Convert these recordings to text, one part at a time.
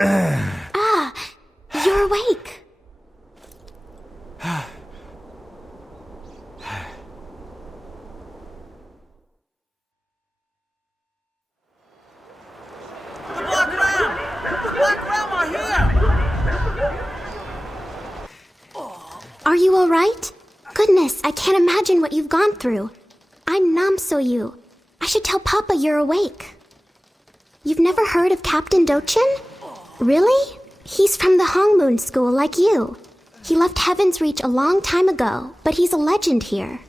Ah, you're awake. Are you all right? Goodness, I can't imagine what you've gone through. I'm Nam So-yu. I should tell Papa you're awake. You've never heard of Captain Dochin? Really? He's from the Hongmoon School like you. He left Heaven's Reach a long time ago, but he's a legend here.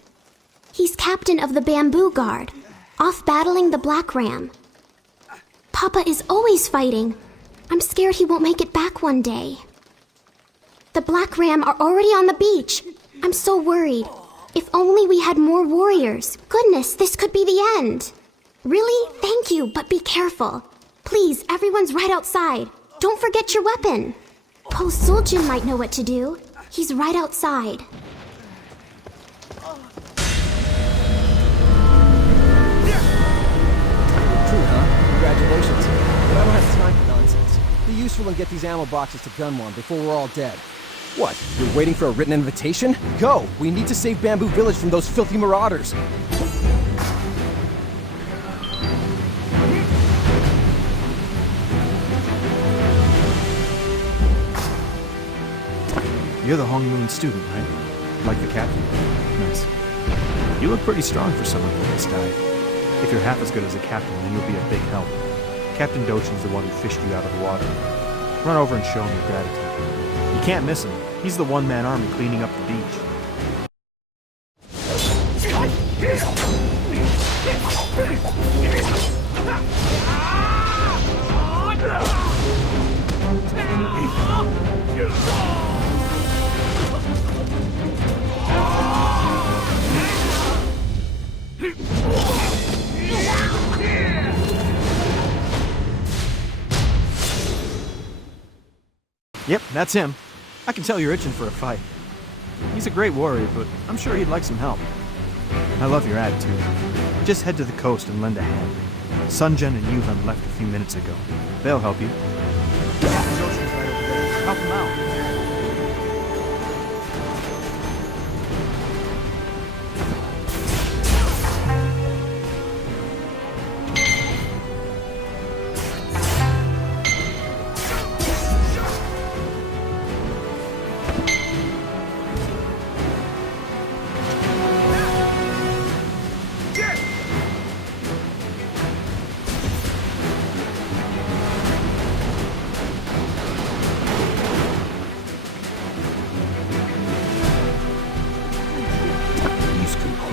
He's captain of the Bamboo Guard, off battling the Black Ram. Papa is always fighting. I'm scared he won't make it back one day. The Black Ram are already on the beach. I'm so worried. If only we had more warriors. Goodness, this could be the end. Really? Thank you, but be careful. Please, everyone's right outside. Don't forget your weapon. Po Suljin might know what to do. He's right outside. True, huh? Congratulations. But I don't have time for nonsense. Be useful and get these ammo boxes to Gunwon before we're all dead. What? You're waiting for a written invitation? Go! We need to save Bamboo Village from those filthy marauders. You're the Hongmoon student, right? Like the captain? Nice. You look pretty strong for someone who just died. If you're half as good as a captain, then you'll be a big help. Captain Dochin's the one who fished you out of the water. Run over and show him your gratitude. You can't miss him. He's the one-man army cleaning up the beach. Yep, that's him. I can tell you're itching for a fight. He's a great warrior, but I'm sure he'd like some help. I love your attitude. Just head to the coast and lend a hand. Sunjin and Yuhan left a few minutes ago. They'll help you. Help him out.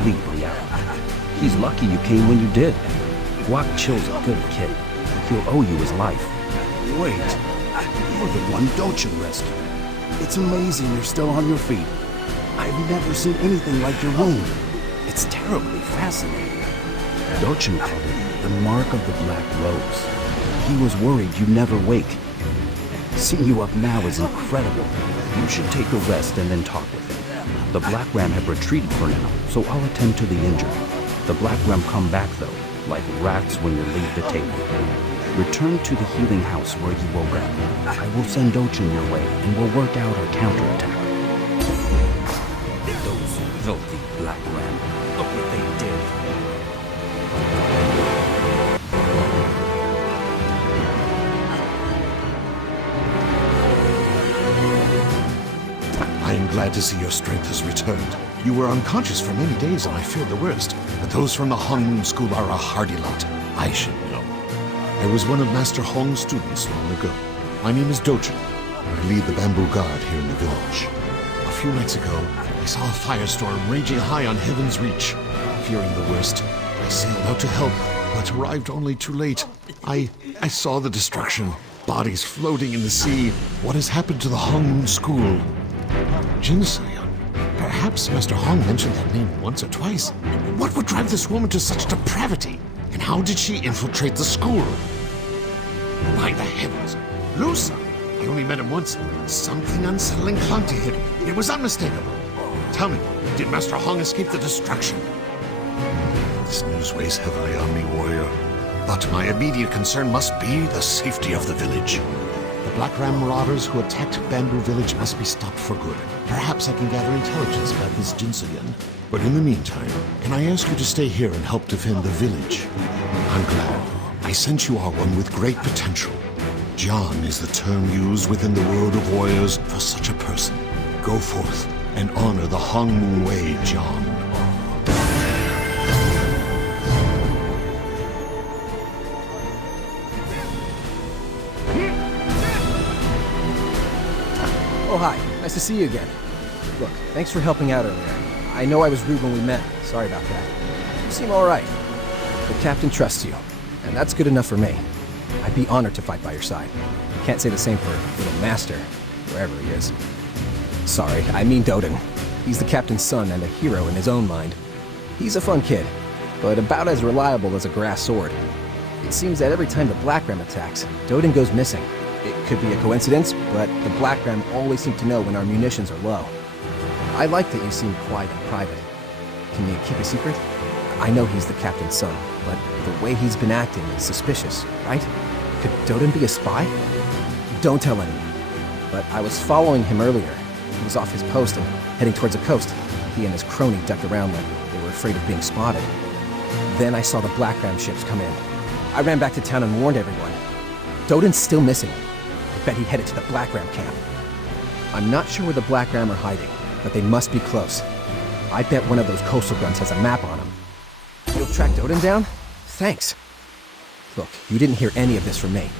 Completely out. He's lucky you came when you did. Guak Chill's a good kid. He'll owe you his life. Wait, you're the one Dochin rescued. It's amazing you're still on your feet. I've never seen anything like your wound. It's terribly fascinating. Dochin called it the mark of the Black Rose. He was worried you'd never wake. Seeing you up now is incredible. You should take a rest and then talk with him. The Black Ram have retreated for now, so I'll attend to the injured. The Black Ram come back though, like rats when you leave the table. Return to the healing house where you woke up. I will send Dochin your way, and we'll work out our counterattack. Those filthy Black Ram, look what they did. I am glad to see your strength has returned. You were unconscious for many days and I feared the worst. But those from the Hongmoon School are a hardy lot. I should know. I was one of Master Hong's students long ago. My name is Dochin. I lead the Bamboo Guard here in the village. A few nights ago, I saw a firestorm raging high on Heaven's Reach. Fearing the worst, I sailed out to help, but arrived only too late. I saw the destruction. Bodies floating in the sea. What has happened to the Hongmoon School? Jin Se-yeon. Perhaps Master Hong mentioned that name once or twice. What would drive this woman to such depravity? And how did she infiltrate the school? By the heavens, Lusa! I only met him once. Something unsettling clung to him. It was unmistakable. Tell me, did Master Hong escape the destruction? This news weighs heavily on me, warrior. But my immediate concern must be the safety of the village. The Black Ram marauders who attacked Bamboo Village must be stopped for good. Perhaps I can gather intelligence about this Jinsogen. But in the meantime, can I ask you to stay here and help defend the village? I'm glad. I sense you are one with great potential. John is the term used within the world of warriors for such a person. Go forth and honor the Hongmoon Way, John. Oh, hi. Nice to see you again. Look, thanks for helping out earlier. I know I was rude when we met. Sorry about that. You seem alright. The captain trusts you, and that's good enough for me. I'd be honored to fight by your side. Can't say the same for little Master, wherever he is. Sorry, I mean Doden. He's the captain's son and a hero in his own mind. He's a fun kid, but about as reliable as a grass sword. It seems that every time the Black Ram attacks, Doden goes missing. It could be a coincidence, but the Black Ram always seem to know when our munitions are low. I like that you seem quiet and private. Can you keep a secret? I know he's the captain's son, but the way he's been acting is suspicious, right? Could Doden be a spy? Don't tell anyone. But I was following him earlier. He was off his post and heading towards the coast. He and his crony ducked around like they were afraid of being spotted. Then I saw the Black Ram ships come in. I ran back to town and warned everyone. Doden's still missing. I bet he headed to the Black Ram camp. I'm not sure where the Black Ram are hiding, but they must be close. I bet one of those coastal guns has a map on them. You'll track Doden down? Thanks. Look, you didn't hear any of this from me.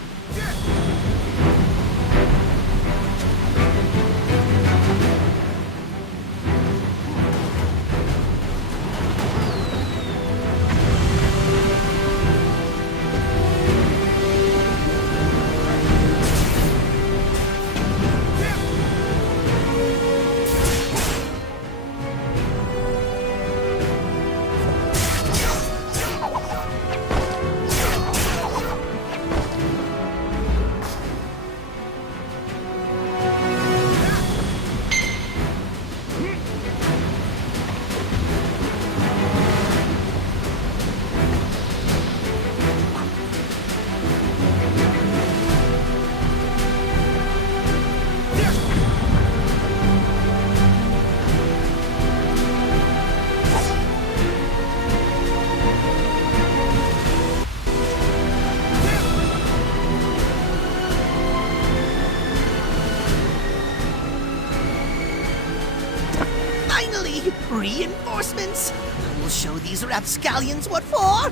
Reinforcements! I will show these rapscallions what for!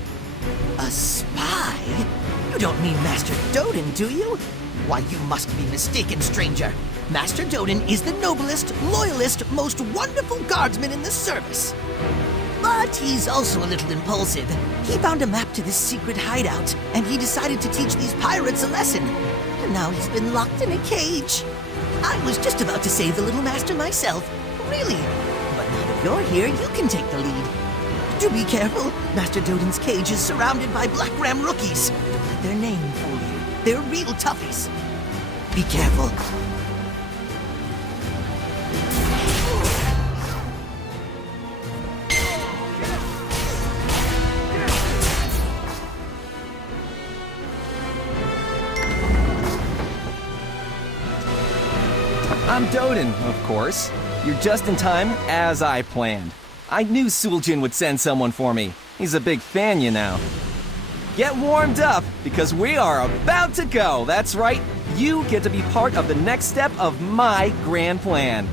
A spy? You don't mean Master Doden, do you? Why, you must be mistaken, stranger. Master Doden is the noblest, loyalist, most wonderful guardsman in the service. But he's also a little impulsive. He found a map to this secret hideout, and he decided to teach these pirates a lesson. And now he's been locked in a cage. I was just about to save the little master myself. Really. But now that you're here, you can take the lead. Do be careful. Master Doden's cage is surrounded by Black Ram rookies. Don't let their name fool you. They're real toughies. Be careful. I'm Doden, of course. You're just in time, as I planned. I knew Suljin would send someone for me. He's a big fan, you know. Get warmed up, because we are about to go. That's right, you get to be part of the next step of my grand plan.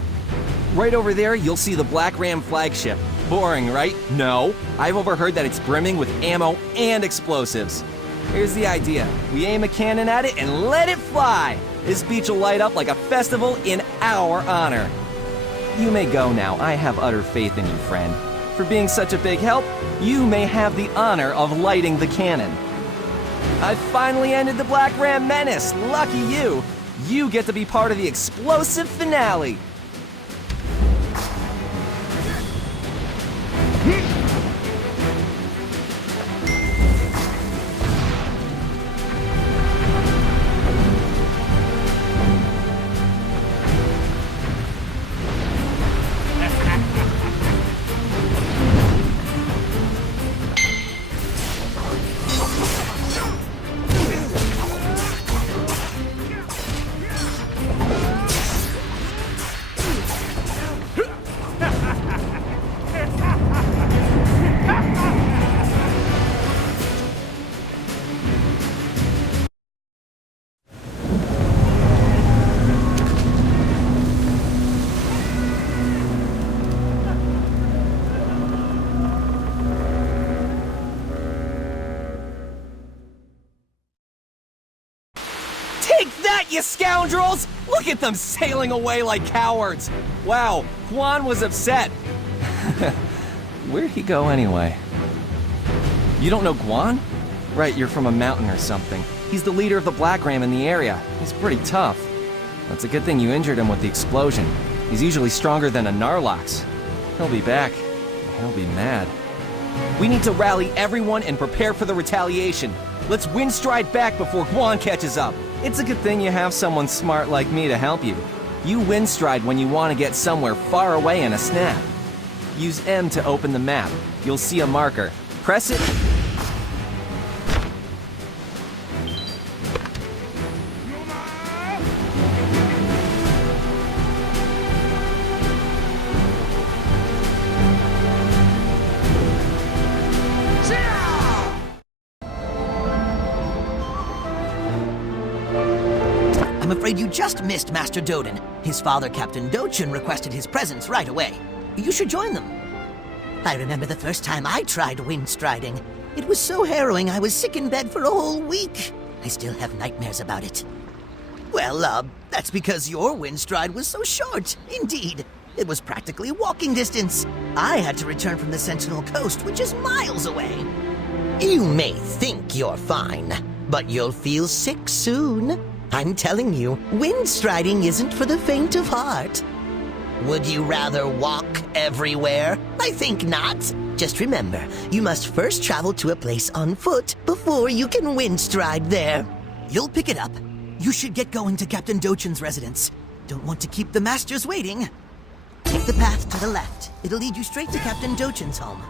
Right over there, you'll see the Black Ram flagship. Boring, right? No. I've overheard that it's brimming with ammo and explosives. Here's the idea. We aim a cannon at it and let it fly. This beach will light up like a festival in our honor. You may go now. I have utter faith in you, friend. For being such a big help, you may have the honor of lighting the cannon. I finally ended the Black Ram menace. Lucky you. You get to be part of the explosive finale. Take that, you scoundrels! Look at them sailing away like cowards! Wow, Guan was upset. Where'd he go anyway? You don't know Guan? Right, you're from a mountain or something. He's the leader of the Black Ram in the area. He's pretty tough. It's a good thing you injured him with the explosion. He's usually stronger than a Narlox. He'll be back. He'll be mad. We need to rally everyone and prepare for the retaliation. Let's Windstride back before Guan catches up. It's a good thing you have someone smart like me to help you. You Windstride when you want to get somewhere far away in a snap. Use M to open the map. You'll see a marker. Press it. I'm afraid you just missed Master Doden. His father, Captain Dochin, requested his presence right away. You should join them. I remember the first time I tried windstriding. It was so harrowing I was sick in bed for a whole week. I still have nightmares about it. Well, that's because your windstride was so short. Indeed. It was practically walking distance. I had to return from the Sentinel Coast, which is miles away. You may think you're fine, but you'll feel sick soon. I'm telling you, windstriding isn't for the faint of heart. Would you rather walk everywhere? I think not. Just remember, you must first travel to a place on foot before you can windstride there. You'll pick it up. You should get going to Captain Dochin's residence. Don't want to keep the masters waiting. Take the path to the left. It'll lead you straight to Captain Dochin's home.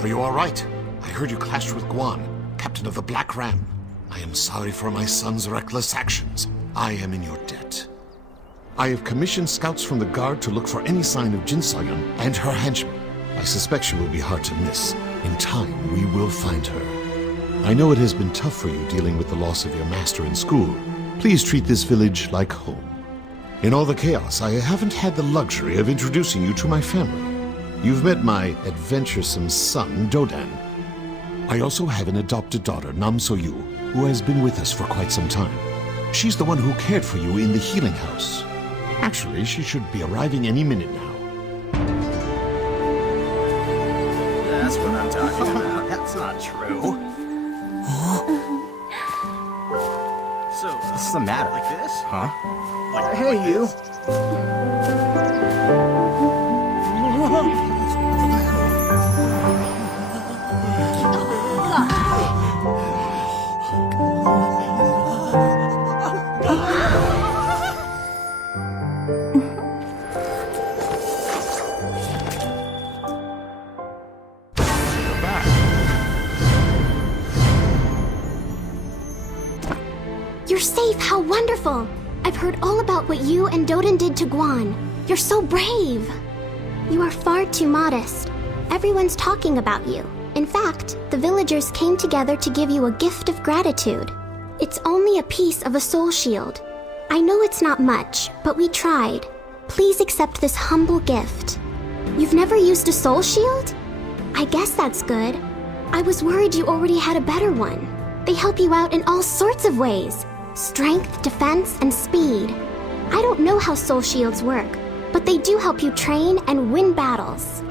Are you all right? I heard you clashed with Guan, captain of the Black Ram. I am sorry for my son's reckless actions. I am in your debt. I have commissioned scouts from the guard to look for any sign of Jin Sayan and her henchmen. I suspect she will be hard to miss. In time, we will find her. I know it has been tough for you dealing with the loss of your master in school. Please treat this village like home. In all the chaos, I haven't had the luxury of introducing you to my family. You've met my adventuresome son, Dodan. I also have an adopted daughter, Nam So-yu, who has been with us for quite some time. She's the one who cared for you in the healing house. Actually, she should be arriving any minute now. That's what I'm talking about. That's not true. So, what's the matter? Like this? Huh? Like, hey, you. You're safe, how wonderful! I've heard all about what you and Doden did to Guan. You're so brave! You are far too modest. Everyone's talking about you. In fact, the villagers came together to give you a gift of gratitude. It's only a piece of a soul shield. I know it's not much, but we tried. Please accept this humble gift. You've never used a soul shield? I guess that's good. I was worried you already had a better one. They help you out in all sorts of ways. Strength, defense, and speed. I don't know how soul shields work, but they do help you train and win battles.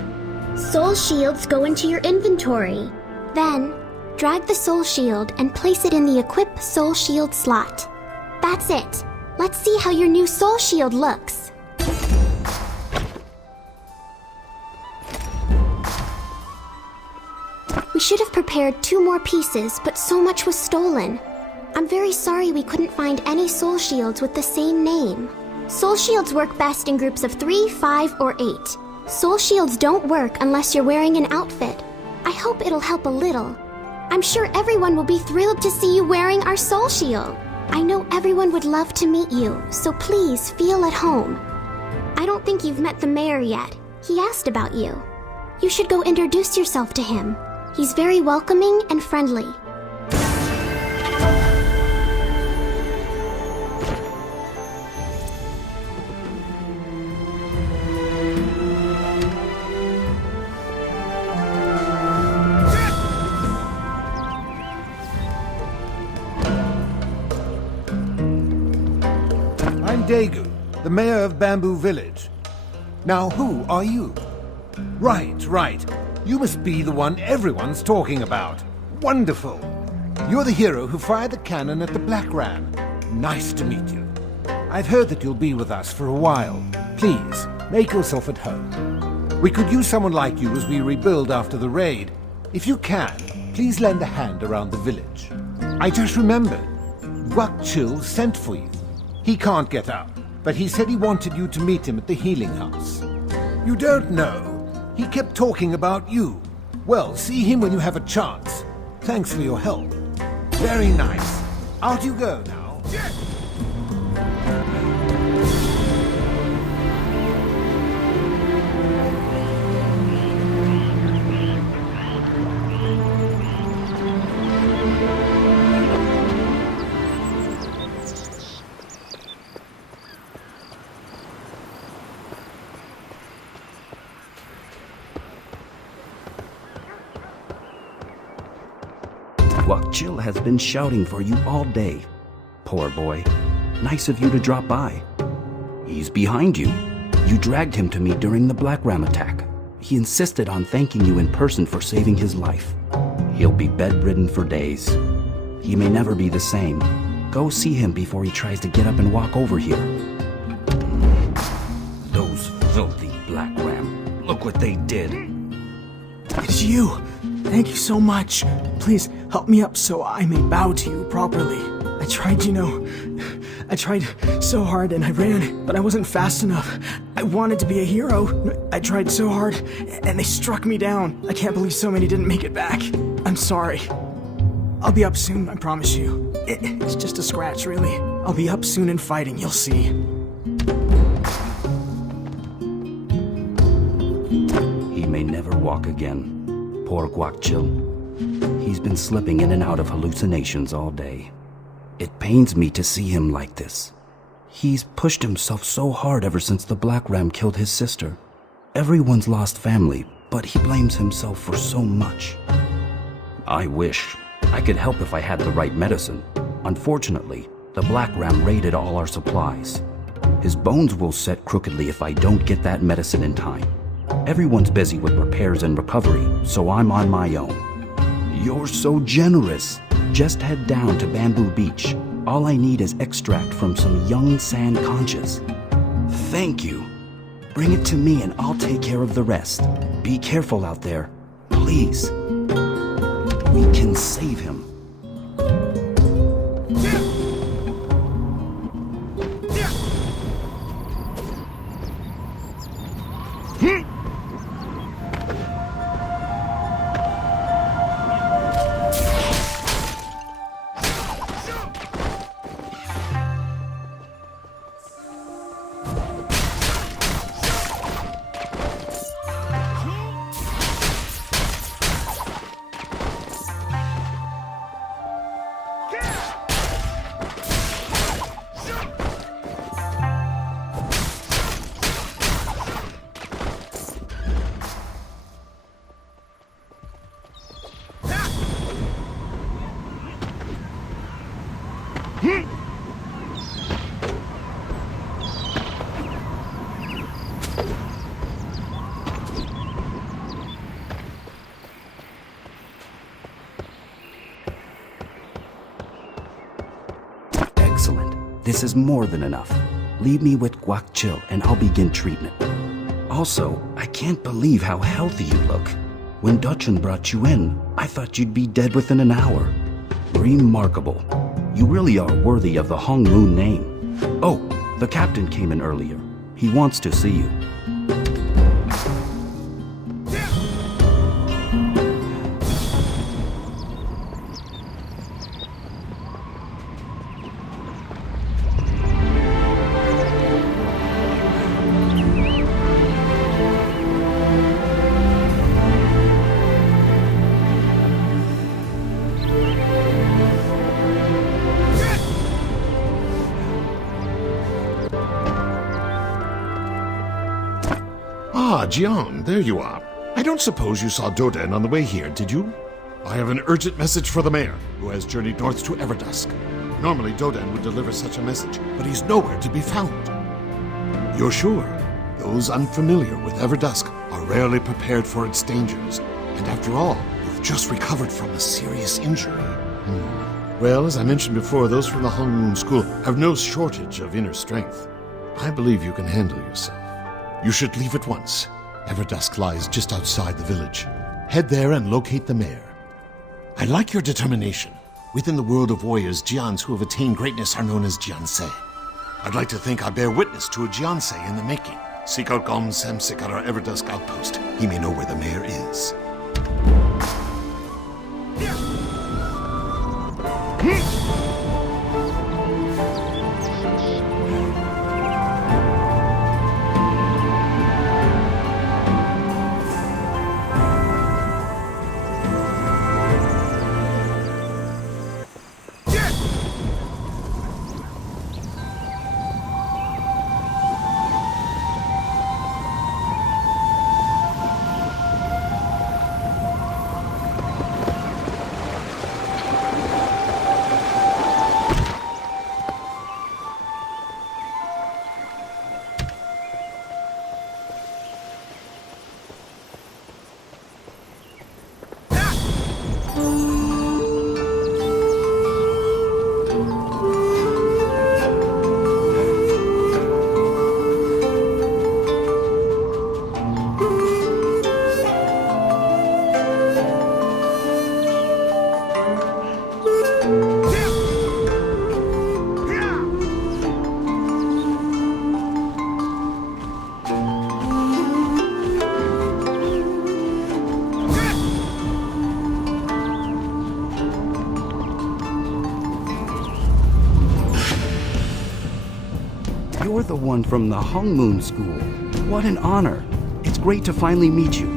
Soul shields go into your inventory. Then, drag the soul shield and place it in the equip soul shield slot. That's it. Let's see how your new soul shield looks. We should have prepared 2 more pieces, but so much was stolen. I'm very sorry we couldn't find any soul shields with the same name. Soul shields work best in groups of 3, 5, or 8. Soul shields don't work unless you're wearing an outfit. I hope it'll help a little. I'm sure everyone will be thrilled to see you wearing our soul shield. I know everyone would love to meet you, so please feel at home. I don't think you've met the mayor yet. He asked about you. You should go introduce yourself to him. He's very welcoming and friendly. I'm Daegu, the mayor of Bamboo Village. Now, who are you? Right. You must be the one everyone's talking about. Wonderful. You're the hero who fired the cannon at the Black Ram. Nice to meet you. I've heard that you'll be with us for a while. Please, make yourself at home. We could use someone like you as we rebuild after the raid. If you can, please lend a hand around the village. I just remembered. Guak Chil sent for you. He can't get up, but he said he wanted you to meet him at the healing house. You don't know. He kept talking about you. Well, see him when you have a chance. Thanks for your help. Very nice. Out you go now. Guak Chil has been shouting for you all day. Poor boy. Nice of you to drop by. He's behind you. You dragged him to me during the Black Ram attack. He insisted on thanking you in person for saving his life. He'll be bedridden for days. He may never be the same. Go see him before he tries to get up and walk over here. Those filthy Black Ram. Look what they did. It's you! Thank you so much. Please help me up so I may bow to you properly. I tried so hard and I ran, but I wasn't fast enough. I wanted to be a hero. I tried so hard, and they struck me down. I can't believe so many didn't make it back. I'm sorry. I'll be up soon, I promise you. It's just a scratch, really. I'll be up soon and fighting, you'll see. He may never walk again. Poor Guak Chil. He's been slipping in and out of hallucinations all day. It pains me to see him like this. He's pushed himself so hard ever since the Black Ram killed his sister. Everyone's lost family, but he blames himself for so much. I wish I could help if I had the right medicine. Unfortunately, the Black Ram raided all our supplies. His bones will set crookedly if I don't get that medicine in time. Everyone's busy with repairs and recovery, so I'm on my own. You're so generous. Just head down to Bamboo Beach. All I need is extract from some young sand conchas. Thank you. Bring it to me and I'll take care of the rest. Be careful out there. Please. We can save him. Excellent. This is more than enough. Leave me with Guak Chil and I'll begin treatment. Also, I can't believe how healthy you look. When Dutchin brought you in, I thought you'd be dead within an hour. Remarkable. You really are worthy of the Hong Moon name. Oh, the captain came in earlier. He wants to see you. Ah, Jian, there you are. I don't suppose you saw Doden on the way here, did you? I have an urgent message for the mayor, who has journeyed north to Everdusk. Normally Doden would deliver such a message, but he's nowhere to be found. You're sure? Those unfamiliar with Everdusk are rarely prepared for its dangers. And after all, you've just recovered from a serious injury. Well, as I mentioned before, those from the Hung Moon School have no shortage of inner strength. I believe you can handle yourself. You should leave at once. Everdusk lies just outside the village. Head there and locate the mayor. I like your determination. Within the world of warriors, Jians who have attained greatness are known as Jiansei. I'd like to think I bear witness to a Jiansei in the making. Seek out Gom Samsik at our Everdusk outpost. He may know where the mayor is. You're the one from the Hung Moon School. What an honor. It's great to finally meet you.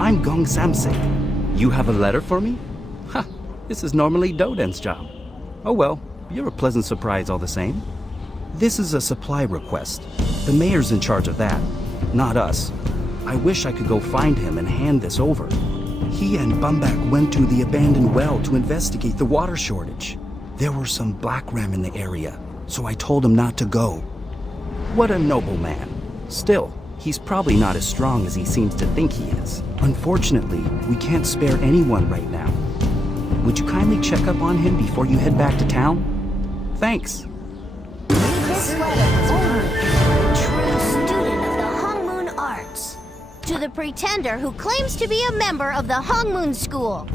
I'm Gong Samsik. You have a letter for me? Ha! This is normally Doden's job. Oh well, you're a pleasant surprise all the same. This is a supply request. The mayor's in charge of that, not us. I wish I could go find him and hand this over. He and Bumbak went to the abandoned well to investigate the water shortage. There were some black ram in the area, so I told him not to go. What a noble man. Still, he's probably not as strong as he seems to think he is. Unfortunately, we can't spare anyone right now. Would you kindly check up on him before you head back to town? Thanks. This letter true student of the Hung Moon Arts. To the pretender who claims to be a member of the Hung Moon School.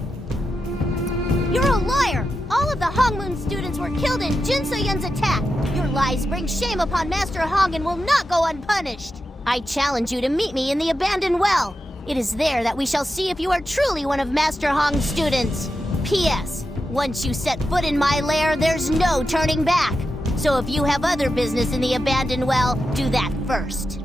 You're a liar! All of the Hung Moon students were killed in Jin So-yun's attack. Your lies bring shame upon Master Hong and will not go unpunished. I challenge you to meet me in the abandoned well. It is there that we shall see if you are truly one of Master Hong's students. P.S. Once you set foot in my lair, there's no turning back. So if you have other business in the abandoned well, do that first.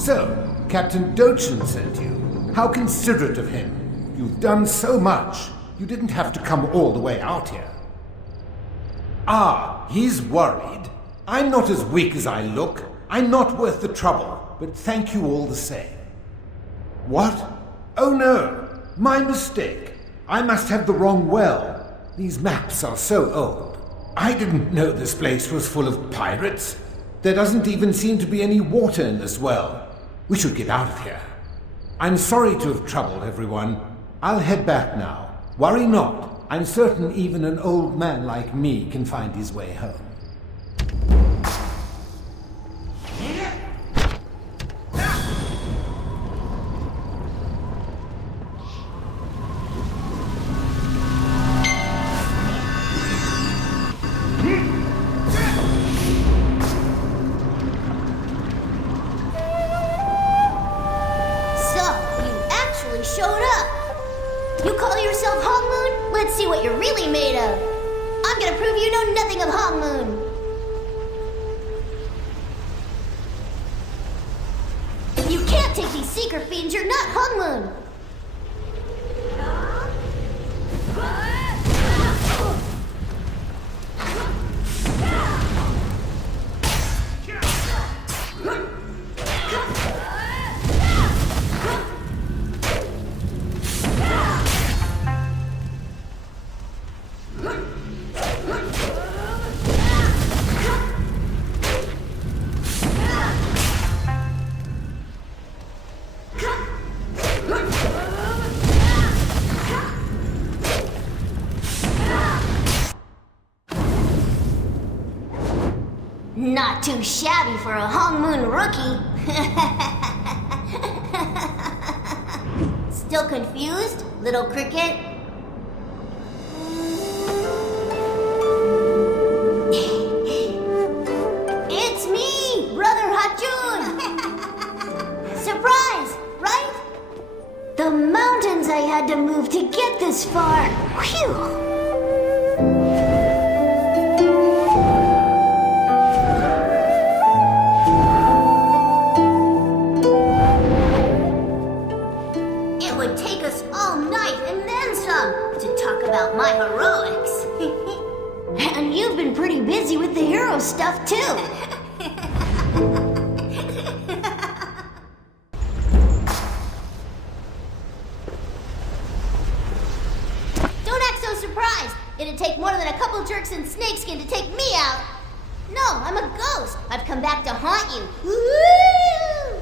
So, Captain Dochin sent you. How considerate of him. You've done so much. You didn't have to come all the way out here. Ah, he's worried. I'm not as weak as I look. I'm not worth the trouble, but thank you all the same. What? Oh no, my mistake. I must have the wrong well. These maps are so old. I didn't know this place was full of pirates. There doesn't even seem to be any water in this well. We should get out of here. I'm sorry to have troubled everyone. I'll head back now. Worry not. I'm certain even an old man like me can find his way home. yourself Hong Moon? Let's see what you're really made of. I'm gonna prove you know nothing of Hong Moon. If you can't take these secret fiends, you're not Hong Moon. Not too shabby for a Hong Moon rookie. Still confused, little cricket? It's me, Brother Hachun! Surprise, right? The mountains I had to move to get this far. Whew! About my heroics. And you've been pretty busy with the hero stuff, too. Don't act so surprised. It'd take more than a couple jerks in snakeskin to take me out. No, I'm a ghost. I've come back to haunt you. Woo!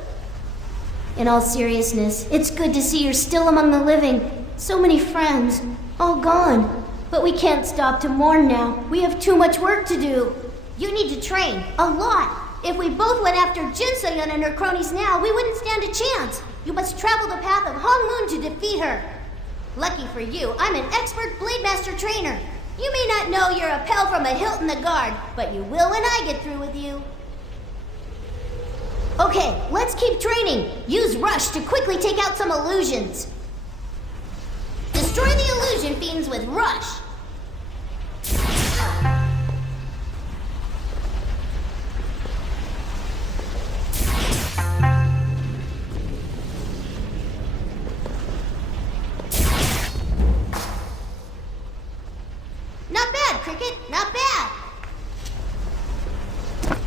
In all seriousness, it's good to see you're still among the living. So many friends. All gone. But we can't stop to mourn now. We have too much work to do. You need to train. A lot. If we both went after Jin So-yeon and her cronies now, we wouldn't stand a chance. You must travel the path of Hong Moon to defeat her. Lucky for you, I'm an expert Blade Master trainer. You may not know you're a pal from a hilt in the guard, but you will when I get through with you. Okay, let's keep training. Use Rush to quickly take out some illusions. Destroy the illusion fiends with Rush. Not bad, Cricket. Not bad.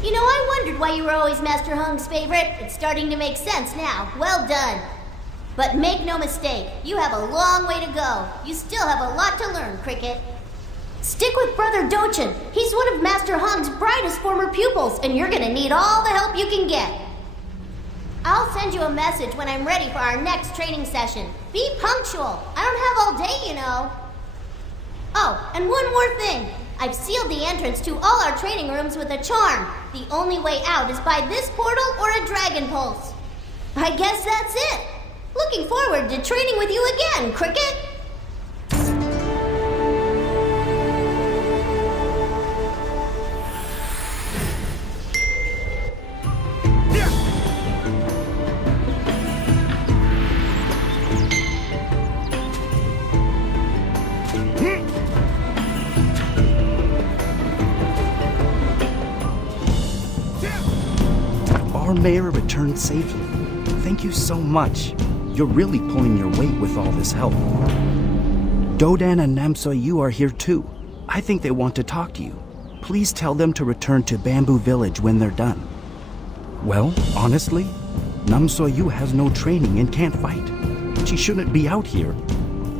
You know, I wondered why you were always Master Hung's favorite. It's starting to make sense now. Well done. But make no mistake, you have a long way to go. You still have a lot to learn, Cricket. Stick with Brother Dochin. He's one of Master Hong's brightest former pupils, and you're gonna need all the help you can get. I'll send you a message when I'm ready for our next training session. Be punctual. I don't have all day, you know. Oh, and one more thing. I've sealed the entrance to all our training rooms with a charm. The only way out is by this portal or a dragon pulse. I guess that's it. Looking forward to training with you again, Cricket! Our mayor returned safely. Thank you so much. You're really pulling your weight with all this help. Dodan and Nam So-yu are here too. I think they want to talk to you. Please tell them to return to Bamboo Village when they're done. Well, honestly, Nam So-yu has no training and can't fight. She shouldn't be out here.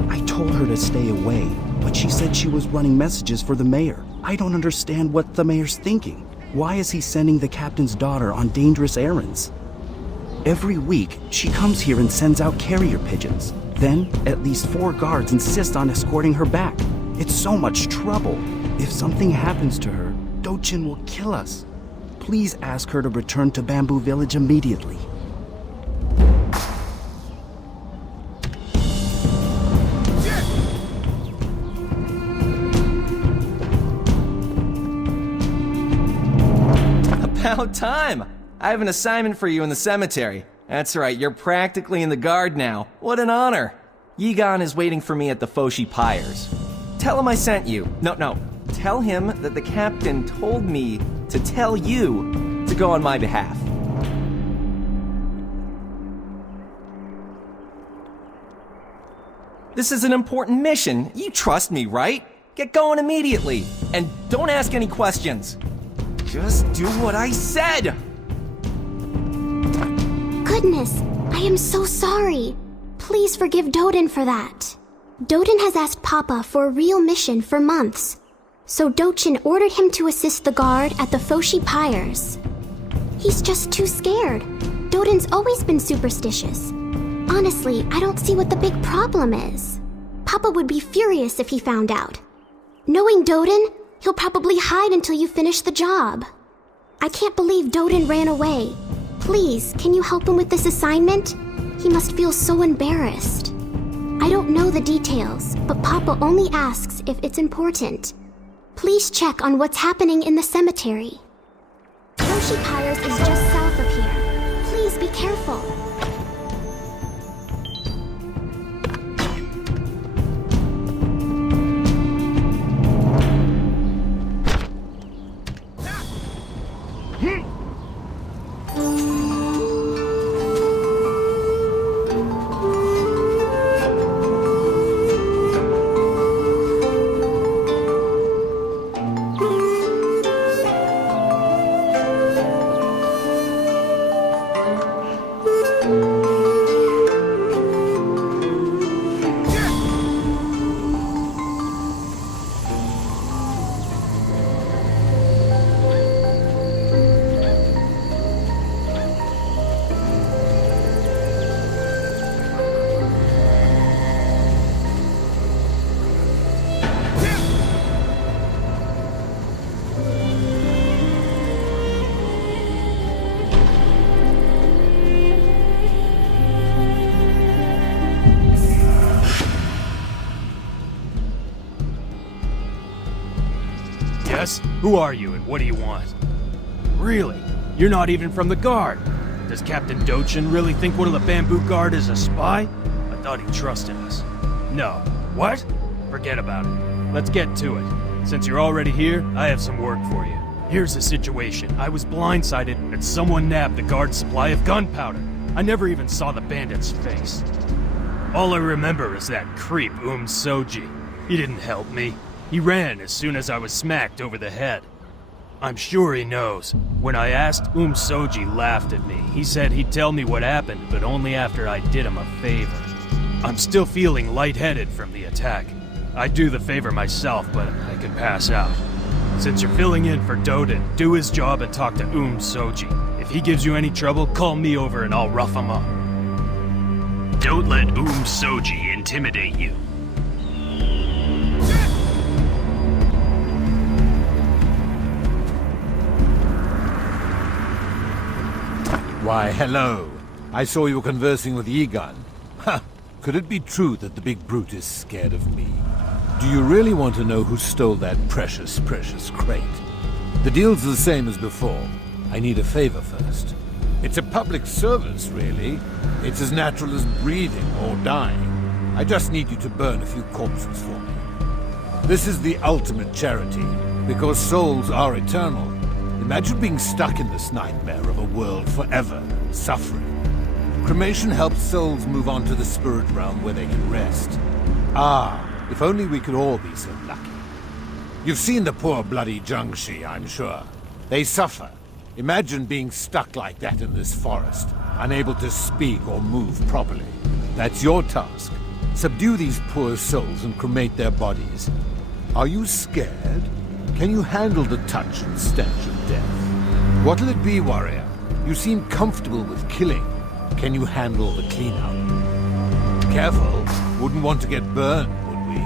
I told her to stay away, but she said she was running messages for the mayor. I don't understand what the mayor's thinking. Why is he sending the captain's daughter on dangerous errands? Every week, she comes here and sends out carrier pigeons. Then, at least 4 guards insist on escorting her back. It's so much trouble. If something happens to her, Dochin will kill us. Please ask her to return to Bamboo Village immediately. About time! I have an assignment for you in the cemetery. That's right, you're practically in the guard now. What an honor. Yigan is waiting for me at the Foshi Pyres. Tell him I sent you. No. Tell him that the captain told me to tell you to go on my behalf. This is an important mission. You trust me, right? Get going immediately. And don't ask any questions. Just do what I said! Goodness, I am so sorry. Please forgive Doden for that. Doden has asked Papa for a real mission for months. So Dochin ordered him to assist the guard at the Foshi Pyres. He's just too scared. Doden's always been superstitious. Honestly, I don't see what the big problem is. Papa would be furious if he found out. Knowing Doden, he'll probably hide until you finish the job. I can't believe Doden ran away. Please, can you help him with this assignment? He must feel so embarrassed. I don't know the details, but Papa only asks if it's important. Please check on what's happening in the cemetery. Foshi Pyres is just south of here. Please be careful. Yes? Who are you and what do you want? Really? You're not even from the Guard. Does Captain Dochin really think one of the Bamboo Guard is a spy? I thought he trusted us. No. What? Forget about it. Let's get to it. Since you're already here, I have some work for you. Here's the situation. I was blindsided and someone nabbed the Guard's supply of gunpowder. I never even saw the bandit's face. All I remember is that creep Soji. He didn't help me. He ran as soon as I was smacked over the head. I'm sure he knows. When I asked, Soji laughed at me. He said he'd tell me what happened, but only after I did him a favor. I'm still feeling lightheaded from the attack. I'd do the favor myself, but I could pass out. Since you're filling in for Doden, do his job and talk to Soji. If he gives you any trouble, call me over and I'll rough him up. Don't let Soji intimidate you. Why, hello. I saw you were conversing with Yigan. Ha! Could it be true that the big brute is scared of me? Do you really want to know who stole that precious crate? The deal's the same as before. I need a favor first. It's a public service, really. It's as natural as breathing or dying. I just need you to burn a few corpses for me. This is the ultimate charity, because souls are eternal. Imagine being stuck in this nightmare of a world forever, suffering. Cremation helps souls move on to the spirit realm where they can rest. Ah, if only we could all be so lucky. You've seen the poor bloody Jiangshi, I'm sure. They suffer. Imagine being stuck like that in this forest, unable to speak or move properly. That's your task. Subdue these poor souls and cremate their bodies. Are you scared? Can you handle the touch and stench of death? What'll it be, warrior? You seem comfortable with killing. Can you handle the cleanup? Careful. Wouldn't want to get burned, would we?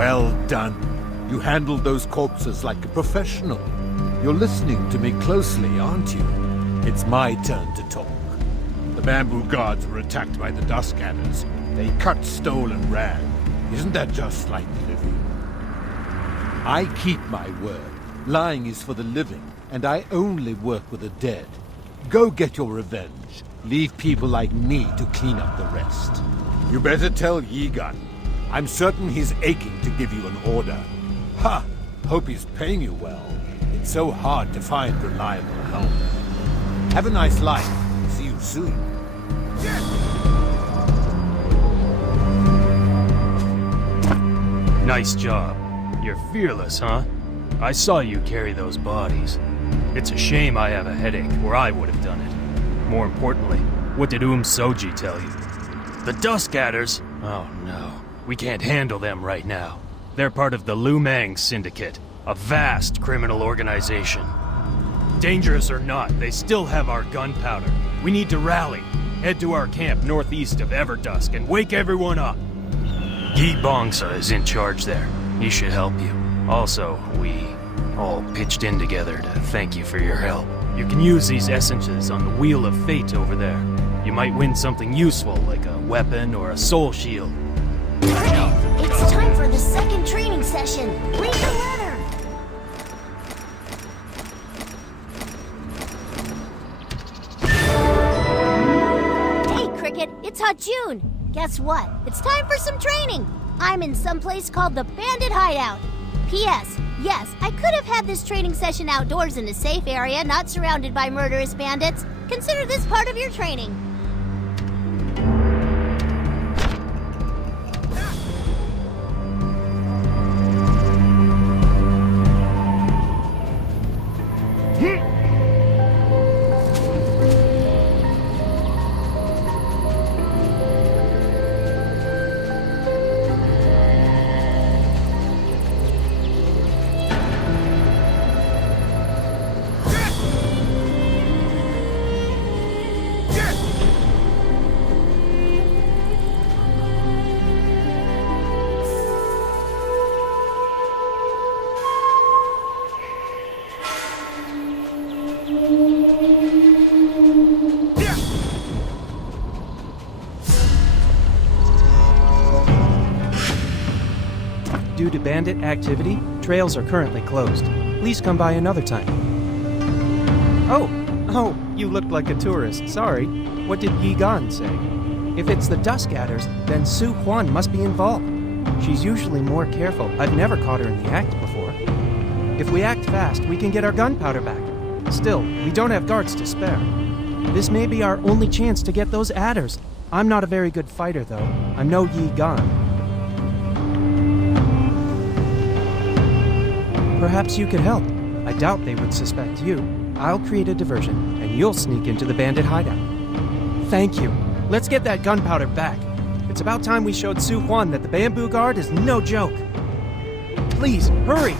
Well done. You handled those corpses like a professional. You're listening to me closely, aren't you? It's my turn to talk. The bamboo guards were attacked by the Duskadders. They cut, stole, and ran. Isn't that just like the living? I keep my word. Lying is for the living, and I only work with the dead. Go get your revenge. Leave people like me to clean up the rest. You better tell Yigan. I'm certain he's aching to give you an order. Ha! Hope he's paying you well. It's so hard to find reliable help. Have a nice life. See you soon. Nice job. You're fearless, huh? I saw you carry those bodies. It's a shame I have a headache, or I would have done it. More importantly, what did Soji tell you? The Duskadders? Oh no, we can't handle them right now. They're part of the Lumang Syndicate, a vast criminal organization. Dangerous or not, they still have our gunpowder. We need to rally, head to our camp northeast of Everdusk, and wake everyone up. Yi Bongsa is in charge there. He should help you. Also, we all pitched in together to thank you for your help. You can use these essences on the Wheel of Fate over there. You might win something useful, like a weapon or a soul shield. It's time for the second training session. Read the letter. Hey, Cricket, it's Hachun. Guess what? It's time for some training. I'm in some place called the Bandit Hideout. P.S. Yes, I could have had this training session outdoors in a safe area, not surrounded by murderous bandits. Consider this part of your training. Due to bandit activity, trails are currently closed. Please come by another time. Oh, you looked like a tourist. Sorry. What did Yi Gan say? If it's the Duskadders, then Su Huan must be involved. She's usually more careful. I've never caught her in the act before. If we act fast, we can get our gunpowder back. Still, we don't have guards to spare. This may be our only chance to get those adders. I'm not a very good fighter, though. I'm no Yi Gan. Perhaps you could help. I doubt they would suspect you. I'll create a diversion, and you'll sneak into the bandit hideout. Thank you. Let's get that gunpowder back. It's about time we showed Su Huan that the Bamboo Guard is no joke. Please, hurry!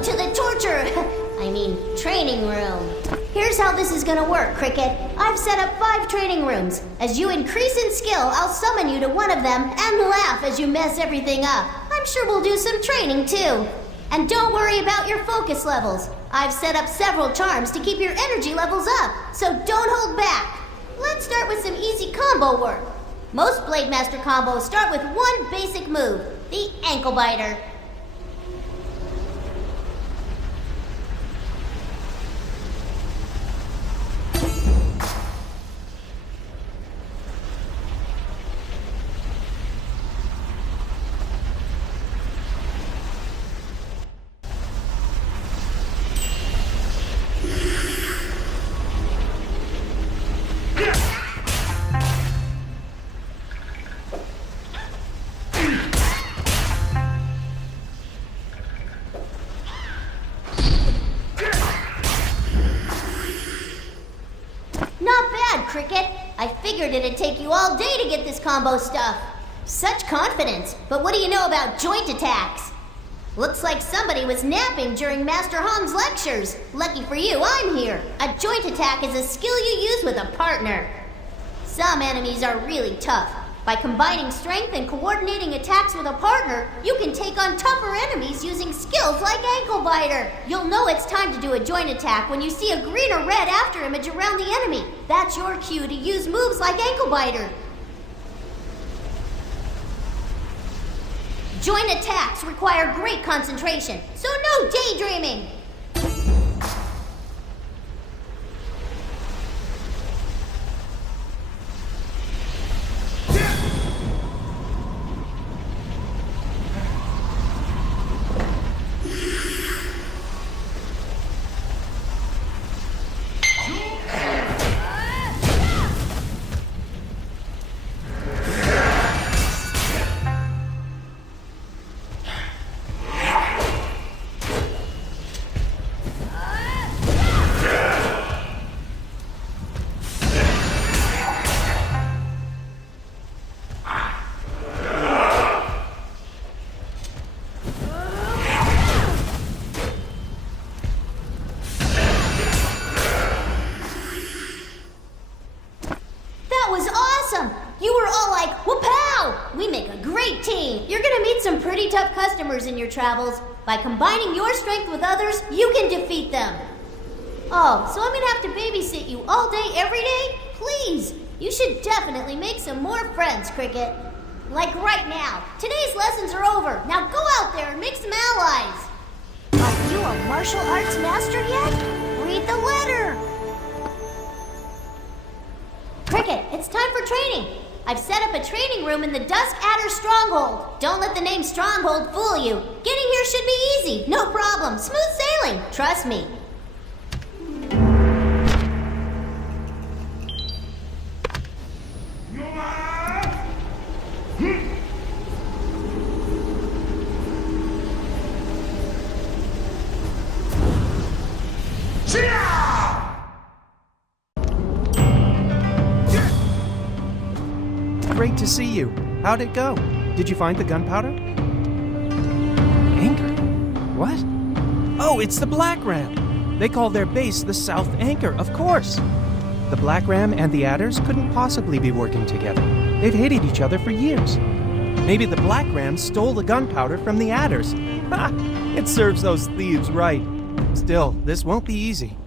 Welcome to the torture, training room. Here's how this is gonna work, Cricket. I've set up 5 training rooms. As you increase in skill, I'll summon you to one of them and laugh as you mess everything up. I'm sure we'll do some training too. And don't worry about your focus levels. I've set up several charms to keep your energy levels up, so don't hold back. Let's start with some easy combo work. Most Blade Master combos start with one basic move, the Ankle Biter. Cricket. I figured it'd take you all day to get this combo stuff. Such confidence, but what do you know about joint attacks? Looks like somebody was napping during Master Hong's lectures. Lucky for you, I'm here. A joint attack is a skill you use with a partner. Some enemies are really tough. By combining strength and coordinating attacks with a partner, you can take on tougher enemies using skills like Ankle Biter. You'll know it's time to do a joint attack when you see a green or red after image around the enemy. That's your cue to use moves like Ankle Biter. Joint attacks require great concentration, so no daydreaming. Tough customers in your travels. By combining your strength with others, you can defeat them. Oh, so I'm gonna have to babysit you all day, every day? Please! You should definitely make some more friends, Cricket. Like right now. Today's lessons are over. Now go out there and make some allies. Are you a martial arts master yet? Read the letter. Cricket, it's time for training. I've set up a training room in the Dusk Adder Stronghold. Don't let the name Stronghold fool you. Getting here should be easy. No problem. Smooth sailing. Trust me. Great to see you. How'd it go? Did you find the gunpowder? Anchor? What? Oh, it's the Black Ram. They call their base the South Anchor, of course. The Black Ram and the Adders couldn't possibly be working together. They've hated each other for years. Maybe the Black Ram stole the gunpowder from the Adders. Ha! It serves those thieves right. Still, this won't be easy.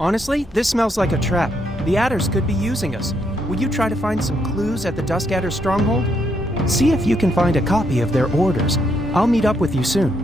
Honestly, this smells like a trap. The Adders could be using us. Will you try to find some clues at the Dusk Adder Stronghold? See if you can find a copy of their orders. I'll meet up with you soon.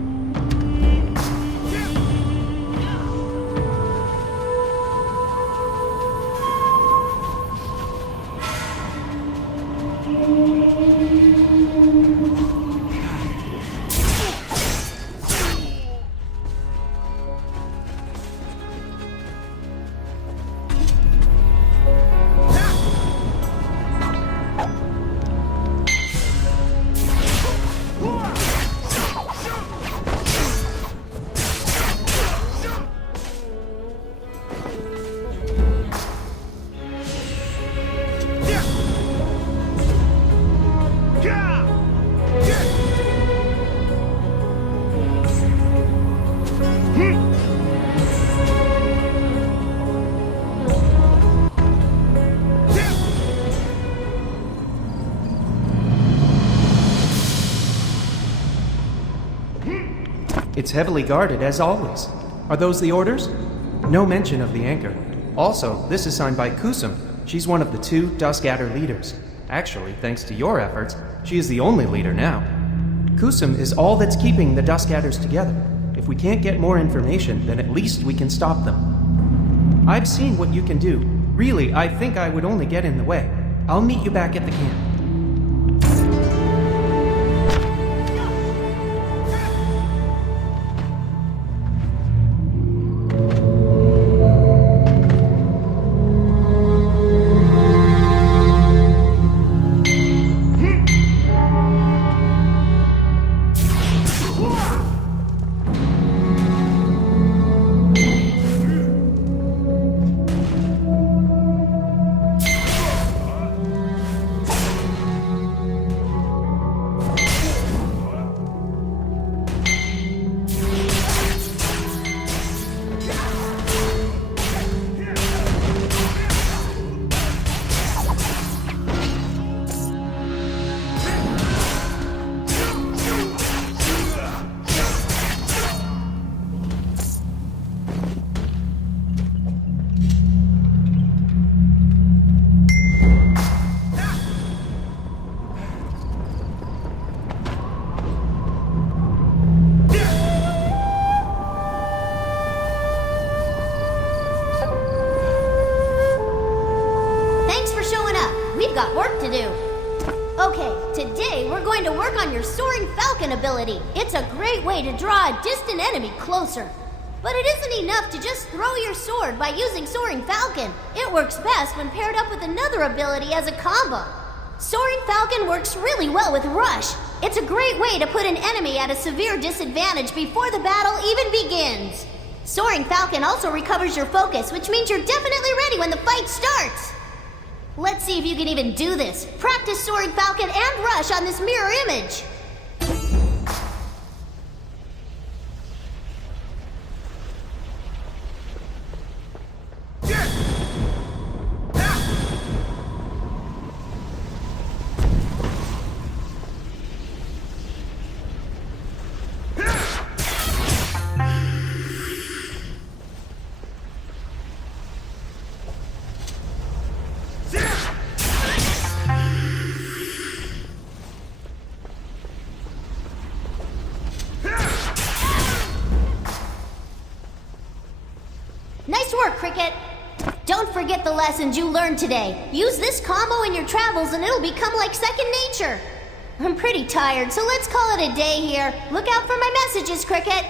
It's heavily guarded, as always. Are those the orders? No mention of the anchor. Also, this is signed by Kusum. She's one of the 2 Dusk Adder leaders. Actually, thanks to your efforts, she is the only leader now. Kusum is all that's keeping the Dusk Adders together. If we can't get more information, then at least we can stop them. I've seen what you can do. Really, I think I would only get in the way. I'll meet you back at the camp. got work to do. Okay, today we're going to work on your Soaring Falcon ability. It's a great way to draw a distant enemy closer. But it isn't enough to just throw your sword by using Soaring Falcon. It works best when paired up with another ability as a combo. Soaring Falcon works really well with Rush. It's a great way to put an enemy at a severe disadvantage before the battle even begins. Soaring Falcon also recovers your focus, which means you're definitely ready when the fight starts. Let's see if you can even do this. Practice Soaring Falcon and Rush on this mirror image. Nice work, Cricket! Don't forget the lessons you learned today. Use this combo in your travels and it'll become like second nature. I'm pretty tired, so let's call it a day here. Look out for my messages, Cricket!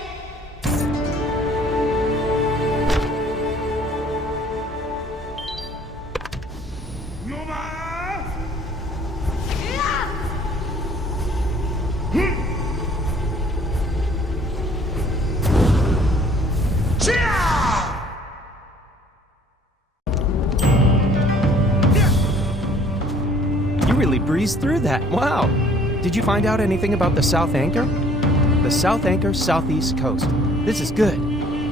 Really breezed through that. Wow. Did you find out anything about the South Anchor? The South Anchor Southeast Coast. This is good.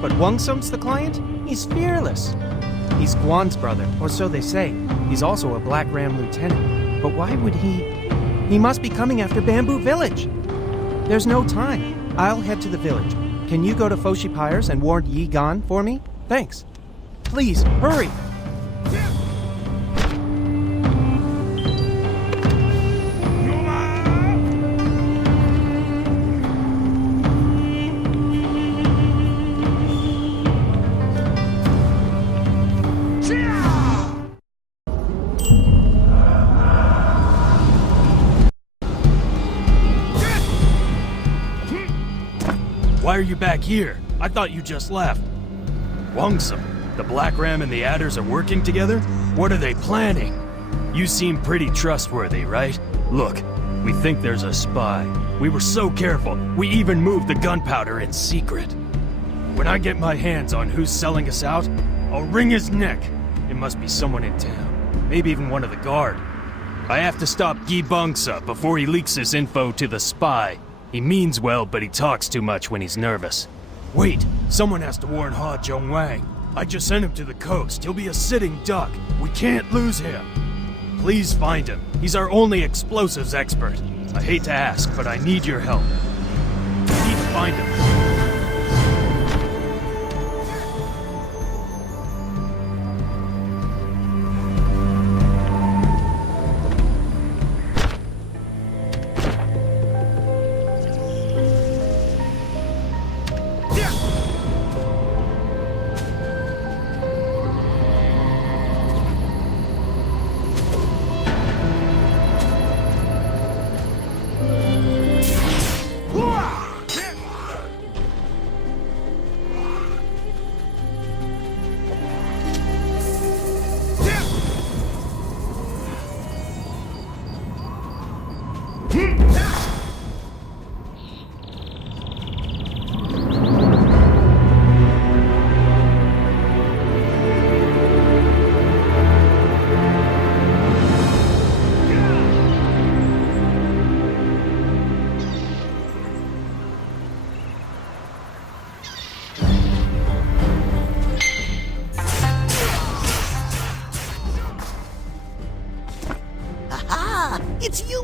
But Wungsum's the client? He's fearless. He's Guan's brother, or so they say. He's also a Black Ram lieutenant. But why would he? He must be coming after Bamboo Village. There's no time. I'll head to the village. Can you go to Foshi Pyres and warn Yi Gan for me? Thanks. Please, hurry. Why are you back here? I thought you just left. Wungsum, the Black Ram and the Adders are working together? What are they planning? You seem pretty trustworthy, right? Look, we think there's a spy. We were so careful, we even moved the gunpowder in secret. When I get my hands on who's selling us out, I'll wring his neck. It must be someone in town, maybe even one of the guard. I have to stop Yi Bangsa before he leaks his info to the spy. He means well, but he talks too much when he's nervous. Wait, someone has to warn Ha Zhongwang. I just sent him to the coast. He'll be a sitting duck. We can't lose him. Please find him. He's our only explosives expert. I hate to ask, but I need your help. I need to find him.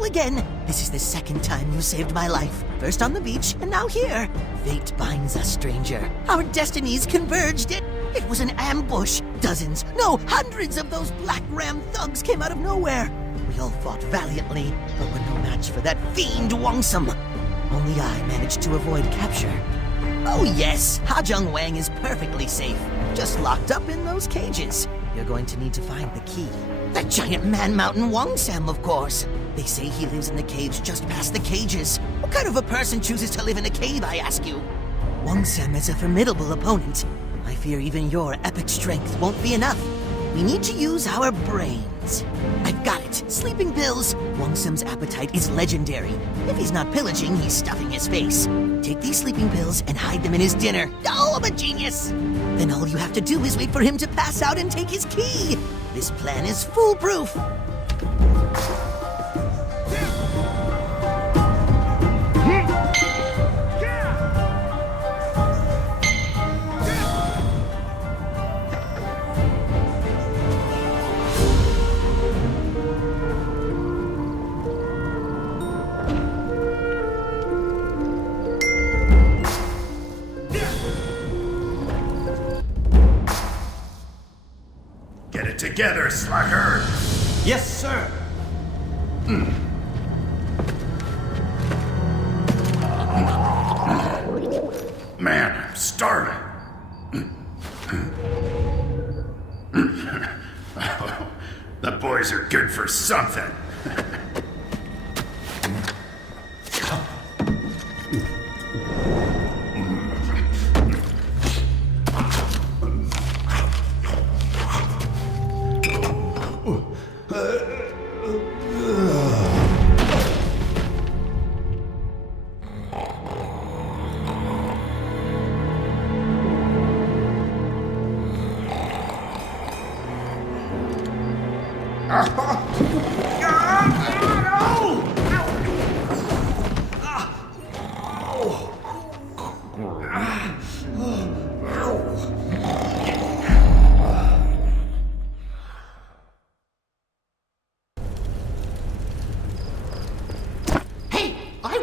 you again. This is the second time you saved my life. First on the beach, and now here. Fate binds us, stranger. Our destinies converged. It was an ambush. Dozens, no, hundreds of those Black Ram thugs came out of nowhere. We all fought valiantly, but were no match for that fiend Wongsum. Only I managed to avoid capture. Oh yes, Hajung Wang is perfectly safe. Just locked up in those cages. You're going to need to find the key. That giant man-mountain Wongsam, of course. They say he lives in the caves just past the cages. What kind of a person chooses to live in a cave, I ask you? Wongsam is a formidable opponent. I fear even your epic strength won't be enough. We need to use our brains. I've got it. Sleeping pills. Wongsam's appetite is legendary. If he's not pillaging, he's stuffing his face. Take these sleeping pills and hide them in his dinner. Oh, I'm a genius! Then all you have to do is wait for him to pass out and take his key. This plan is foolproof. Get it together, slacker! Yes, sir. Man, I'm starving. The boys are good for something.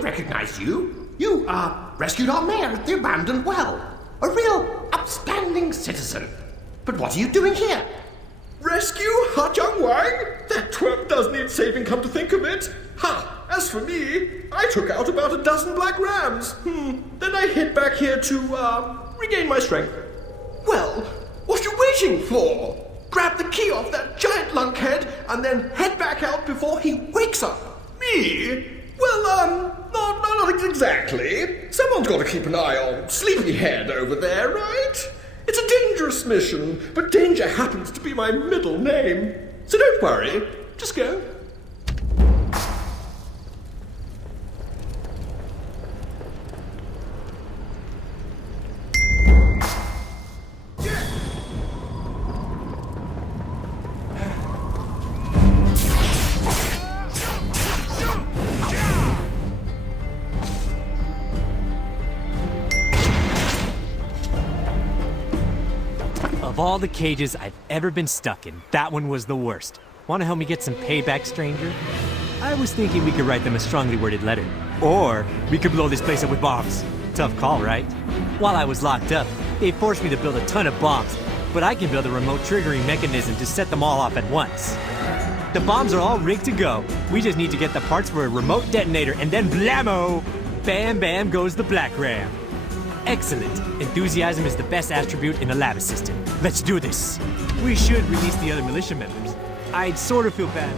Recognize you. You, rescued our mayor at the abandoned well. A real upstanding citizen. But what are you doing here? Rescue Hajung Wang? That twerp does need saving, come to think of it. Ha! As for me, I took out about a dozen black rams. Then I hid back here to, regain my strength. Well, what are you waiting for? Grab the key off that giant lunkhead and then head back out before he wakes up. Me? Well, not exactly. Someone's got to keep an eye on Sleepyhead over there, right? It's a dangerous mission, but danger happens to be my middle name. So don't worry, just go. Of all the cages I've ever been stuck in, that one was the worst. Want to help me get some payback, stranger? I was thinking we could write them a strongly worded letter. Or we could blow this place up with bombs. Tough call, right? While I was locked up, they forced me to build a ton of bombs, but I can build a remote triggering mechanism to set them all off at once. The bombs are all rigged to go. We just need to get the parts for a remote detonator, and then blammo! Bam bam goes the Black Ram. Excellent. Enthusiasm is the best attribute in a lab assistant. Let's do this. We should release the other militia members. I'd sort of feel bad.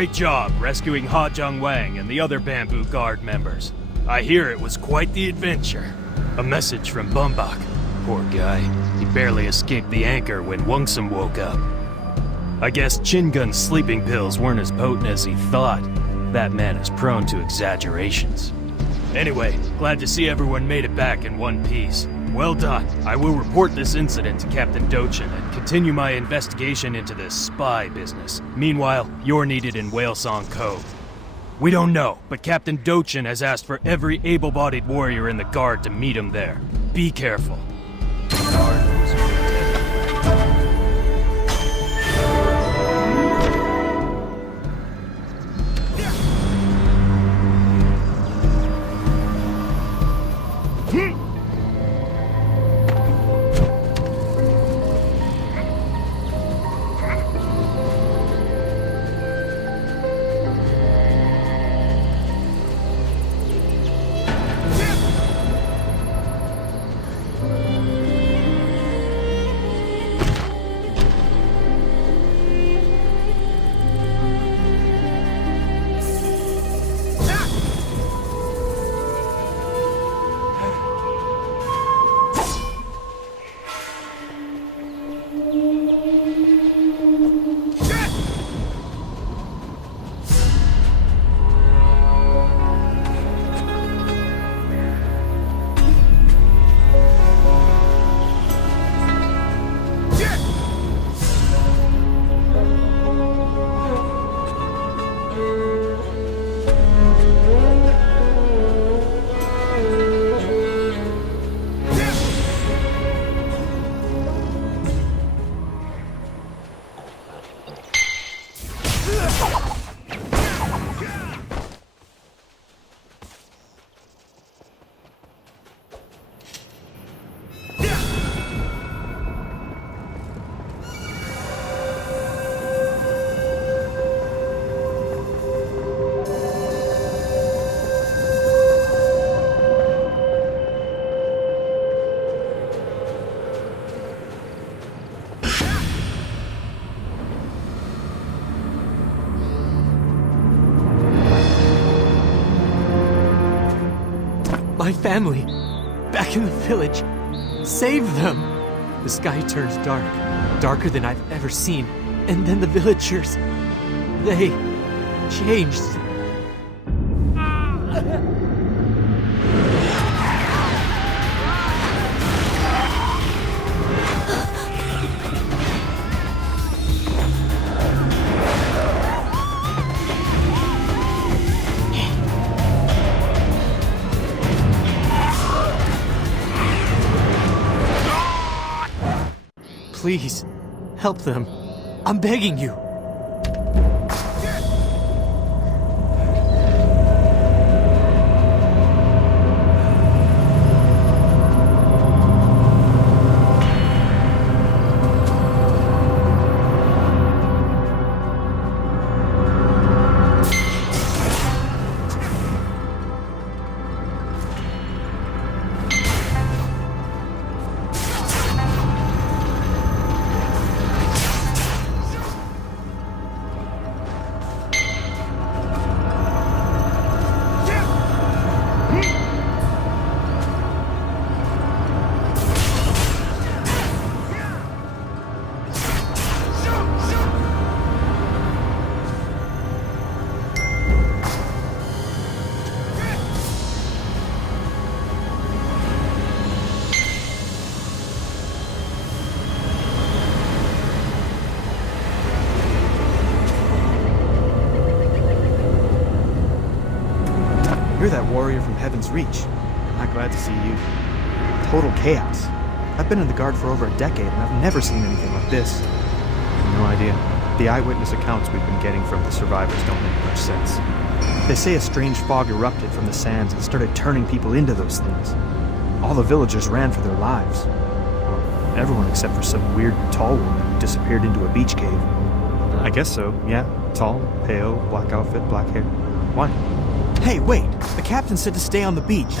great job rescuing Ha Jung Wang and the other Bamboo Guard members. I hear it was quite the adventure. A message from Bumbok. Poor guy. He barely escaped the anchor when Wungsum woke up. I guess Chingun's sleeping pills weren't as potent as he thought. That man is prone to exaggerations. Anyway, glad to see everyone made it back in one piece. Well done. I will report this incident to Captain Dochin and continue my investigation into this spy business. Meanwhile, you're needed in Whalesong Cove. We don't know, but Captain Dochin has asked for every able-bodied warrior in the Guard to meet him there. Be careful. My family, back in the village. Save them! The sky turns dark, darker than I've ever seen. And then the villagers, they changed. Please, help them. I'm begging you. You're that warrior from Heaven's Reach. I'm not glad to see you. Total chaos. I've been in the Guard for over a decade, and I've never seen anything like this. No idea. The eyewitness accounts we've been getting from the survivors don't make much sense. They say a strange fog erupted from the sands and started turning people into those things. All the villagers ran for their lives. Well, everyone except for some weird, tall woman who disappeared into a beach cave. I guess so, yeah. Tall, pale, black outfit, black hair. Why? Hey, wait! The captain said to stay on the beach.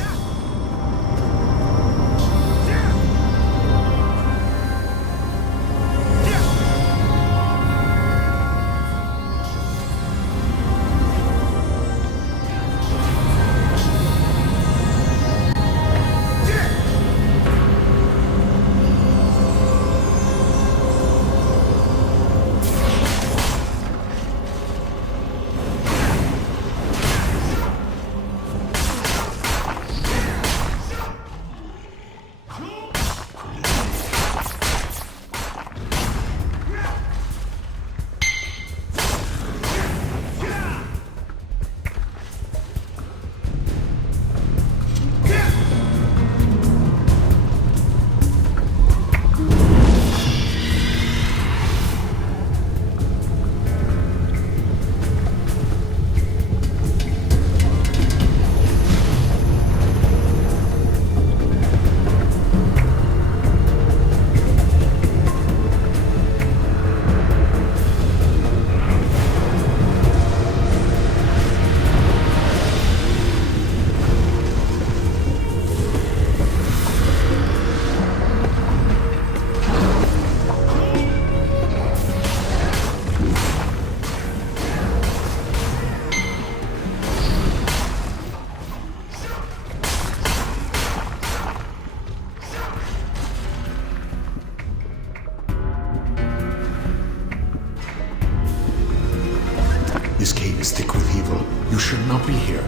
not be here.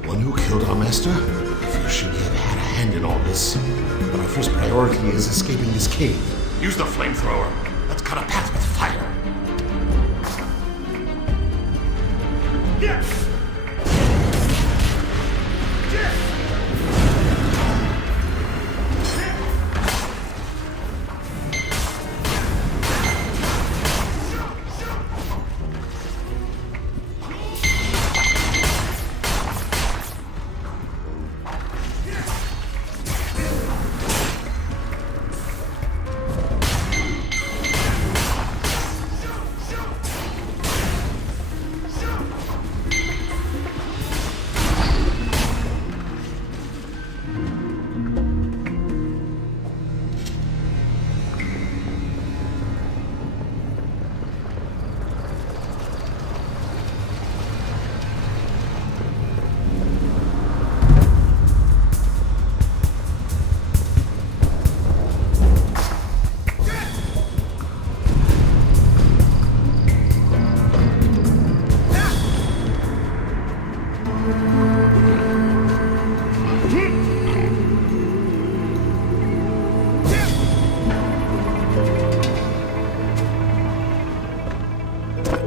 The one who killed our master? I fear she may have had a hand in all this. But our first priority is escaping this cave. Use the flamethrower. Let's cut a path with fire. Yes!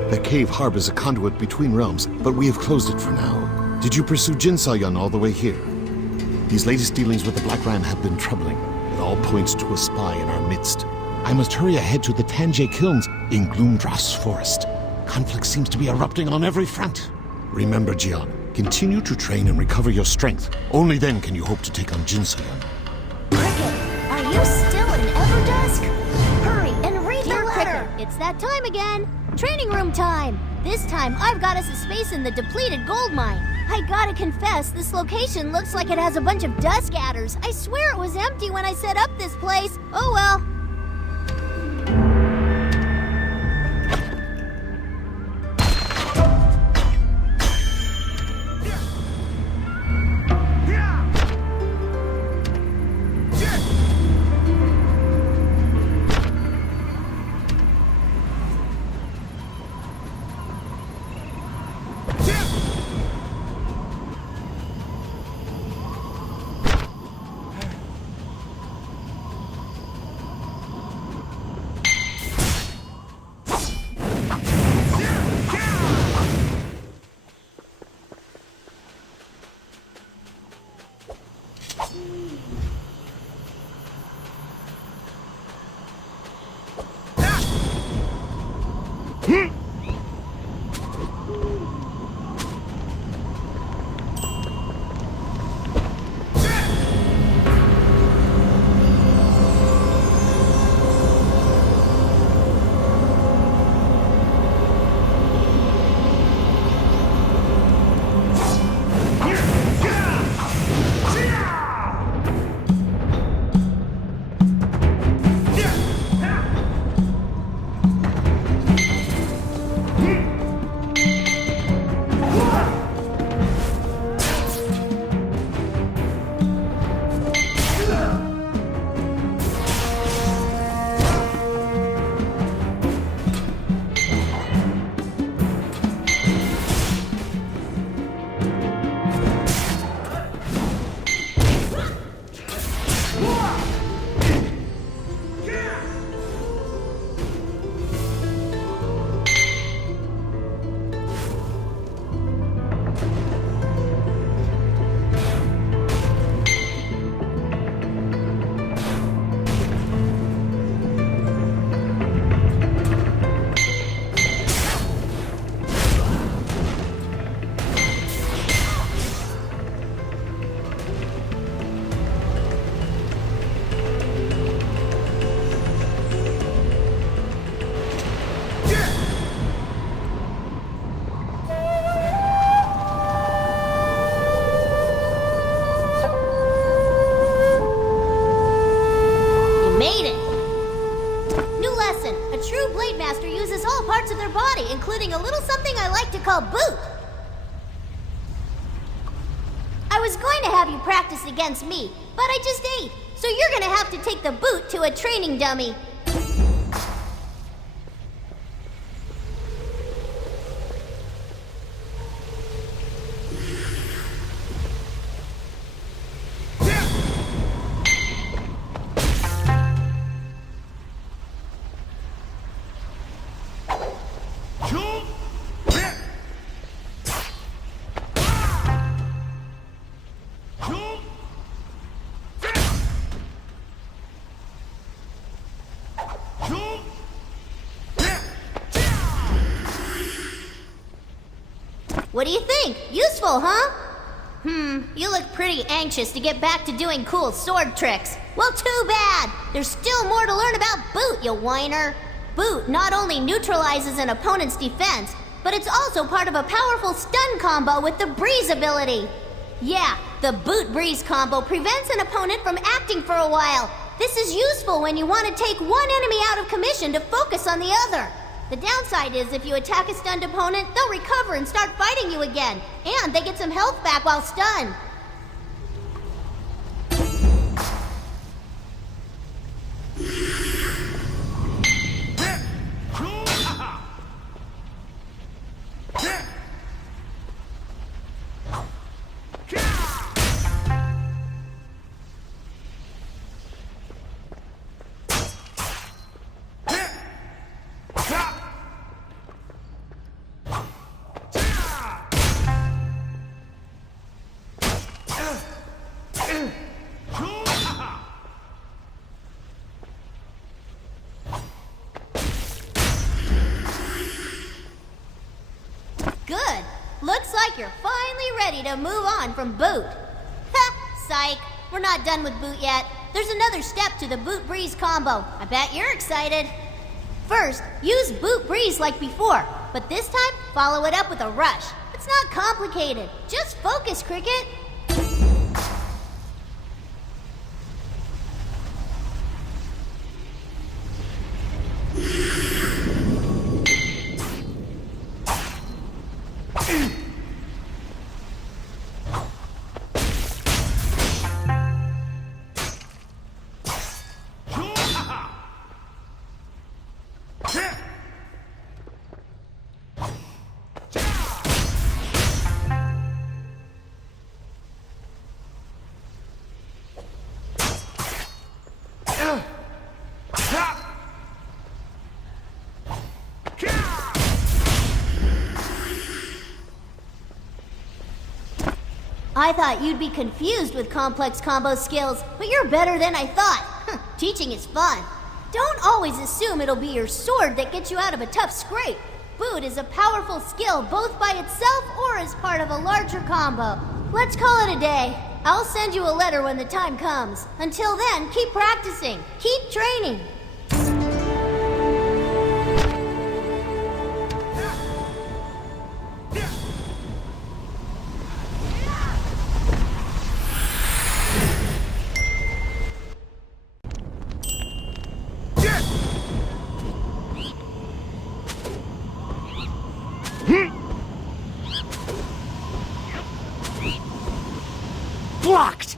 The cave harbors a conduit between realms, but we have closed it for now. Did you pursue Jin Sayan all the way here? These latest dealings with the Black Ram have been troubling. It all points to a spy in our midst. I must hurry ahead to the Tanjay Kilns in Gloomdrass Forest. Conflict seems to be erupting on every front. Remember, Jian, continue to train and recover your strength. Only then can you hope to take on Jin Sayan. Cricket, are you still in Everdusk? Hurry and read your letter. It's that time again. Training room time. This time I've got us a space in the depleted gold mine. I gotta confess, this location looks like it has a bunch of dusk adders. I swear it was empty when I set up this place. Oh well. Including a little something I like to call boot. I was going to have you practice against me, but I just ate, so you're gonna have to take the boot to a training dummy. What do you think? Useful, huh? You look pretty anxious to get back to doing cool sword tricks. Well, too bad! There's still more to learn about Boot, you whiner. Boot not only neutralizes an opponent's defense, but it's also part of a powerful stun combo with the Breeze ability. Yeah, the Boot Breeze combo prevents an opponent from acting for a while. This is useful when you want to take one enemy out of commission to focus on the other. The downside is if you attack a stunned opponent, they'll recover and start fighting you again. And they get some health back while stunned. Good. Looks like you're finally ready to move on from Boot. Ha! Psych. We're not done with Boot yet. There's another step to the Boot Breeze combo. I bet you're excited. First, use Boot Breeze like before, but this time, follow it up with a rush. It's not complicated. Just focus, Cricket. I thought you'd be confused with complex combo skills, but you're better than I thought. Teaching is fun. Don't always assume it'll be your sword that gets you out of a tough scrape. Boot is a powerful skill both by itself or as part of a larger combo. Let's call it a day. I'll send you a letter when the time comes. Until then, keep practicing. Keep training. Blocked!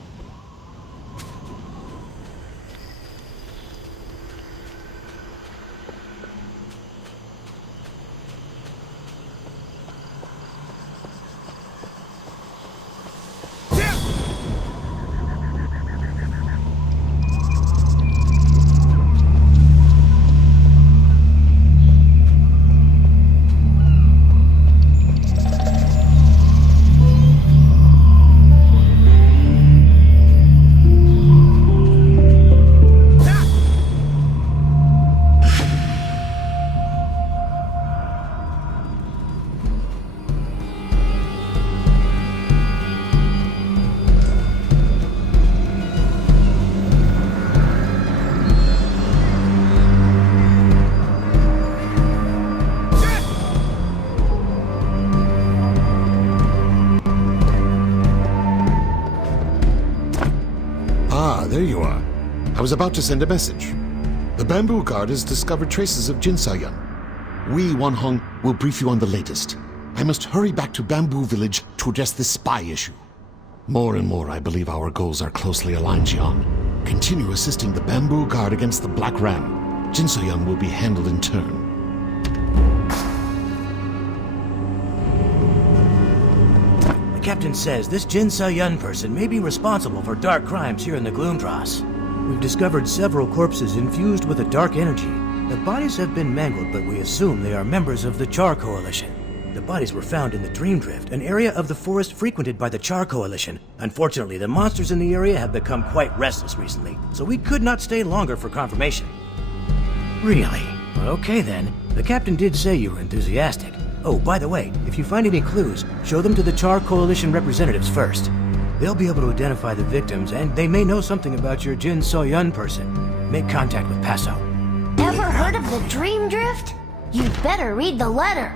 There you are. I was about to send a message. The Bamboo Guard has discovered traces of Jin Sayan. We, Wanhong, will brief you on the latest. I must hurry back to Bamboo Village to address this spy issue. More and more, I believe our goals are closely aligned, Jian. Continue assisting the Bamboo Guard against the Black Ram. Jin Sayan will be handled in turn. The captain says this Jin Se-yun person may be responsible for dark crimes here in the Gloomdross. We've discovered several corpses infused with a dark energy. The bodies have been mangled, but we assume they are members of the Char Coalition. The bodies were found in the Dreamdrift, an area of the forest frequented by the Char Coalition. Unfortunately, the monsters in the area have become quite restless recently, so we could not stay longer for confirmation. Really? Okay then. The captain did say you were enthusiastic. Oh, by the way, if you find any clues, show them to the Char Coalition representatives first. They'll be able to identify the victims, and they may know something about your Jin So-yun person. Make contact with Paso. Ever heard of the Dream Drift? You'd better read the letter.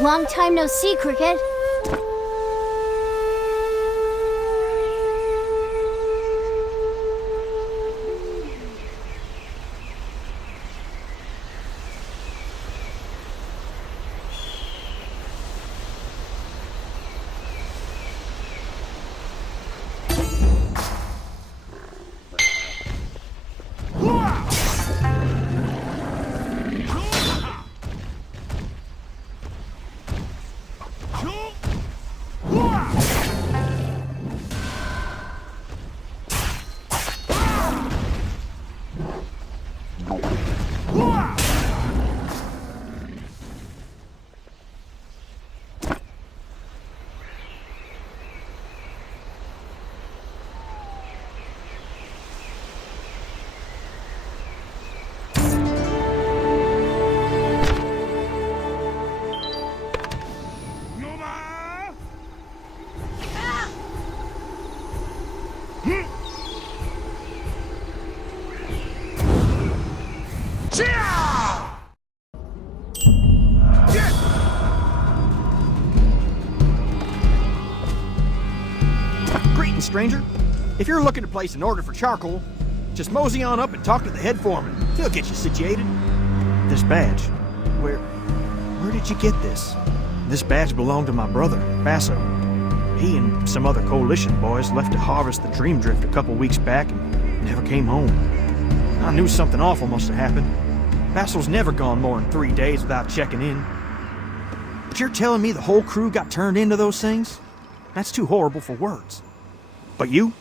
Long time no see, Cricket. Greetings, stranger. If you're looking to place an order for charcoal, just mosey on up and talk to the head foreman. He'll get you situated. This badge, where did you get this? This badge belonged to my brother, Paso. He and some other coalition boys left to harvest the Dream Drift a couple weeks back and never came home. I knew something awful must have happened. Paso's never gone more than 3 days without checking in. But you're telling me the whole crew got turned into those things? That's too horrible for words. But you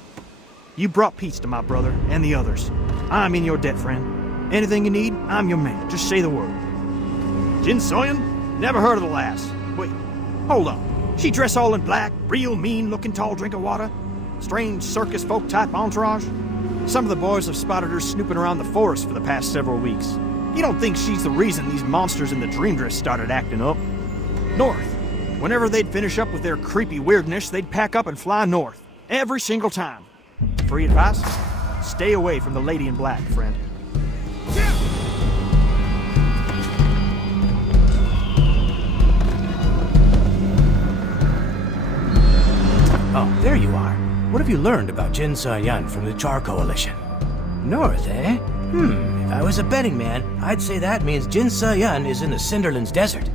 brought peace to my brother and the others. I'm in your debt, friend. Anything you need, I'm your man. Just say the word. Jin So-yun? Never heard of the lass. Wait, hold on. She dress all in black, real mean-looking tall drink of water? Strange circus folk type entourage? Some of the boys have spotted her snooping around the forest for the past several weeks. You don't think she's the reason these monsters in the Dream Drift started acting up? North. Whenever they'd finish up with their creepy weirdness, they'd pack up and fly north. Every single time. Free advice? Stay away from the Lady in Black, friend. Oh, there you are. What have you learned about Jin Se-yun from the Char Coalition? North, eh? If I was a betting man, I'd say that means Jin Se-yun is in the Cinderlands Desert.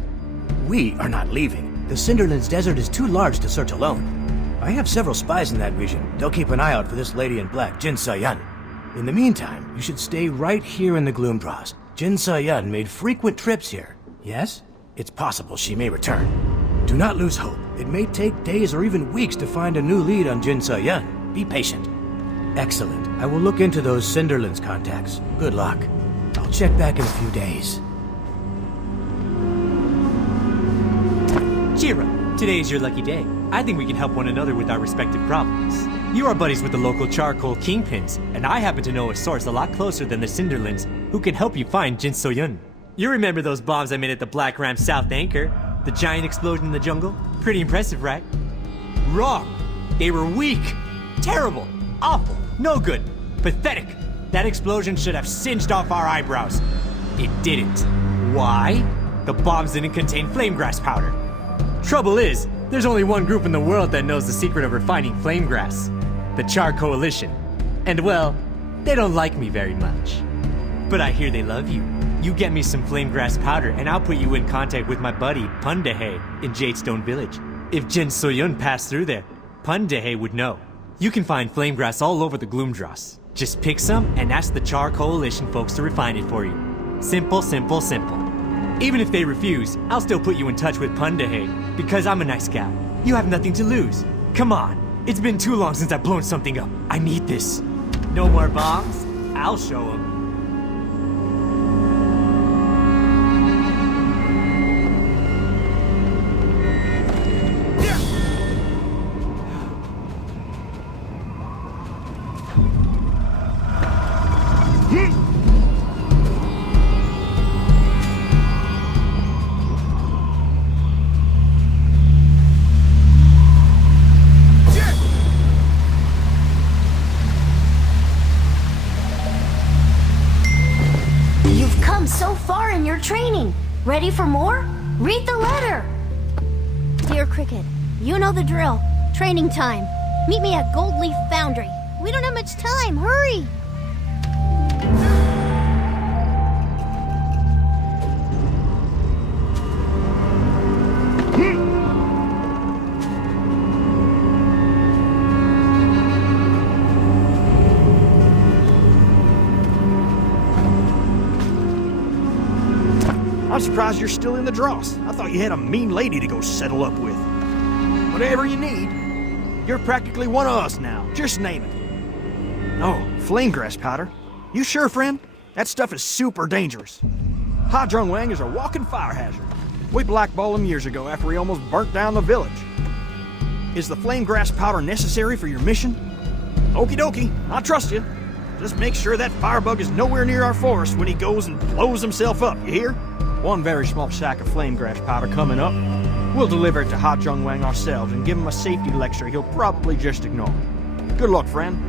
We are not leaving. The Cinderlands Desert is too large to search alone. I have several spies in that region. They'll keep an eye out for this lady in black, Jin Se-yun. In the meantime, you should stay right here in the Gloomdross. Jin Se-yun made frequent trips here. Yes? It's possible she may return. Do not lose hope. It may take days or even weeks to find a new lead on Jin Se-yun. Be patient. Excellent. I will look into those Cinderlands contacts. Good luck. I'll check back in a few days. Cheer up. Today is your lucky day. I think we can help one another with our respective problems. You are buddies with the local charcoal kingpins, and I happen to know a source a lot closer than the Cinderlands who can help you find Jin Se-yun. You remember those bombs I made at the Black Ram South Anchor? The giant explosion in the jungle? Pretty impressive, right? Wrong! They were weak! Terrible! Awful! No good! Pathetic! That explosion should have singed off our eyebrows. It didn't. Why? The bombs didn't contain flamegrass powder. Trouble is, there's only one group in the world that knows the secret of refining flamegrass. The Char Coalition. And well, they don't like me very much. But I hear they love you. You get me some flamegrass powder and I'll put you in contact with my buddy, Pundahe, in Jadestone Village. If Jin Se-yun passed through there, Pundahe would know. You can find flamegrass all over the Gloomdross. Just pick some and ask the Char Coalition folks to refine it for you. Simple, simple, simple. Even if they refuse, I'll still put you in touch with Pundahe, because I'm a nice guy. You have nothing to lose. Come on, it's been too long since I've blown something up. I need this. No more bombs? I'll show them. Training. Ready for more? Read the letter! Dear Cricket, you know the drill. Training time. Meet me at Goldleaf Foundry. We don't have much time. Hurry! I'm surprised you're still in the dross. I thought you had a mean lady to go settle up with. Whatever you need, you're practically one of us now. Just name it. Oh, flamegrass powder. You sure, friend? That stuff is super dangerous. Ha Jung Wang is a walking fire hazard. We blackballed him years ago after he almost burnt down the village. Is the flamegrass powder necessary for your mission? Okie dokie, I trust you. Just make sure that firebug is nowhere near our forest when he goes and blows himself up, you hear? One very small sack of flamegrass powder coming up. We'll deliver it to Ha Jung Wang ourselves and give him a safety lecture he'll probably just ignore. Good luck, friend.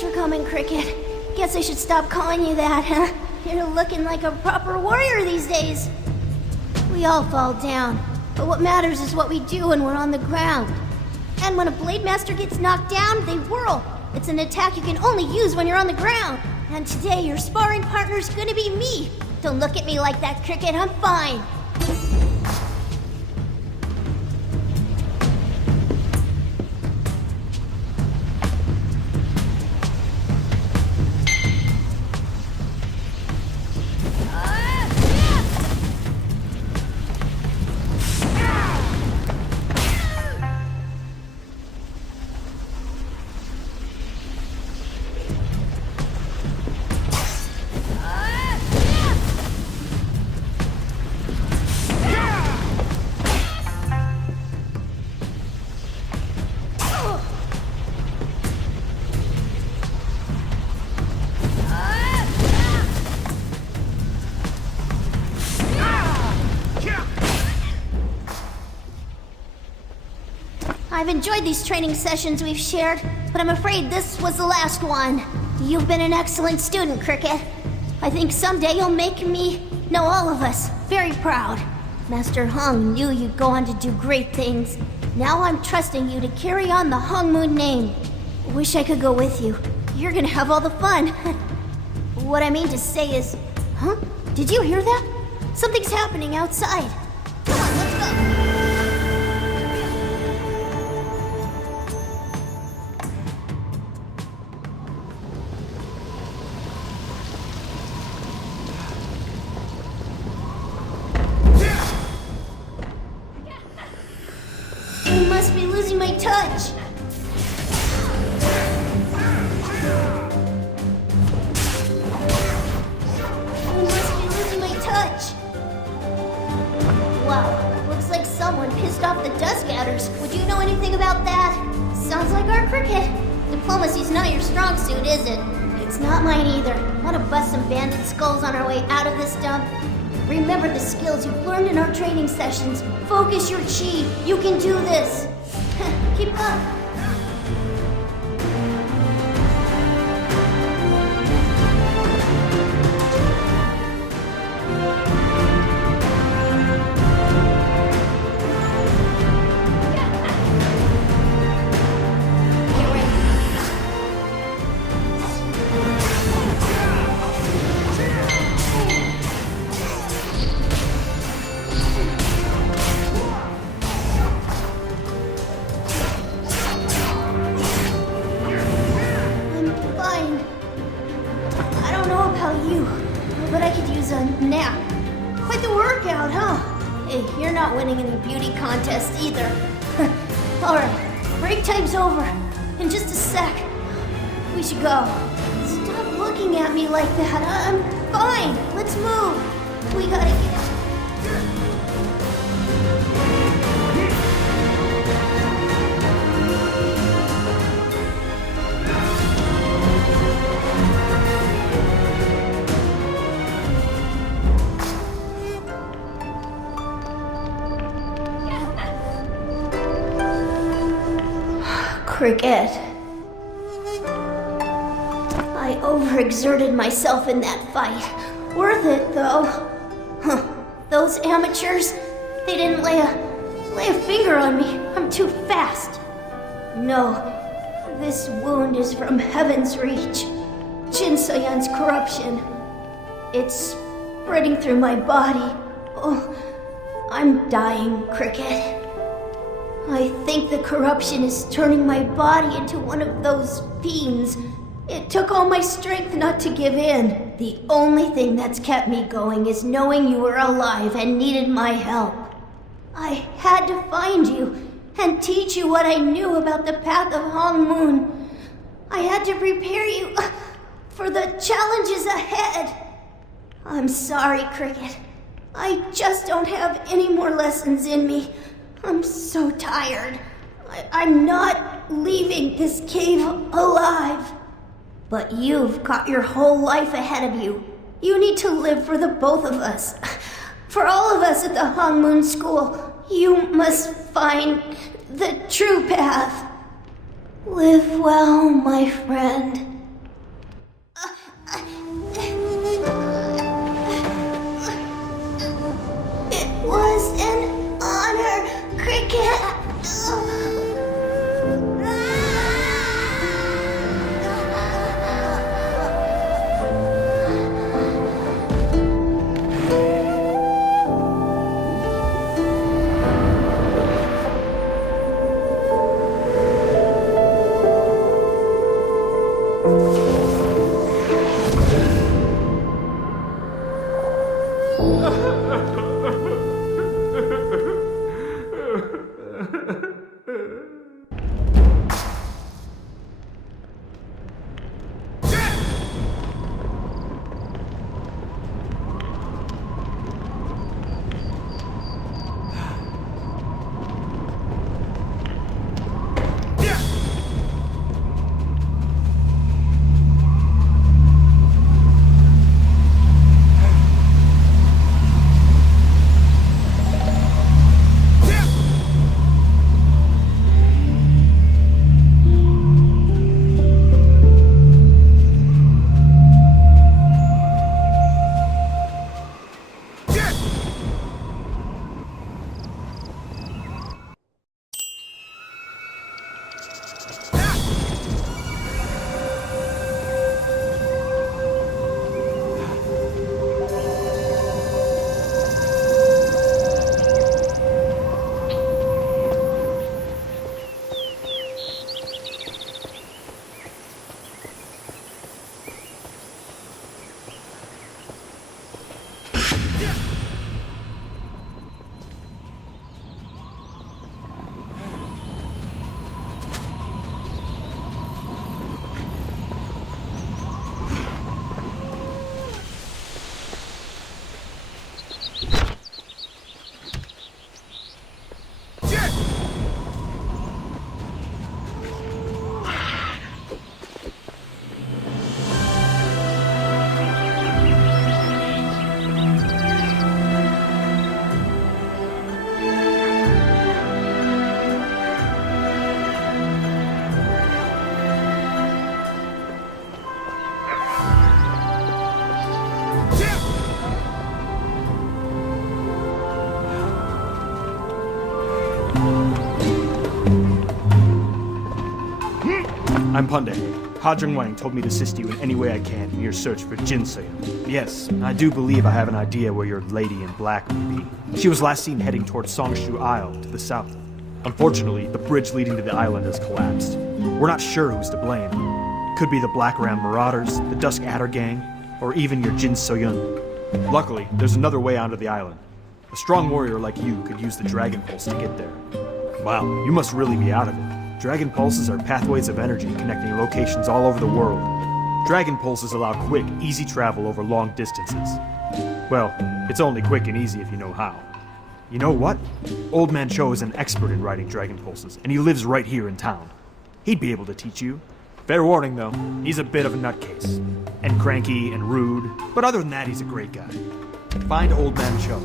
Thanks for coming, Cricket. Guess I should stop calling you that, huh? You're looking like a proper warrior these days. We all fall down, but what matters is what we do when we're on the ground. And when a Blade Master gets knocked down, they whirl. It's an attack you can only use when you're on the ground. And today, your sparring partner's gonna be me. Don't look at me like that, Cricket. I'm fine. I've enjoyed these training sessions we've shared, but I'm afraid this was the last one. You've been an excellent student, Cricket. I think someday you'll make me, no, all of us, very proud. Master Hung knew you'd go on to do great things. Now I'm trusting you to carry on the Hung Moon name. Wish I could go with you. You're gonna have all the fun. What I mean to say is... Huh? Did you hear that? Something's happening outside. Come on, let's go. I must be losing my touch. Wow, looks like someone pissed off the Dust Gators. Would you know anything about that? Sounds like our Cricket. Diplomacy's not your strong suit, is it? It's not mine either. Want to bust some bandit skulls on our way out of this dump? Remember the skills you've learned in our training sessions. Focus your chi. You can do this. Keep up. But I could use a nap. Quite the workout, huh? Hey, you're not winning any beauty contests either. Alright, break time's over. In just a sec. We should go. Stop looking at me like that. I'm fine. Let's move. We gotta get... Cricket. I overexerted myself in that fight. Worth it, though. Huh. Those amateurs, they didn't lay a finger on me. I'm too fast. No, this wound is from Heaven's Reach. Jin So-yun's corruption. It's spreading through my body. Oh, I'm dying, Cricket. I think the corruption is turning my body into one of those fiends. It took all my strength not to give in. The only thing that's kept me going is knowing you were alive and needed my help. I had to find you and teach you what I knew about the path of Hong Moon. I had to prepare you for the challenges ahead. I'm sorry, Cricket. I just don't have any more lessons in me. I'm so tired. I'm not leaving this cave alive. But you've got your whole life ahead of you. You need to live for the both of us. For all of us at the Hong Moon School. You must find the true path. Live well, my friend. I'm Punde. Hajong Wang told me to assist you in any way I can in your search for Jin Soyun. Yes, I do believe I have an idea where your lady in black may be. She was last seen heading towards Songshu Isle to the south. Unfortunately, the bridge leading to the island has collapsed. We're not sure who's to blame. Could be the Black Ram Marauders, the Dusk Adder Gang, or even your Jin Soyun. Luckily, there's another way onto the island. A strong warrior like you could use the Dragon Pulse to get there. Wow, you must really be out of it. Dragon Pulses are pathways of energy connecting locations all over the world. Dragon Pulses allow quick, easy travel over long distances. Well, it's only quick and easy if you know how. You know what? Old Man Cho is an expert in riding Dragon Pulses, and he lives right here in town. He'd be able to teach you. Fair warning, though, he's a bit of a nutcase. And cranky and rude, but other than that, he's a great guy. Find Old Man Cho.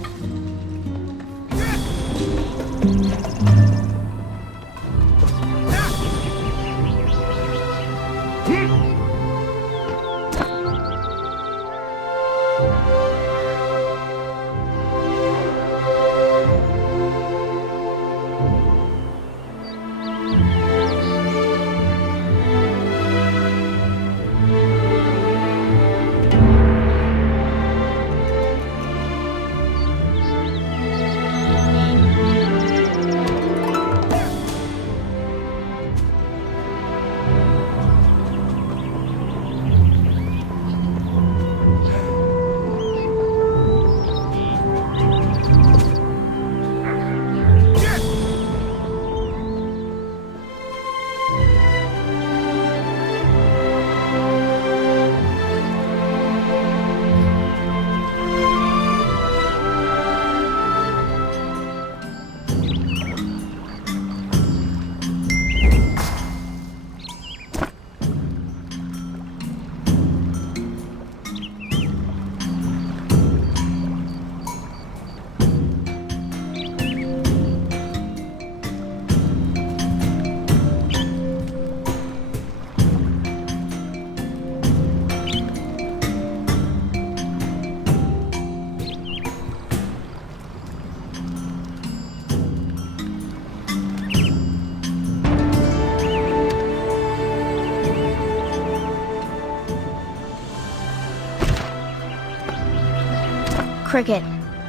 Cricket,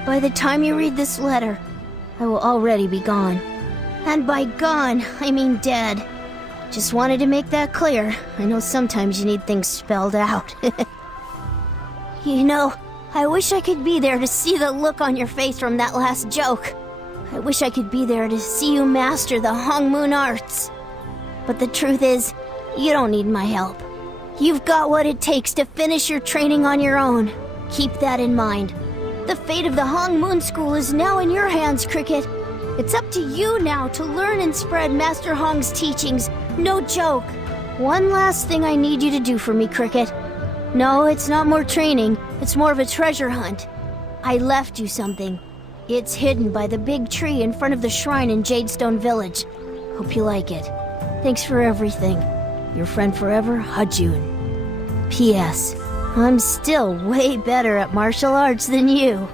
by the time you read this letter, I will already be gone. And by gone, I mean dead. Just wanted to make that clear. I know sometimes you need things spelled out. You know, I wish I could be there to see the look on your face from that last joke. I wish I could be there to see you master the Hongmoon arts. But the truth is, you don't need my help. You've got what it takes to finish your training on your own. Keep that in mind. The fate of the Hongmoon School is now in your hands, Cricket. It's up to you now to learn and spread Master Hong's teachings. No joke. One last thing I need you to do for me, Cricket. No, it's not more training. It's more of a treasure hunt. I left you something. It's hidden by the big tree in front of the shrine in Jadestone Village. Hope you like it. Thanks for everything. Your friend forever, Hajun. P.S. I'm still way better at martial arts than you.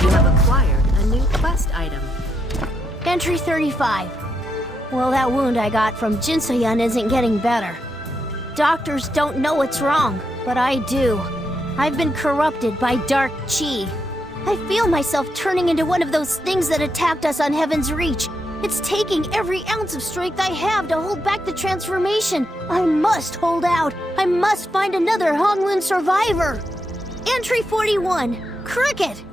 You have acquired a new quest item. Entry 35. Well, that wound I got from Jinsoyun isn't getting better. Doctors don't know what's wrong, but I do. I've been corrupted by dark chi. I feel myself turning into one of those things that attacked us on Heaven's Reach. It's taking every ounce of strength I have to hold back the transformation. I must hold out. I must find another Hongmoon survivor. Entry 41. Cricket.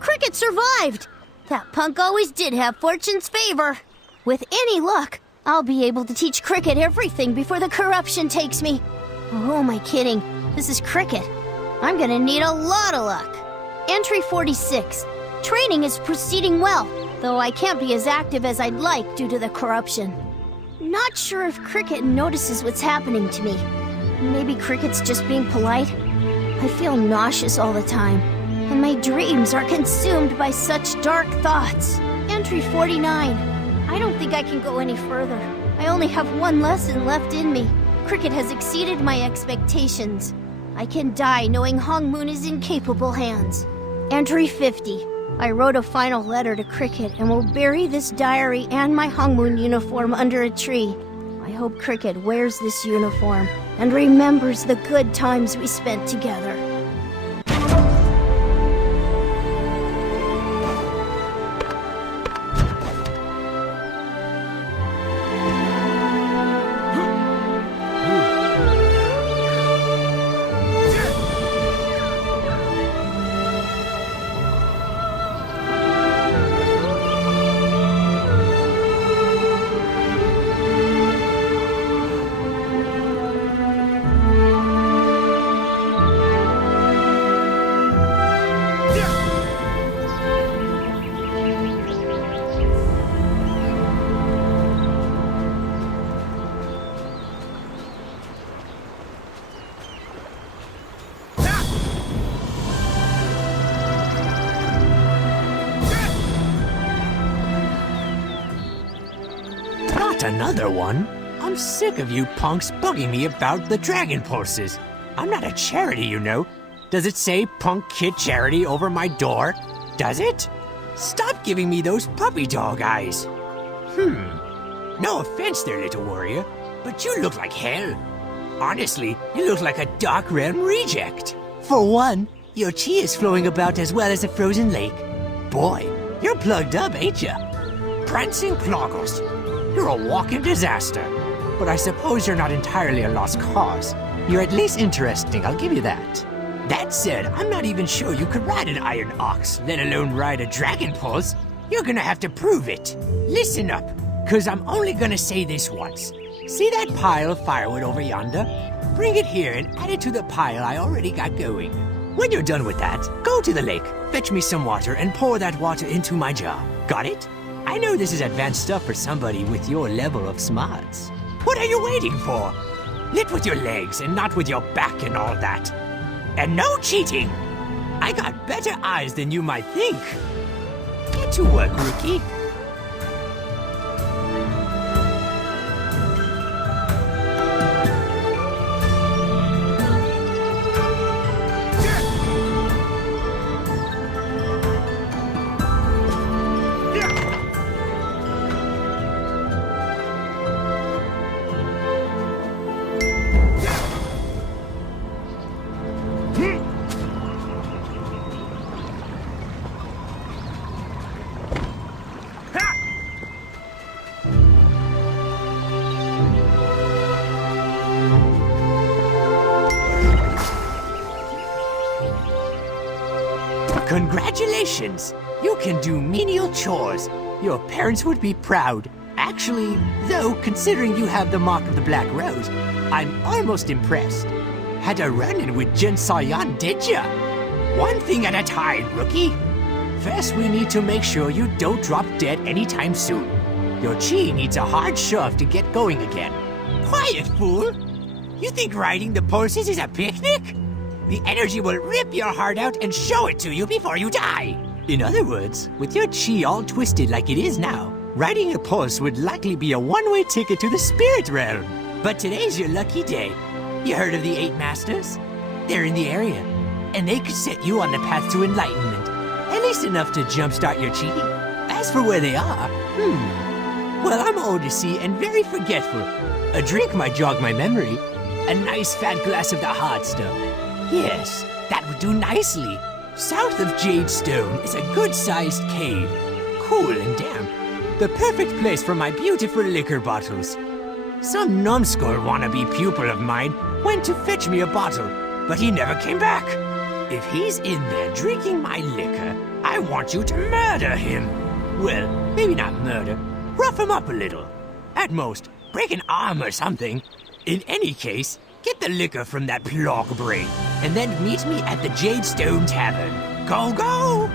Cricket survived. That punk always did have fortune's favor. With any luck, I'll be able to teach Cricket everything before the corruption takes me. Oh, who am I kidding? This is Cricket. I'm gonna need a lot of luck. Entry 46. Training is proceeding well, though I can't be as active as I'd like due to the corruption. Not sure if Cricket notices what's happening to me. Maybe Cricket's just being polite. I feel nauseous all the time, and my dreams are consumed by such dark thoughts. Entry 49. I don't think I can go any further. I only have one lesson left in me. Cricket has exceeded my expectations. I can die knowing Hongmoon is in capable hands. Entry 50. I wrote a final letter to Cricket and will bury this diary and my Hongmoon uniform under a tree. I hope Cricket wears this uniform and remembers the good times we spent together. Another one? I'm sick of you punks bugging me about the Dragon Pulses. I'm not a charity, you know. Does it say Punk Kid Charity over my door? Does it? Stop giving me those puppy dog eyes. No offense there, little warrior, but you look like hell. Honestly, you look like a Dark Realm reject. For one, your chi is flowing about as well as a frozen lake. Boy, you're plugged up, ain't ya? Prancing Ploggles. You're a walking disaster. But I suppose you're not entirely a lost cause. You're at least interesting, I'll give you that. That said, I'm not even sure you could ride an iron ox, let alone ride a dragon pulse. You're gonna have to prove it. Listen up, cause I'm only gonna say this once. See that pile of firewood over yonder? Bring it here and add it to the pile I already got going. When you're done with that, go to the lake, fetch me some water, and pour that water into my jar. Got it? I know this is advanced stuff for somebody with your level of smarts. What are you waiting for? Lit with your legs and not with your back and all that. And no cheating! I got better eyes than you might think. Get to work, rookie. Congratulations! You can do menial chores. Your parents would be proud. Actually, though, considering you have the mark of the Black Rose, I'm almost impressed. Had a run-in with Jin Sayan, did ya? One thing at a time, rookie. First, we need to make sure you don't drop dead anytime soon. Your chi needs a hard shove to get going again. Quiet, fool! You think riding the pulses is a picnic? The energy will rip your heart out and show it to you before you die. In other words, with your chi all twisted like it is now, riding a pulse would likely be a one-way ticket to the spirit realm. But today's your lucky day. You heard of the 8 Masters? They're in the area, and they could set you on the path to enlightenment. At least enough to jumpstart your chi. As for where they are, well, I'm old, you see, and very forgetful. A drink might jog my memory. A nice fat glass of the hard stuff. Yes, that would do nicely. South of Jadestone is a good-sized cave. Cool and damp. The perfect place for my beautiful liquor bottles. Some numbskull wannabe pupil of mine went to fetch me a bottle, but he never came back. If he's in there drinking my liquor, I want you to murder him. Well, maybe not murder. Rough him up a little. At most, break an arm or something. In any case, get the liquor from that plug brain, and then meet me at the Jadestone Tavern. Go, go!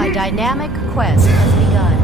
A dynamic quest has begun.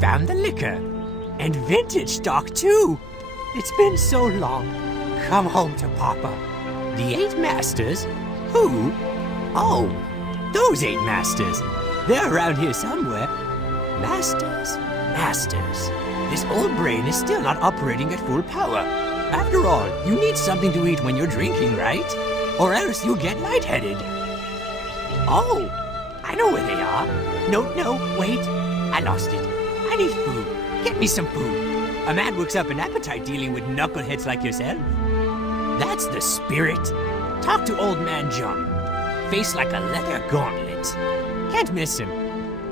found the liquor. And vintage stock, too. It's been so long. Come home to Papa. The 8 masters? Who? Oh, those 8 masters. They're around here somewhere. Masters. This old brain is still not operating at full power. After all, you need something to eat when you're drinking, right? Or else you'll get lightheaded. Oh, I know where they are. No, wait. I lost it. I need food. Get me some food. A man works up an appetite dealing with knuckleheads like yourself. That's the spirit. Talk to old man John. Face like a leather gauntlet. Can't miss him.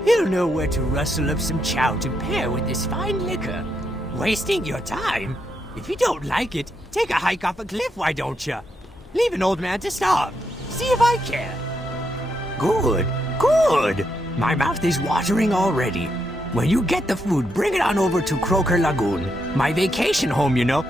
He'll know where to rustle up some chow to pair with this fine liquor. Wasting your time? If you don't like it, take a hike off a cliff, why don't you? Leave an old man to starve. See if I care. Good. My mouth is watering already. When you get the food, bring it on over to Croaker Lagoon. My vacation home, you know.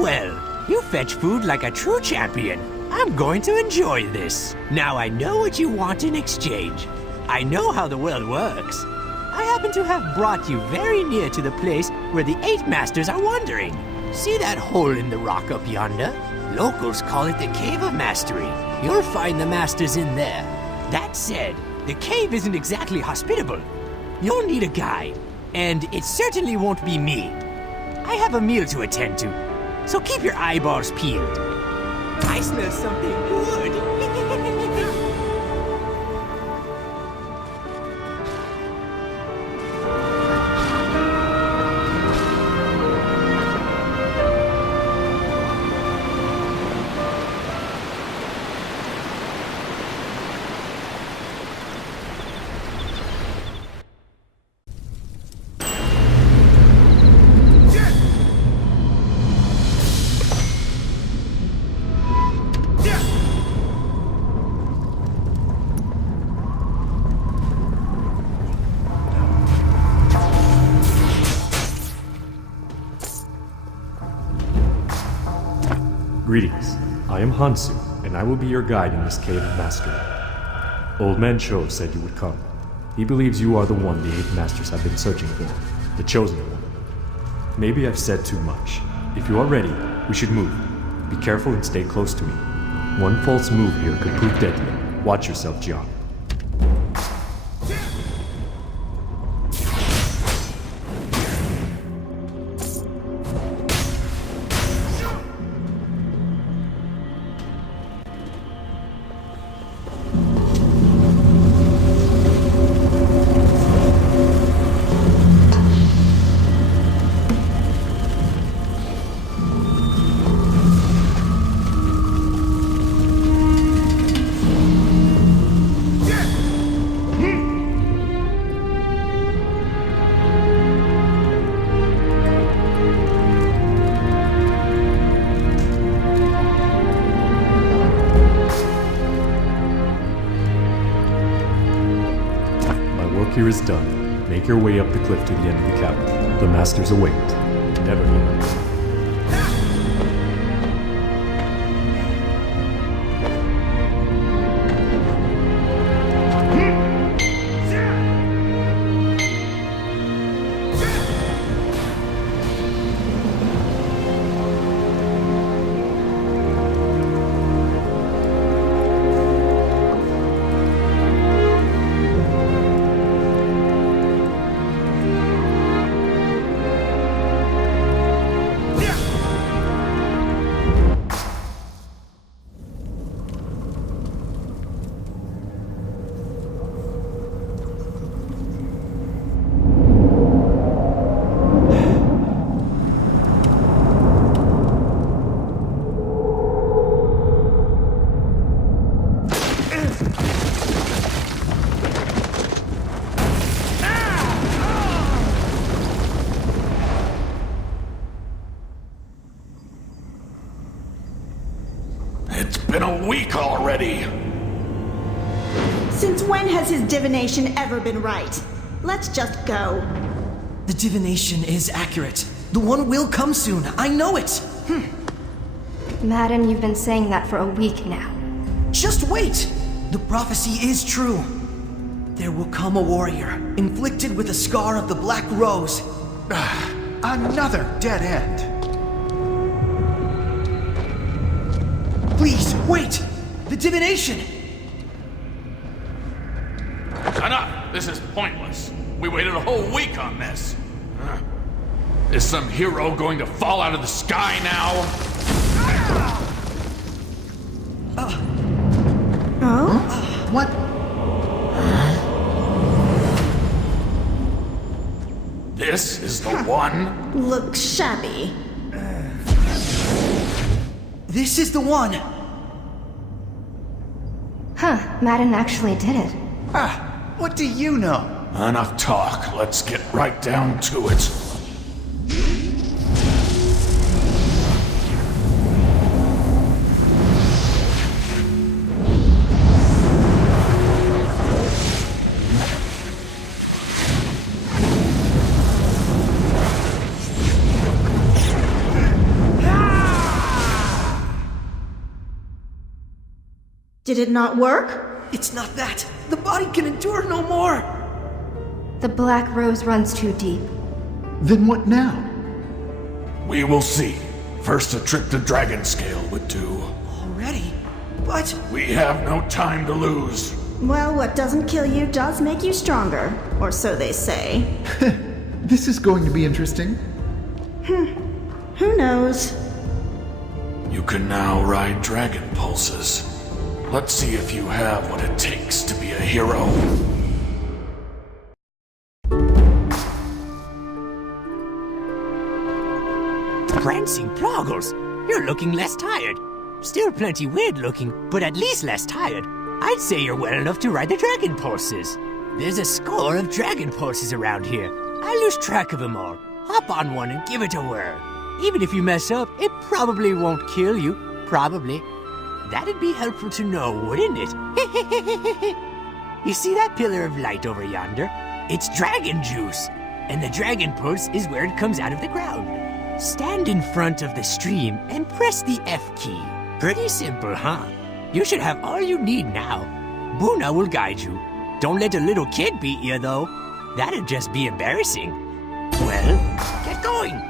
Well, you fetch food like a true champion. I'm going to enjoy this. Now I know what you want in exchange. I know how the world works. I happen to have brought you very near to the place where the 8 masters are wandering. See that hole in the rock up yonder? Locals call it the Cave of Mastery. You'll find the masters in there. That said, the cave isn't exactly hospitable. You'll need a guide, and it certainly won't be me. I have a meal to attend to, so keep your eyeballs peeled. I smell something good. Greetings. I am Hansu, and I will be your guide in this cave of mastery. Old Man Cho said you would come. He believes you are the one the 8 Masters have been searching for, the chosen one. Maybe I've said too much. If you are ready, we should move. Be careful and stay close to me. One false move here could prove deadly. Watch yourself, Jiang. Here is done. Make your way up the cliff to the end of the cavern. The Masters await. Never give up. Been a week already. Since when has his divination ever been right? Let's just go. The divination is accurate. The one will come soon. I know it. Madden, you've been saying that for a week now. Just wait. The prophecy is true. There will come a warrior, inflicted with a scar of the Black Rose. Another dead end. Please, wait! The divination! Enough! This is pointless. We waited a whole week on this. Is some hero going to fall out of the sky now? What? This is the one? Looks shabby. This is the one! Huh, Madden actually did it. What do you know? Enough talk. Let's get right down to it. Did it not work? It's not that. The body can endure no more. The Black Rose runs too deep. Then what now? We will see. First, a trip to Dragon Scale would do. Already? But... We have no time to lose. Well, what doesn't kill you does make you stronger. Or so they say. This is going to be interesting. Who knows? You can now ride Dragon Pulses. Let's see if you have what it takes to be a hero. Prancing Proggles, you're looking less tired. Still plenty weird looking, but at least less tired. I'd say you're well enough to ride the Dragon Pulses. There's a score of Dragon Pulses around here. I lose track of them all. Hop on one and give it a whirl. Even if you mess up, it probably won't kill you. Probably. That'd be helpful to know, wouldn't it? You see that pillar of light over yonder? It's dragon juice, and the dragon pulse is where it comes out of the ground. Stand in front of the stream and press the F key. Pretty simple, huh? You should have all you need now. Buna will guide you. Don't let a little kid beat you, though. That'd just be embarrassing. Well, get going.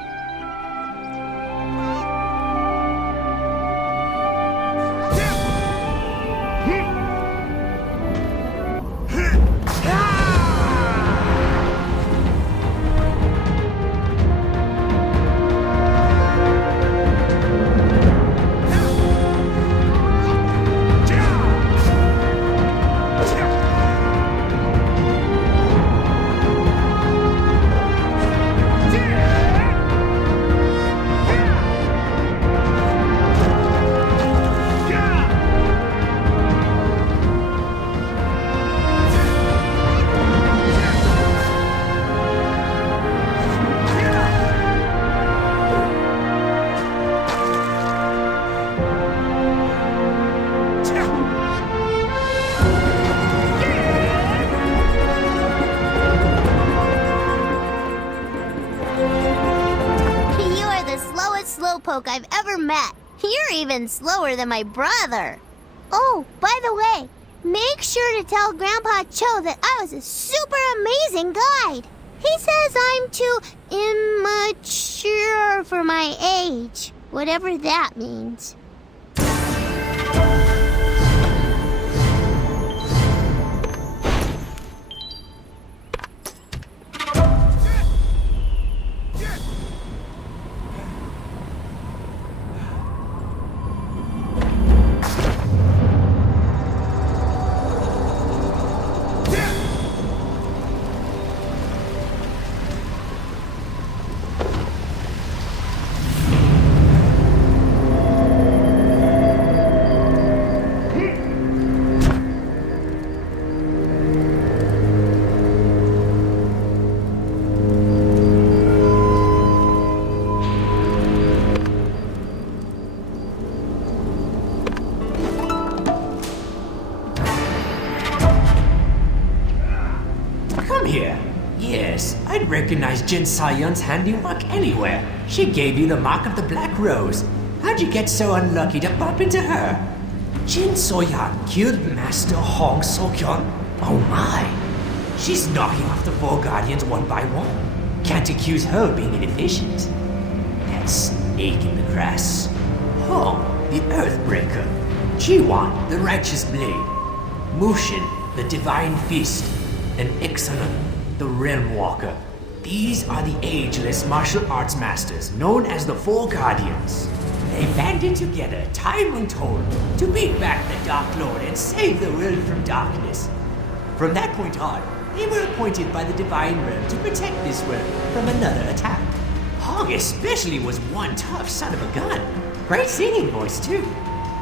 Slowpoke I've ever met. You're even slower than my brother. Oh, by the way, make sure to tell Grandpa Cho that I was a super amazing guide. He says I'm too immature for my age, whatever that means. Recognize Jin Sayun's handiwork anywhere. She gave you the mark of the Black Rose. How'd you get so unlucky to bump into her? Jin Soyan killed Master Hong Sokyeon? Oh my! She's knocking off the four guardians one by one. Can't accuse her of being inefficient. That snake in the grass. Hong, the Earthbreaker. Jiwan, the Righteous Blade. Mushin, the Divine Fist. And Ixalan, the Realm Walker. These are the ageless martial arts masters known as the Four Guardians. They banded together, time untold, to beat back the Dark Lord and save the world from darkness. From that point on, they were appointed by the Divine Realm to protect this world from another attack. Hong especially was one tough son of a gun. Great singing voice, too.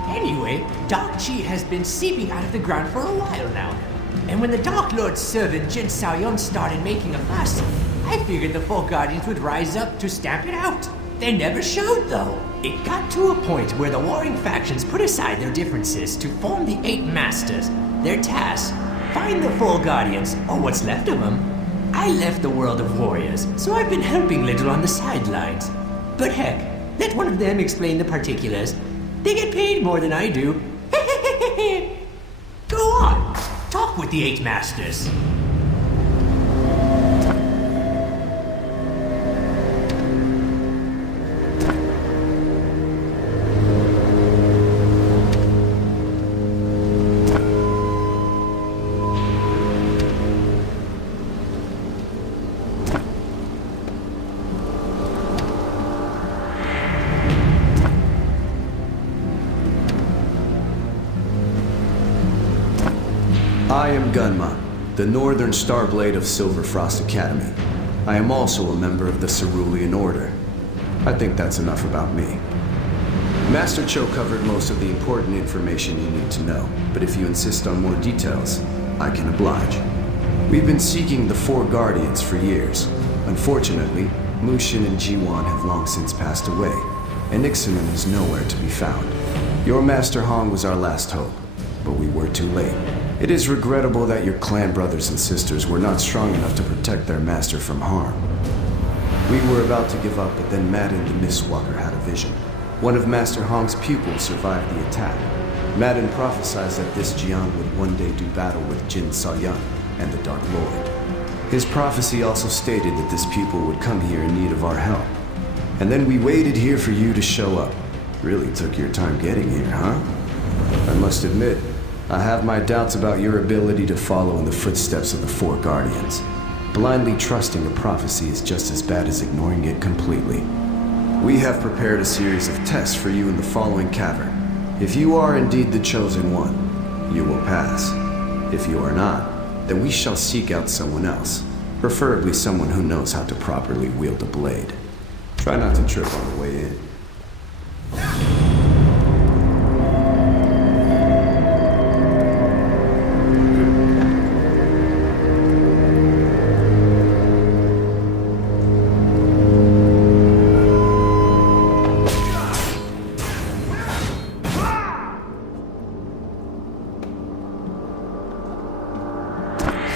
Anyway, Dark Chi has been seeping out of the ground for a while now. And when the Dark Lord's servant Jin Saoyon started making a fuss, I figured the Four Guardians would rise up to stamp it out. They never showed, though. It got to a point where the warring factions put aside their differences to form the Eight Masters. Their task, find the Four Guardians, or what's left of them. I left the world of warriors, so I've been helping little on the sidelines. But heck, let one of them explain the particulars. They get paid more than I do. Go on, talk with the Eight Masters. I am Gunma, the Northern Starblade of Silver Frost Academy. I am also a member of the Cerulean Order. I think that's enough about me. Master Cho covered most of the important information you need to know, but if you insist on more details, I can oblige. We've been seeking the Four Guardians for years. Unfortunately, Mushin and Jiwan have long since passed away, and Ixalan is nowhere to be found. Your Master Hong was our last hope, but we were too late. It is regrettable that your clan brothers and sisters were not strong enough to protect their master from harm. We were about to give up, but then Madden the Mistwalker had a vision. One of Master Hong's pupils survived the attack. Madden prophesied that this Jian would one day do battle with Jin Saoyun and the Dark Lord. His prophecy also stated that this pupil would come here in need of our help. And then we waited here for you to show up. Really took your time getting here, huh? I must admit, I have my doubts about your ability to follow in the footsteps of the Four Guardians. Blindly trusting a prophecy is just as bad as ignoring it completely. We have prepared a series of tests for you in the following cavern. If you are indeed the chosen one, you will pass. If you are not, then we shall seek out someone else, preferably someone who knows how to properly wield a blade. Try not to trip on the way in.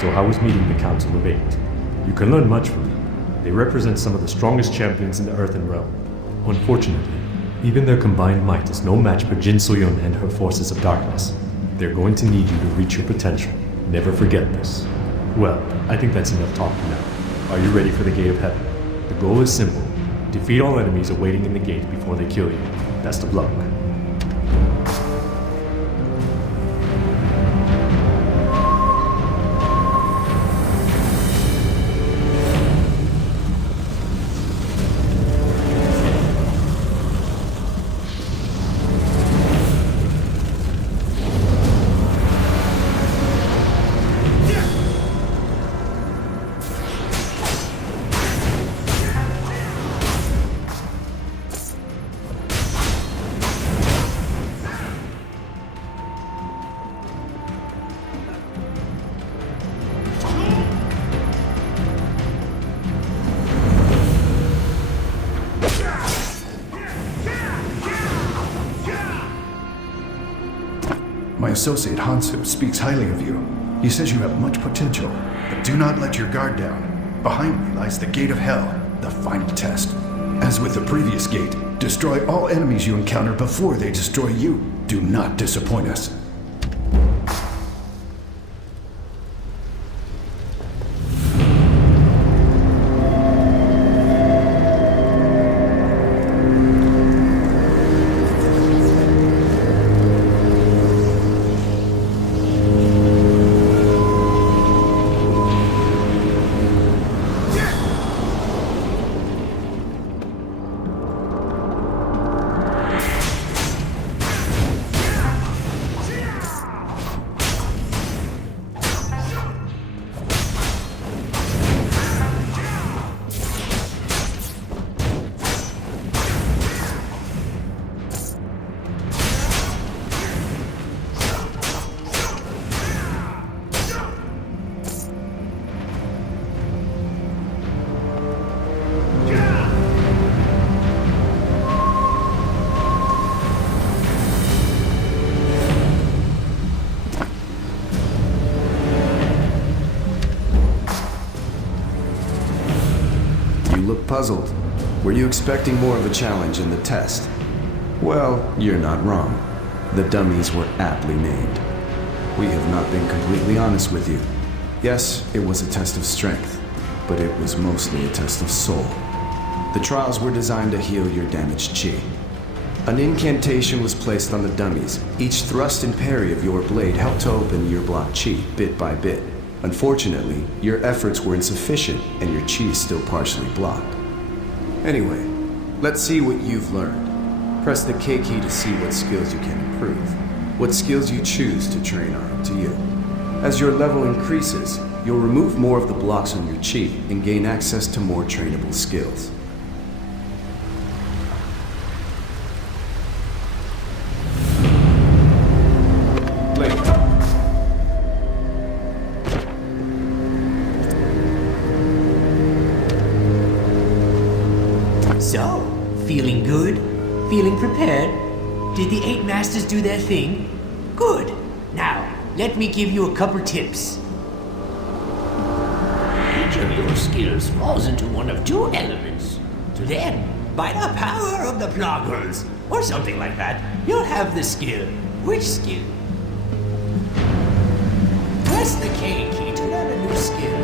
So how was meeting the Council of Eight? You can learn much from them. They represent some of the strongest champions in the Earthen Realm. Unfortunately, even their combined might is no match for Jin Saoyun and her forces of darkness. They're going to need you to reach your potential. Never forget this. Well, I think that's enough talk for now. Are you ready for the Gate of Heaven? The goal is simple. Defeat all enemies awaiting in the gate before they kill you. Best of luck. My associate Hansu speaks highly of you. He says you have much potential, but do not let your guard down. Behind me lies the Gate of Hell, the final test. As with the previous gate, destroy all enemies you encounter before they destroy you. Do not disappoint us. Puzzled. Were you expecting more of a challenge in the test? Well, you're not wrong. The dummies were aptly named. We have not been completely honest with you. Yes, it was a test of strength, but it was mostly a test of soul. The trials were designed to heal your damaged chi. An incantation was placed on the dummies. Each thrust and parry of your blade helped to open your blocked chi bit by bit. Unfortunately, your efforts were insufficient and your chi is still partially blocked. Anyway, let's see what you've learned. Press the K key to see what skills you can improve. What skills you choose to train are up to you. As your level increases, you'll remove more of the blocks on your chi and gain access to more trainable skills. So, feeling good? Feeling prepared? Did the 8 masters do their thing? Good. Now, let me give you a couple tips. Each of your skills falls into one of two elements. To them, By the power of the Ploggers, or something like that, you'll have the skill. Which skill? Press the K key to learn a new skill.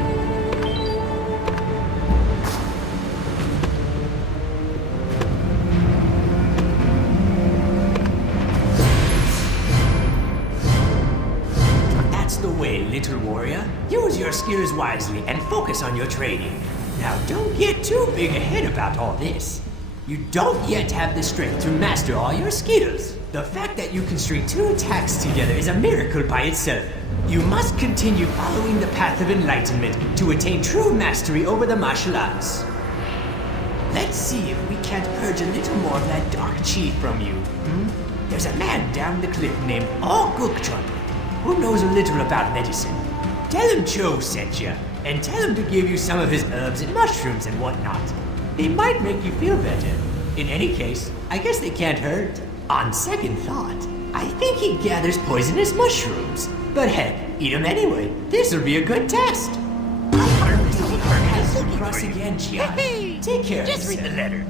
That's the way, little warrior. Use your skills wisely and focus on your training. Now don't get too big ahead about all this. You don't yet have the strength to master all your skills. The fact that you can string 2 attacks together is a miracle by itself. You must continue following the path of enlightenment to attain true mastery over the martial arts. Let's see if we can't purge a little more of that dark chi from you. There's a man down the cliff named All Gukchun who knows a little about medicine. Tell him Cho sent you, and tell him to give you some of his herbs and mushrooms and whatnot. They might make you feel better. In any case, I guess they can't hurt. On second thought, I think he gathers poisonous mushrooms. But heck, eat them anyway. This'll be a good test. Cross again, Gian. Take care of yourself. Just read the letter.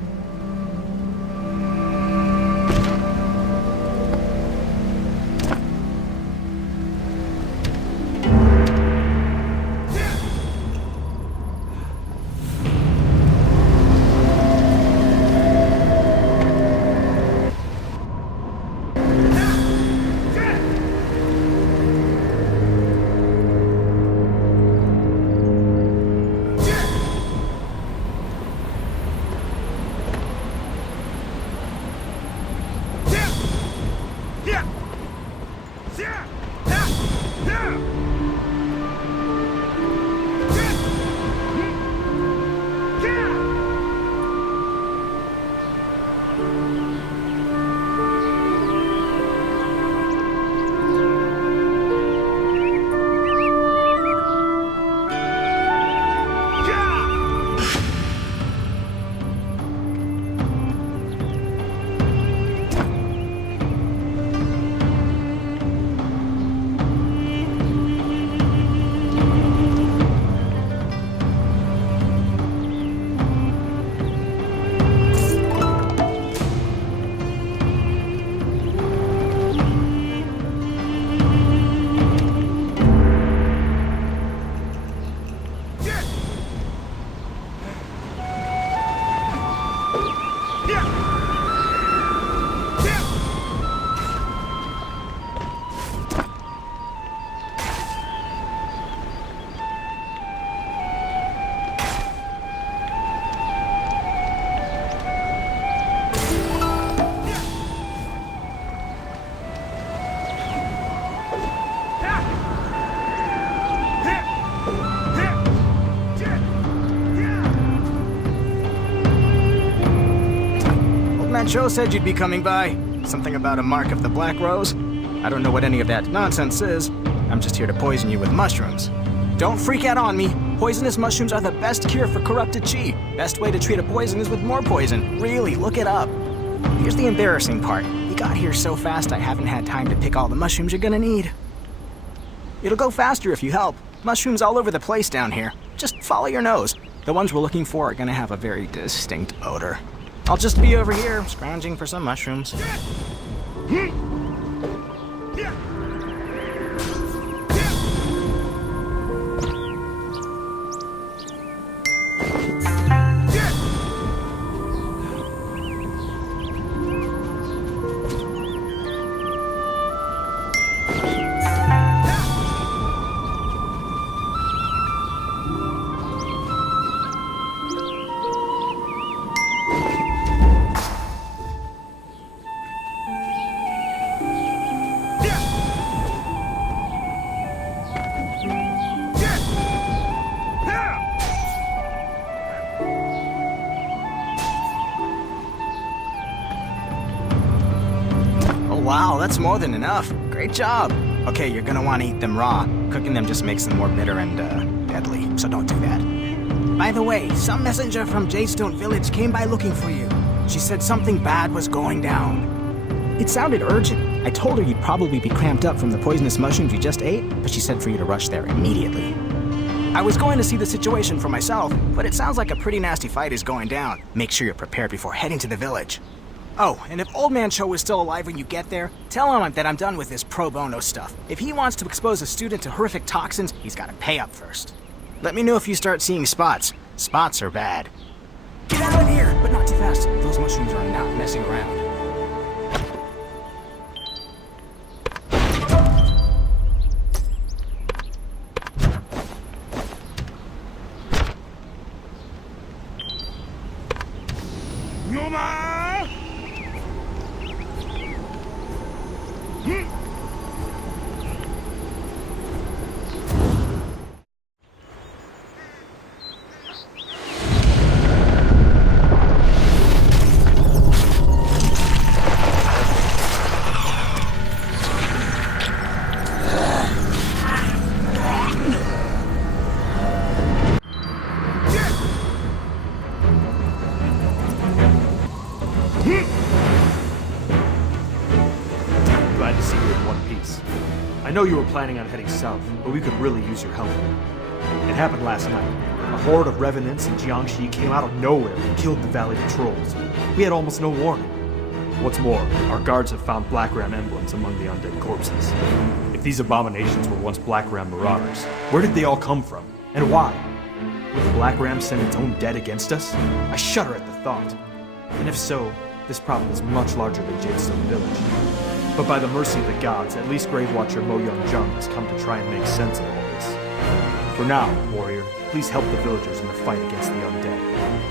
Cho said you'd be coming by. Something about a mark of the Black Rose? I don't know what any of that nonsense is. I'm just here to poison you with mushrooms. Don't freak out on me. Poisonous mushrooms are the best cure for corrupted chi. Best way to treat a poison is with more poison. Really, look it up. Here's the embarrassing part. You got here so fast I haven't had time to pick all the mushrooms you're gonna need. It'll go faster if you help. Mushrooms all over the place down here. Just follow your nose. The ones we're looking for are gonna have a very distinct odor. I'll just be over here, scrounging for some mushrooms. Wow, that's more than enough. Great job. Okay, you're gonna want to eat them raw. Cooking them just makes them more bitter and, deadly, so don't do that. By the way, some messenger from Jaystone Village came by looking for you. She said something bad was going down. It sounded urgent. I told her you'd probably be cramped up from the poisonous mushrooms you just ate, but she said for you to rush there immediately. I was going to see the situation for myself, but it sounds like a pretty nasty fight is going down. Make sure you're prepared before heading to the village. Oh, and if Old Man Cho is still alive when you get there, tell him that I'm done with this pro bono stuff. If he wants to expose a student to horrific toxins, he's got to pay up first. Let me know if you start seeing spots. Spots are bad. Get out of here, but not too fast. Those mushrooms are not messing around. I know you were planning on heading south, but we could really use your help. It happened last night. A horde of revenants in Jiangxi came out of nowhere and killed the valley patrols. We had almost no warning. What's more, our guards have found Black Ram emblems among the undead corpses. If these abominations were once Black Ram marauders, where did they all come from? And why? Would the Black Ram send its own dead against us? I shudder at the thought. And if so, this problem is much larger than Jadestone Village. But by the mercy of the gods, at least Grave Watcher Mo Young-jung has come to try and make sense of all this. For now, warrior, please help the villagers in the fight against the undead.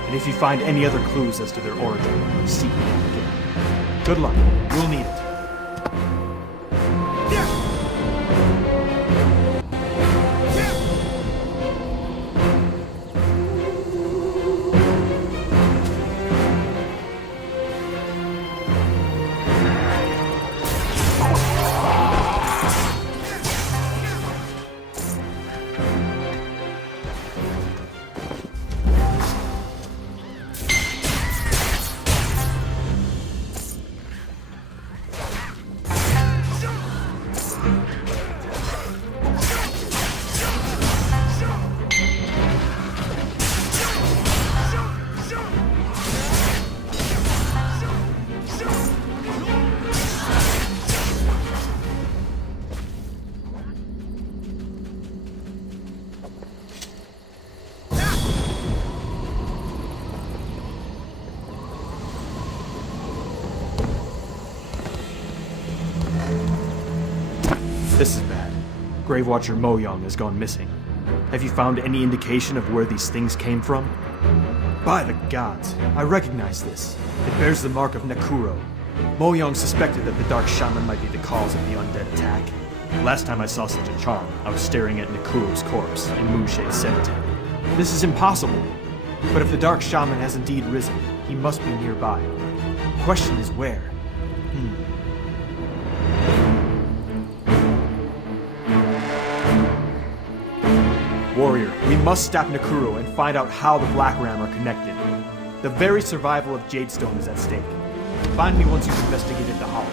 And if you find any other clues as to their origin, seek me out again. Good luck. You'll need it. This is bad. Grave Watcher Mo Young has gone missing. Have you found any indication of where these things came from? By the gods, I recognize this. It bears the mark of Nekuro. Mo Young suspected that the Dark Shaman might be the cause of the undead attack. Last time I saw such a charm, I was staring at Nekuro's corpse in Moonshade Cemetery. This is impossible. But if the Dark Shaman has indeed risen, he must be nearby. The question is where? Warrior, we must stop Nekuro and find out how the Black Ram are connected. The very survival of Jadestone is at stake. Find me once you've investigated the Hollow.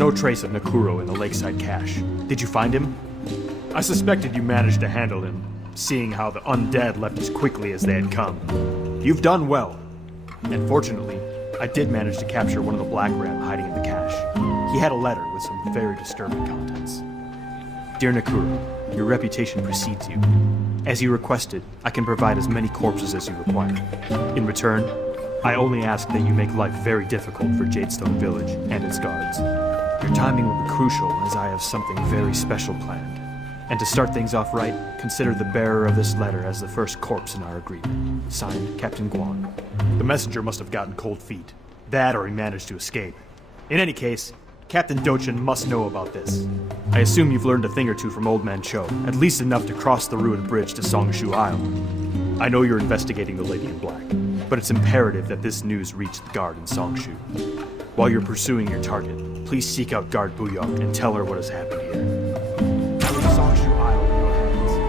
no trace of Nakuro in the lakeside cache. Did you find him? I suspected you managed to handle him, seeing how the undead left as quickly as they had come. You've done well. And fortunately, I did manage to capture one of the Black Ram hiding in the cache. He had a letter with some very disturbing contents. Dear Nakuro, your reputation precedes you. As you requested, I can provide as many corpses as you require. In return, I only ask that you make life very difficult for Jadestone Village and its guards. Your timing will be crucial, as I have something very special planned. And to start things off right, consider the bearer of this letter as the first corpse in our agreement. Signed, Captain Guan. The messenger must have gotten cold feet. That or he managed to escape. In any case, Captain Dochin must know about this. I assume you've learned a thing or two from Old Man Cho, at least enough to cross the ruined bridge to Songshu Isle. I know you're investigating the Lady in Black, but it's imperative that this news reach the guard in Songshu. While you're pursuing your target, please seek out Guard Buyok and tell her what has happened here. Songshu Isle in your hands.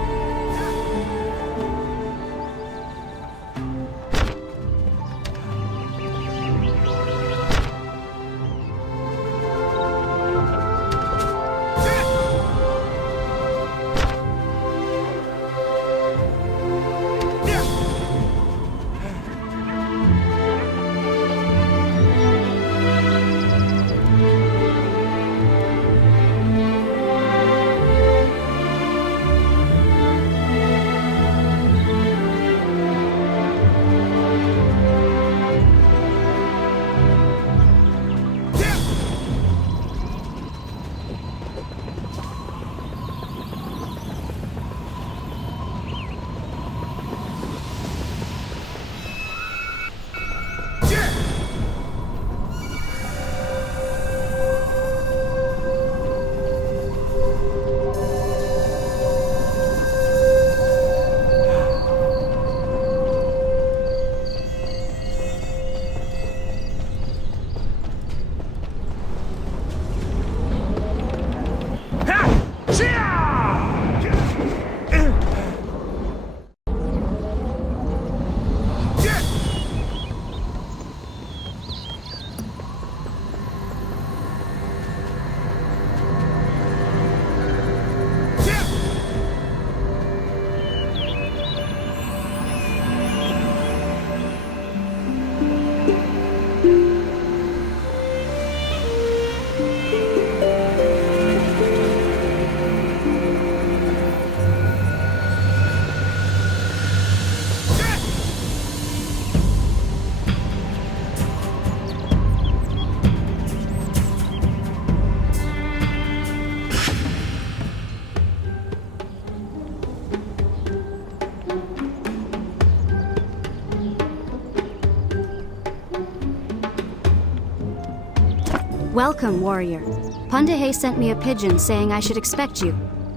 Welcome, warrior. Pundahe sent me a pigeon saying I should expect you.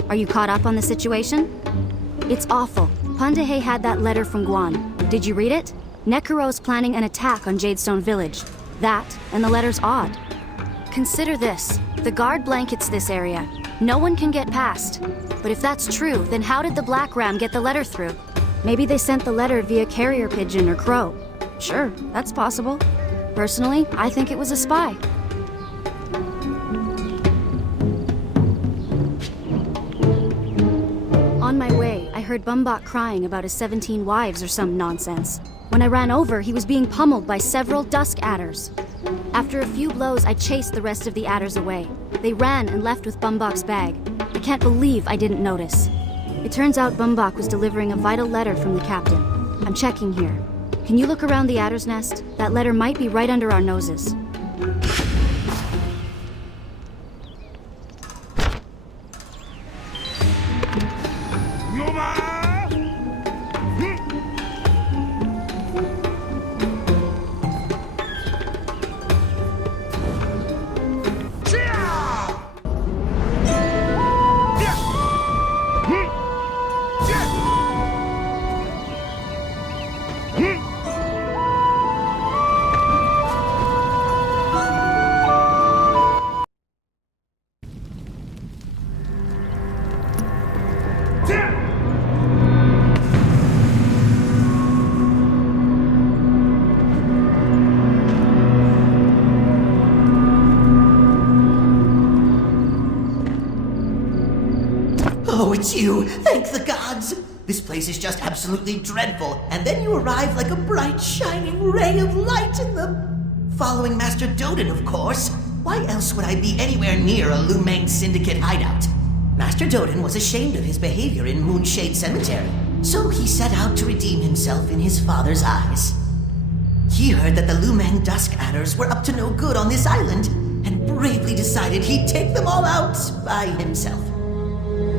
Are you caught up on the situation? It's awful. Pundahe had that letter from Guan. Did you read it? Nekuro's planning an attack on Jadestone Village. That, and the letter's odd. Consider this. The guard blankets this area. No one can get past. But if that's true, then how did the Black Ram get the letter through? Maybe they sent the letter via carrier pigeon or crow. Sure, that's possible. Personally, I think it was a spy. On my way, I heard Bumbok crying about his 17 wives or some nonsense. When I ran over, he was being pummeled by several dusk adders. After a few blows, I chased the rest of the adders away. They ran and left with Bumbok's bag. I can't believe I didn't notice. It turns out Bumbok was delivering a vital letter from the captain. I'm checking here. Can you look around the adder's nest? That letter might be right under our noses. it's you! Thank the gods! This place is just absolutely dreadful, and then you arrive like a bright, shining ray of light in the... Following Master Doden, of course. Why else would I be anywhere near a Lumang Syndicate hideout? Master Doden was ashamed of his behavior in Moonshade Cemetery, so he set out to redeem himself in his father's eyes. He heard that the Lumang Dusk Adders were up to no good on this island, and bravely decided he'd take them all out by himself.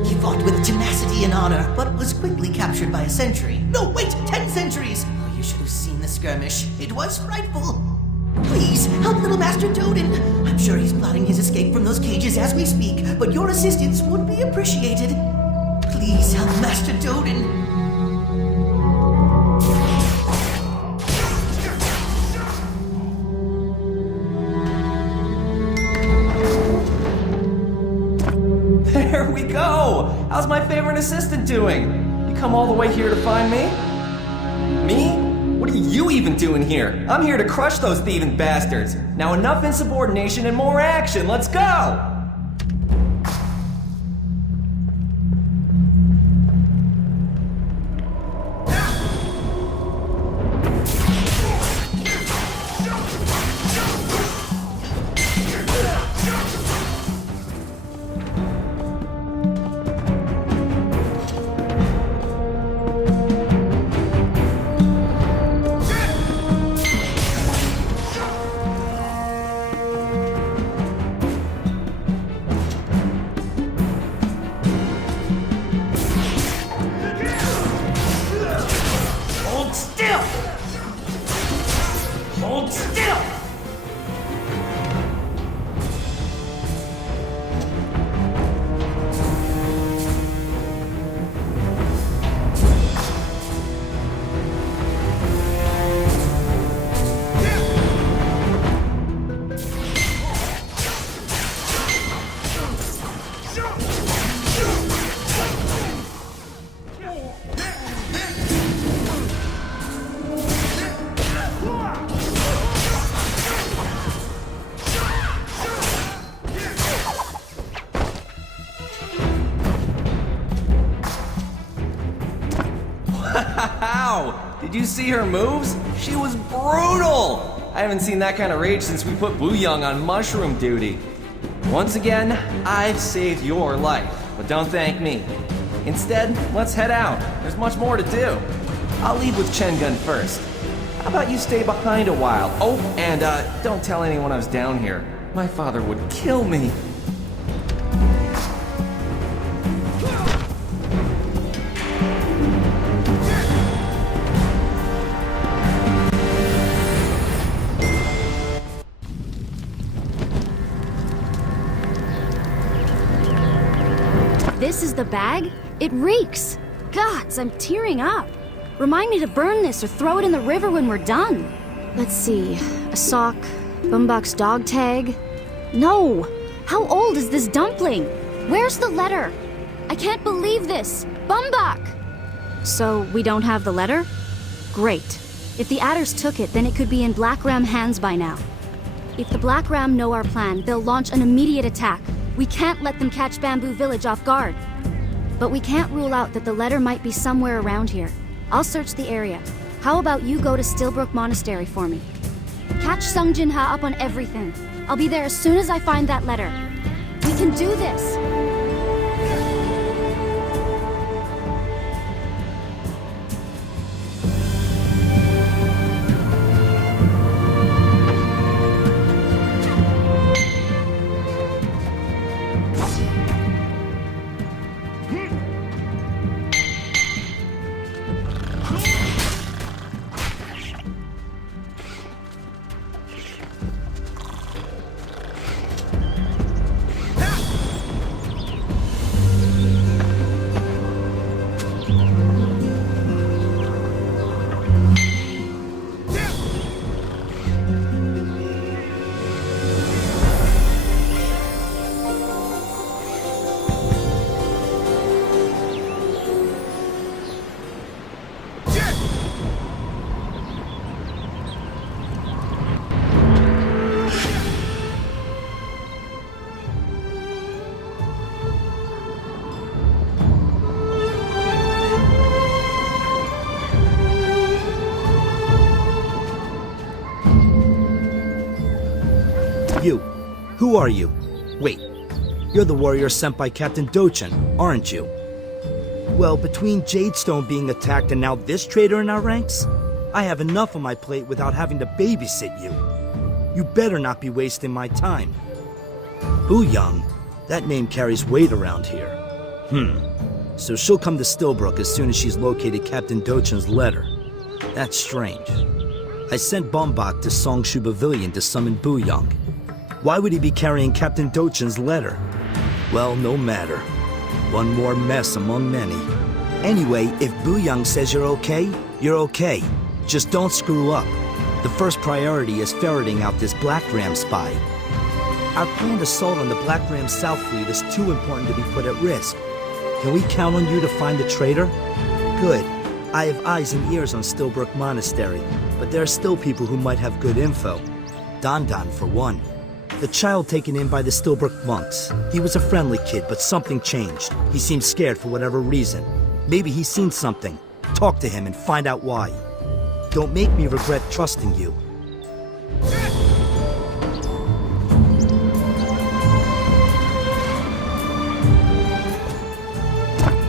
He fought with tenacity and honor, but was quickly captured by a sentry. No, wait, 10 sentries! Oh, you should have seen the skirmish. It was frightful. Please, help little Master Doden. I'm sure he's plotting his escape from those cages as we speak, but your assistance would be appreciated. Please help Master Doden. There we go! How's my favorite assistant doing? You come all the way here to find me? Me? What are you even doing here? I'm here to crush those thieving bastards. Now enough insubordination and more action. Let's go! Hold still! Wow! Did you see her moves? She was brutal! I haven't seen that kind of rage since we put Wooyoung on mushroom duty. Once again, I've saved your life, but don't thank me. Instead, let's head out. There's much more to do. I'll leave with Chen Gun first. How about you stay behind a while? Oh, and don't tell anyone I was down here. My father would kill me. This is the bag? It reeks! Gods, I'm tearing up. Remind me to burn this or throw it in the river when we're done. Let's see. A sock, Bumbak's dog tag. No! How old is this dumpling? Where's the letter? I can't believe this! Bumbak! So, we don't have the letter? Great. If the Adders took it, then it could be in Black Ram hands by now. If the Black Ram know our plan, they'll launch an immediate attack. We can't let them catch Bamboo Village off guard. But we can't rule out that the letter might be somewhere around here. I'll search the area. How about you go to Stillbrook Monastery for me? Catch Sung Jin Ha up on everything. I'll be there as soon as I find that letter. We can do this! Who are you? Wait, you're the warrior sent by Captain Dochin, aren't you? Well, between Jadestone being attacked and now this traitor in our ranks, I have enough on my plate without having to babysit you. You better not be wasting my time. Booyoung, that name carries weight around here. So she'll come to Stillbrook as soon as she's located Captain Dochin's letter. That's strange. I sent Bombach to Songshu Pavilion to summon Booyoung. Why would he be carrying Captain Dochin's letter? Well, no matter. One more mess among many. Anyway, if Booyoung says you're okay, you're okay. Just don't screw up. The first priority is ferreting out this Black Ram spy. Our planned assault on the Black Ram South Fleet is too important to be put at risk. Can we count on you to find the traitor? Good. I have eyes and ears on Stillbrook Monastery, but there are still people who might have good info. Don, for one. The child taken in by the Stillbrook monks. He was a friendly kid, but something changed. He seemed scared for whatever reason. Maybe he's seen something. Talk to him and find out why. Don't make me regret trusting you.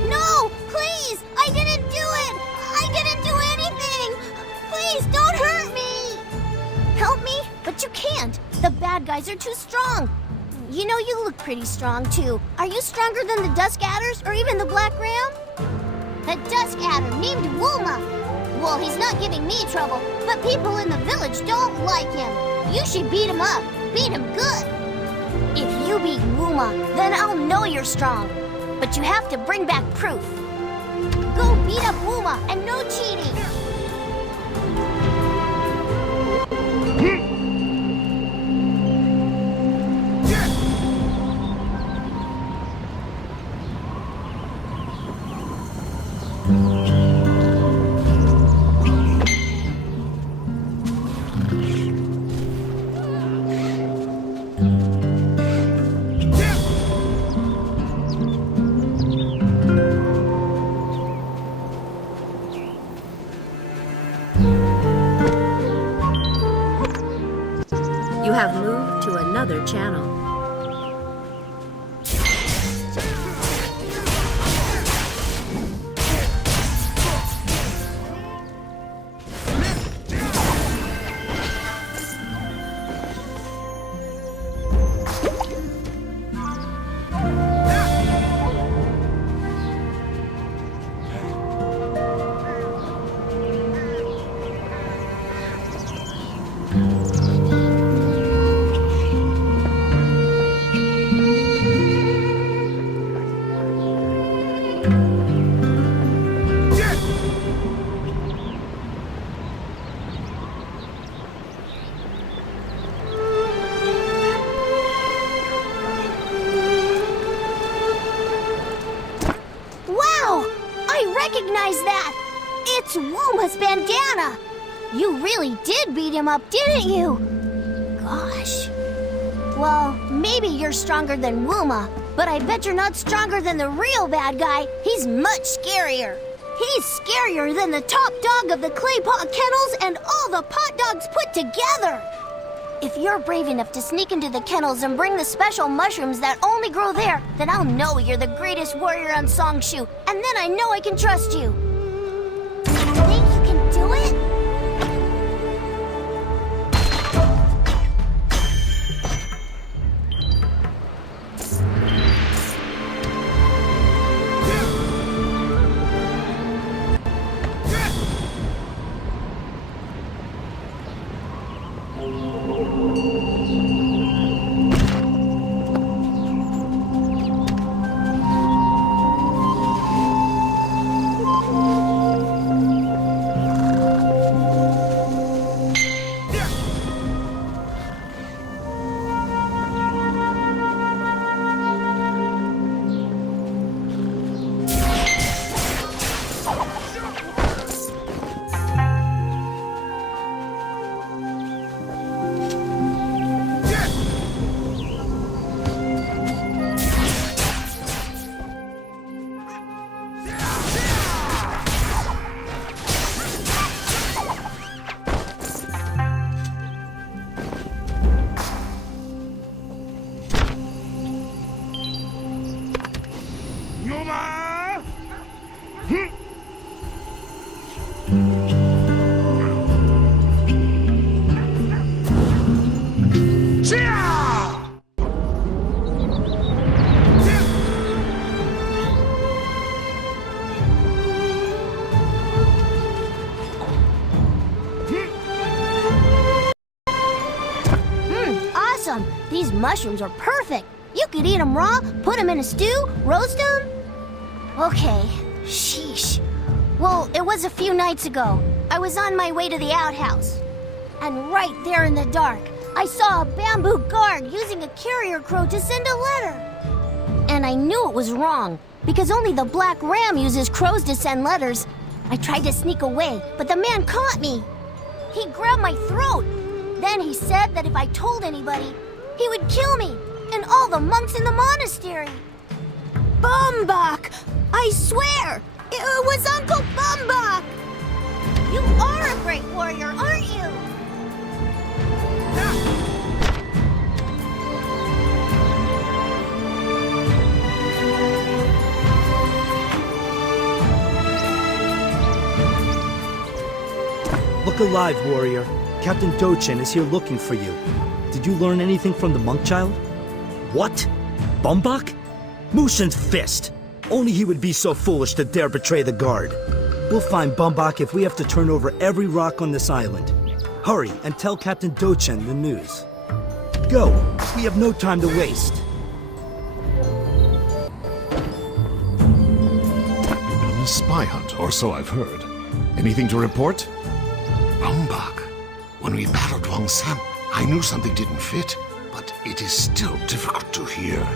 No! Please! I didn't do it! I didn't do anything! Please, don't hurt me! Help me? But you can't. The bad guys are too strong. You know, you look pretty strong, too. Are you stronger than the Dusk Adders or even the Black Ram? The Dusk Adder named Wuma. Well, he's not giving me trouble, but people in the village don't like him. You should beat him up. Beat him good. If you beat Wuma, then I'll know you're strong. But you have to bring back proof. Go beat up Wuma and no cheating. You have moved to another channel. Recognize that! It's Wuma's bandana! You really did beat him up, didn't you? Gosh. Well, maybe you're stronger than Wuma, but I bet you're not stronger than the real bad guy. He's much scarier. He's scarier than the top dog of the Clay Pot Kennels and all the pot dogs put together. If you're brave enough to sneak into the kennels and bring the special mushrooms that only grow there, then I'll know you're the greatest warrior on Songshu, and then I know I can trust you. Think you can do it? Awesome! These mushrooms are perfect! You could eat them raw, put them in a stew, roast them. Okay, sheesh. Well, it was a few nights ago. I was on my way to the outhouse. And right there in the dark, I saw a bamboo guard using a carrier crow to send a letter. And I knew it was wrong, because only the Black Ram uses crows to send letters. I tried to sneak away, but the man caught me. He grabbed my throat. Then he said that if I told anybody, he would kill me and all the monks in the monastery. Bumbok! I swear, it was Uncle Bumbok! You are a great warrior, aren't you? Look alive, warrior. Captain Dochin is here looking for you. Did you learn anything from the monk child? What? Bumbok? Mushin's fist! Only he would be so foolish to dare betray the guard. We'll find Bumbok if we have to turn over every rock on this island. Hurry and tell Captain Dochin the news. Go! We have no time to waste. On a spy hunt, or so I've heard. Anything to report? Bumbok. When we battled Wang Sam, I knew something didn't fit, but it is still difficult to hear.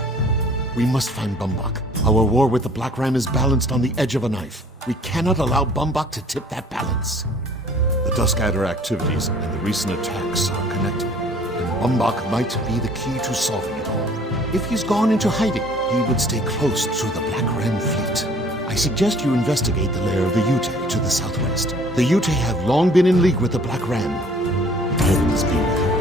We must find Bumbok. Our war with the Black Ram is balanced on the edge of a knife. We cannot allow Bumbok to tip that balance. The Duskadder activities and the recent attacks are connected, and Bumbok might be the key to solving it all. If he's gone into hiding, he would stay close to the Black Ram fleet. I suggest you investigate the lair of the Yutei to the southwest. The Yutei have long been in league with the Black Ram. Heavens be with you.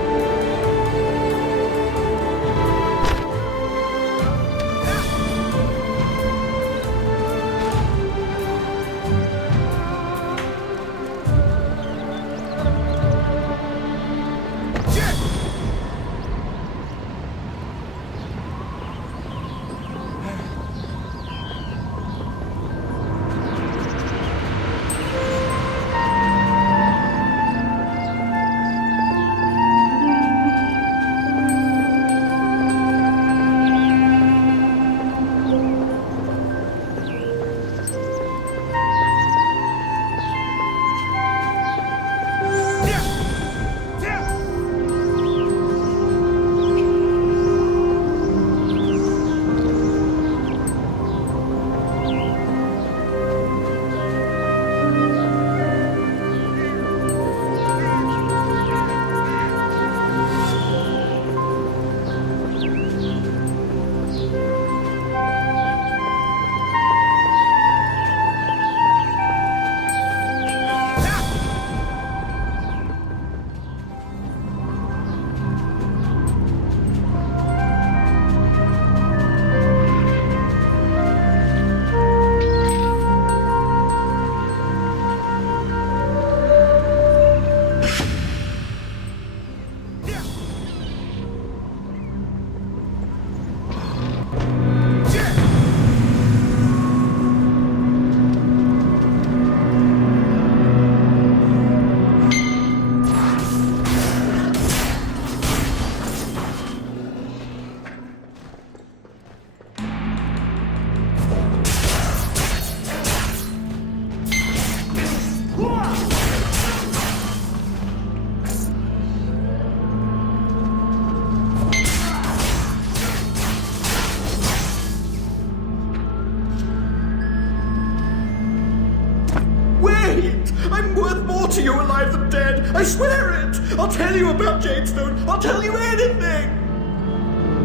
I'm worth more to you alive than dead! I swear it! I'll tell you about Jadestone! I'll tell you anything!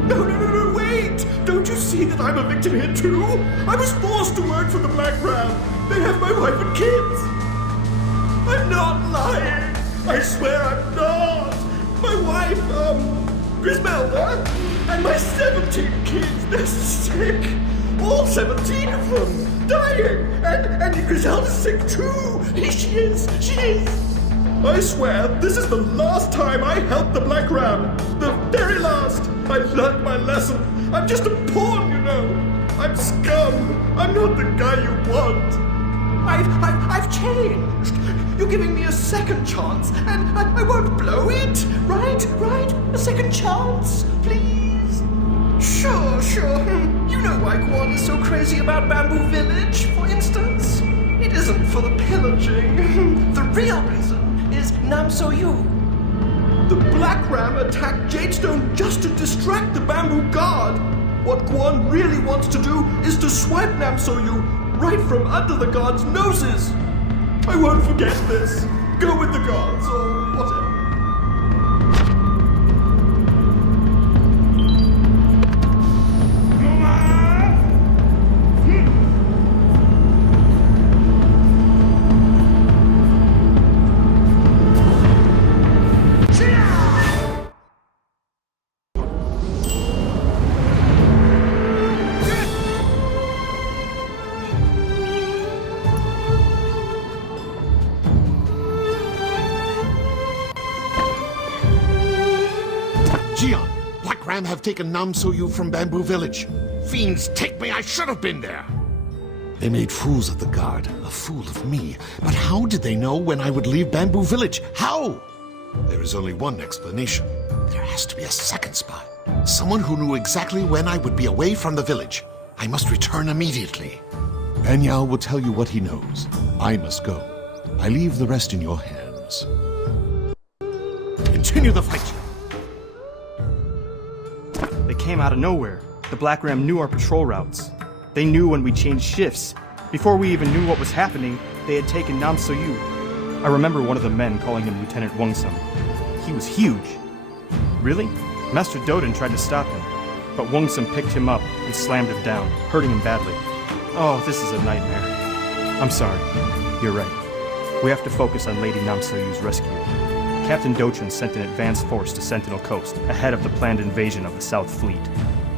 No, wait! Don't you see that I'm a victim here too? I was forced to work for the Black Ram! They have my wife and kids! I'm not lying! I swear I'm not! My wife, Grismelda, and my 17 kids, they're sick! All 17 of them! dying! And Griselda's sick too! She is! I swear, this is the last time I help the Black Ram. The very last. I learned my lesson. I'm just a pawn, you know. I'm scum. I'm not the guy you want. I've changed. You're giving me a second chance, and I won't blow it. Right? A second chance, please. Sure. You know why Guan is so crazy about Bamboo Village, for instance? It isn't for the pillaging. The real reason is Nam So-yu. The Black Ram attacked Jadestone just to distract the Bamboo Guard. What Guan really wants to do is to swipe Nam So-yu right from under the guards' noses. I won't forget this. Go with the guards or whatever. Jian, Black Ram have taken Nam So-yu from Bamboo Village. Fiends take me, I should have been there. They made fools of the guard, a fool of me. But how did they know when I would leave Bamboo Village? How? There is only one explanation. There has to be a second spy. Someone who knew exactly when I would be away from the village. I must return immediately. Ban Yao will tell you what he knows. I must go. I leave the rest in your hands. Continue the fight. They came out of nowhere. The Black Ram knew our patrol routes. They knew when we changed shifts. Before we even knew what was happening, they had taken Nam So-yu. I remember one of the men calling him Lieutenant Wong-sum. He was huge. Really? Master Doden tried to stop him, but Wong-sum picked him up and slammed him down, hurting him badly. Oh, this is a nightmare. I'm sorry. You're right. We have to focus on Lady Nam So-yu's rescue. Captain Dochin sent an advanced force to Sentinel Coast ahead of the planned invasion of the South Fleet.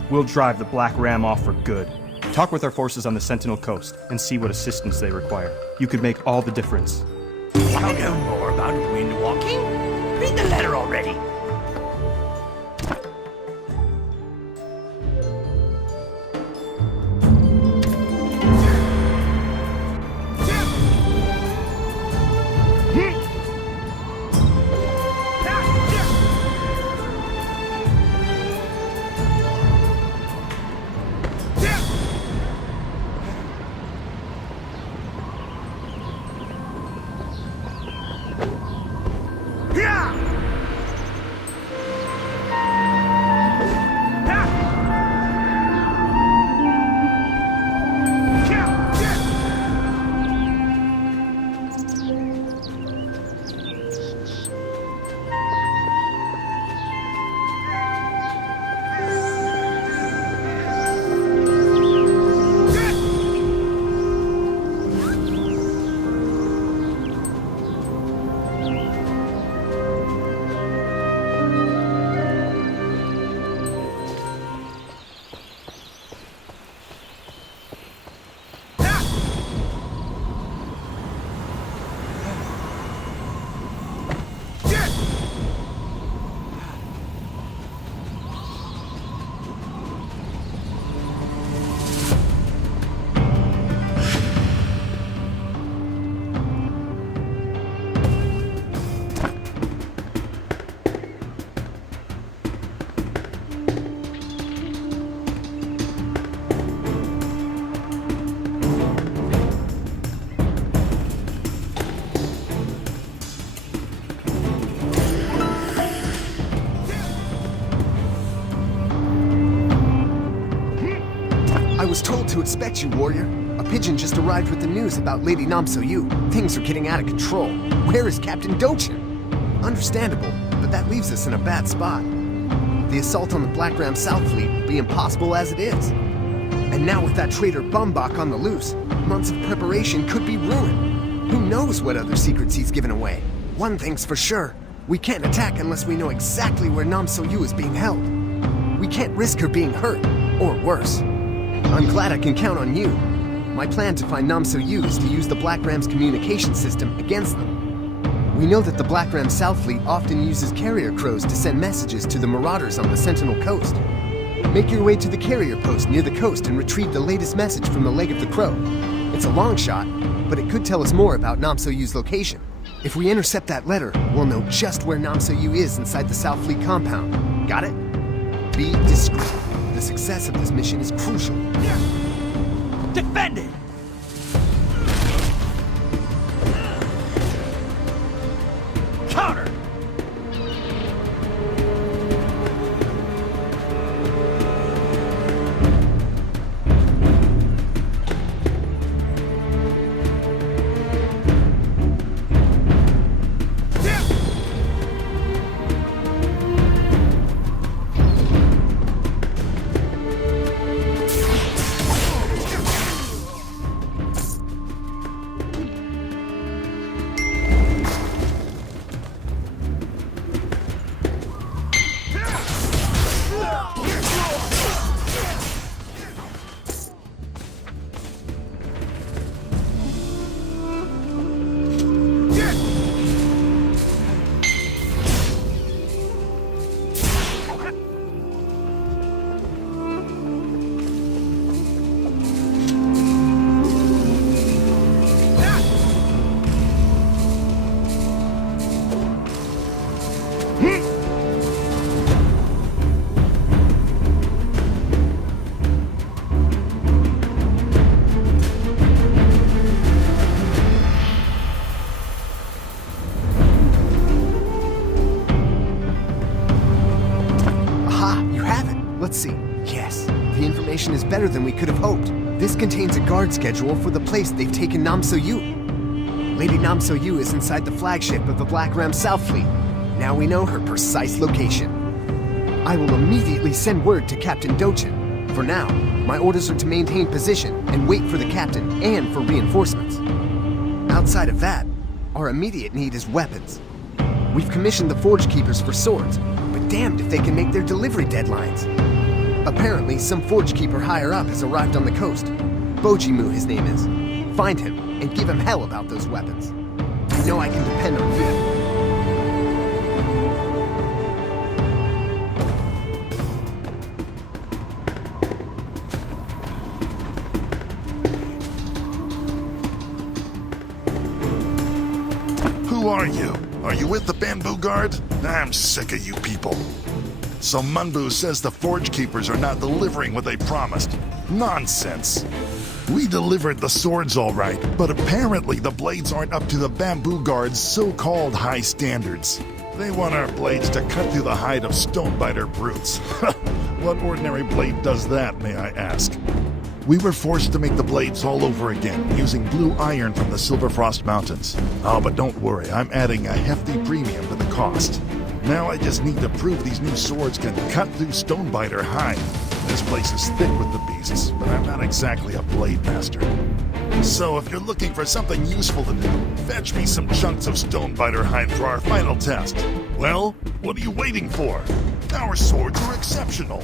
We'll drive the Black Ram off for good. Talk with our forces on the Sentinel Coast and see what assistance they require. You could make all the difference. Want to know more about windwalking? Read the letter already. I was told to expect you, warrior. A pigeon just arrived with the news about Lady Nam So-yu. Things are getting out of control. Where is Captain Dochin? Understandable, but that leaves us in a bad spot. The assault on the Black Ram South Fleet will be impossible as it is. And now with that traitor Bumbach on the loose, months of preparation could be ruined. Who knows what other secrets he's given away? One thing's for sure. We can't attack unless we know exactly where Nam So-yu is being held. We can't risk her being hurt, or worse. I'm glad I can count on you. My plan to find Nam So-yu is to use the Black Ram's communication system against them. We know that the Black Ram South Fleet often uses carrier crows to send messages to the marauders on the Sentinel Coast. Make your way to the carrier post near the coast and retrieve the latest message from the leg of the crow. It's a long shot, but it could tell us more about Nam So-yu's location. If we intercept that letter, we'll know just where Nam So-yu is inside the South Fleet compound. Got it? Be discreet. The success of this mission is crucial. Defend it! Counter! Let's see. Yes, the information is better than we could have hoped. This contains a guard schedule for the place they've taken Nam So-yu. Lady Nam So-yu is inside the flagship of the Black Ram South Fleet. Now we know her precise location. I will immediately send word to Captain Dochin. For now, my orders are to maintain position and wait for the captain and for reinforcements. Outside of that, our immediate need is weapons. We've commissioned the Forge Keepers for swords, but damned if they can make their delivery deadlines. Apparently, some Forge Keeper higher up has arrived on the coast. Bojimu, his name is. Find him and give him hell about those weapons. I know I can depend on you. Who are you? Are you with the Bamboo Guard? I'm sick of you people. So Munbu says the Forge Keepers are not delivering what they promised. Nonsense. We delivered the swords all right, but apparently the blades aren't up to the Bamboo Guard's so-called high standards. They want our blades to cut through the hide of Stonebiter brutes. What ordinary blade does that, may I ask? We were forced to make the blades all over again, using blue iron from the Silverfrost Mountains. Oh, but don't worry, I'm adding a hefty premium to the cost. Now I just need to prove these new swords can cut through Stonebiter hide. This place is thick with the beasts, but I'm not exactly a blade master. So if you're looking for something useful to do, fetch me some chunks of Stonebiter hide for our final test. Well, what are you waiting for? Our swords are exceptional.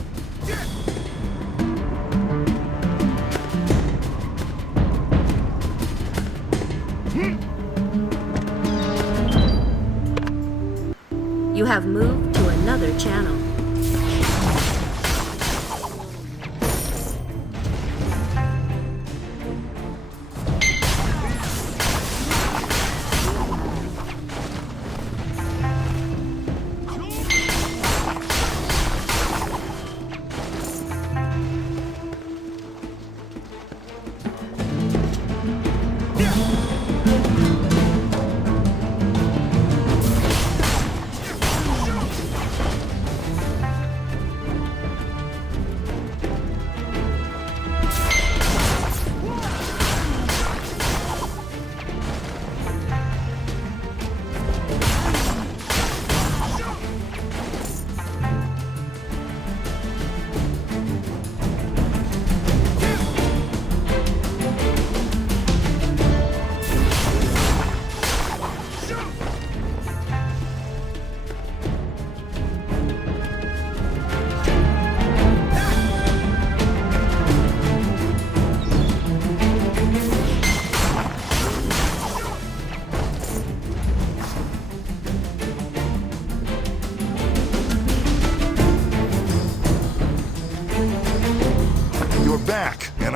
You have moved to another channel.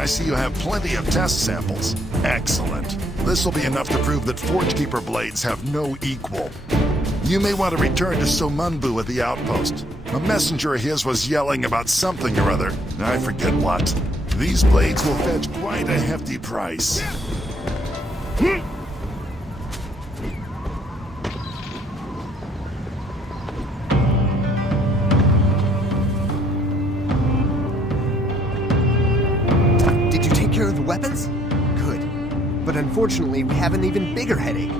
see you have plenty of test samples. Excellent. This will be enough to prove that Forgekeeper blades have no equal. You may want to return to Somunbu at the outpost. A messenger of his was yelling about something or other. I forget what. These blades will fetch quite a hefty price. Did you take care of the weapons? Good. But unfortunately, we have an even bigger headache.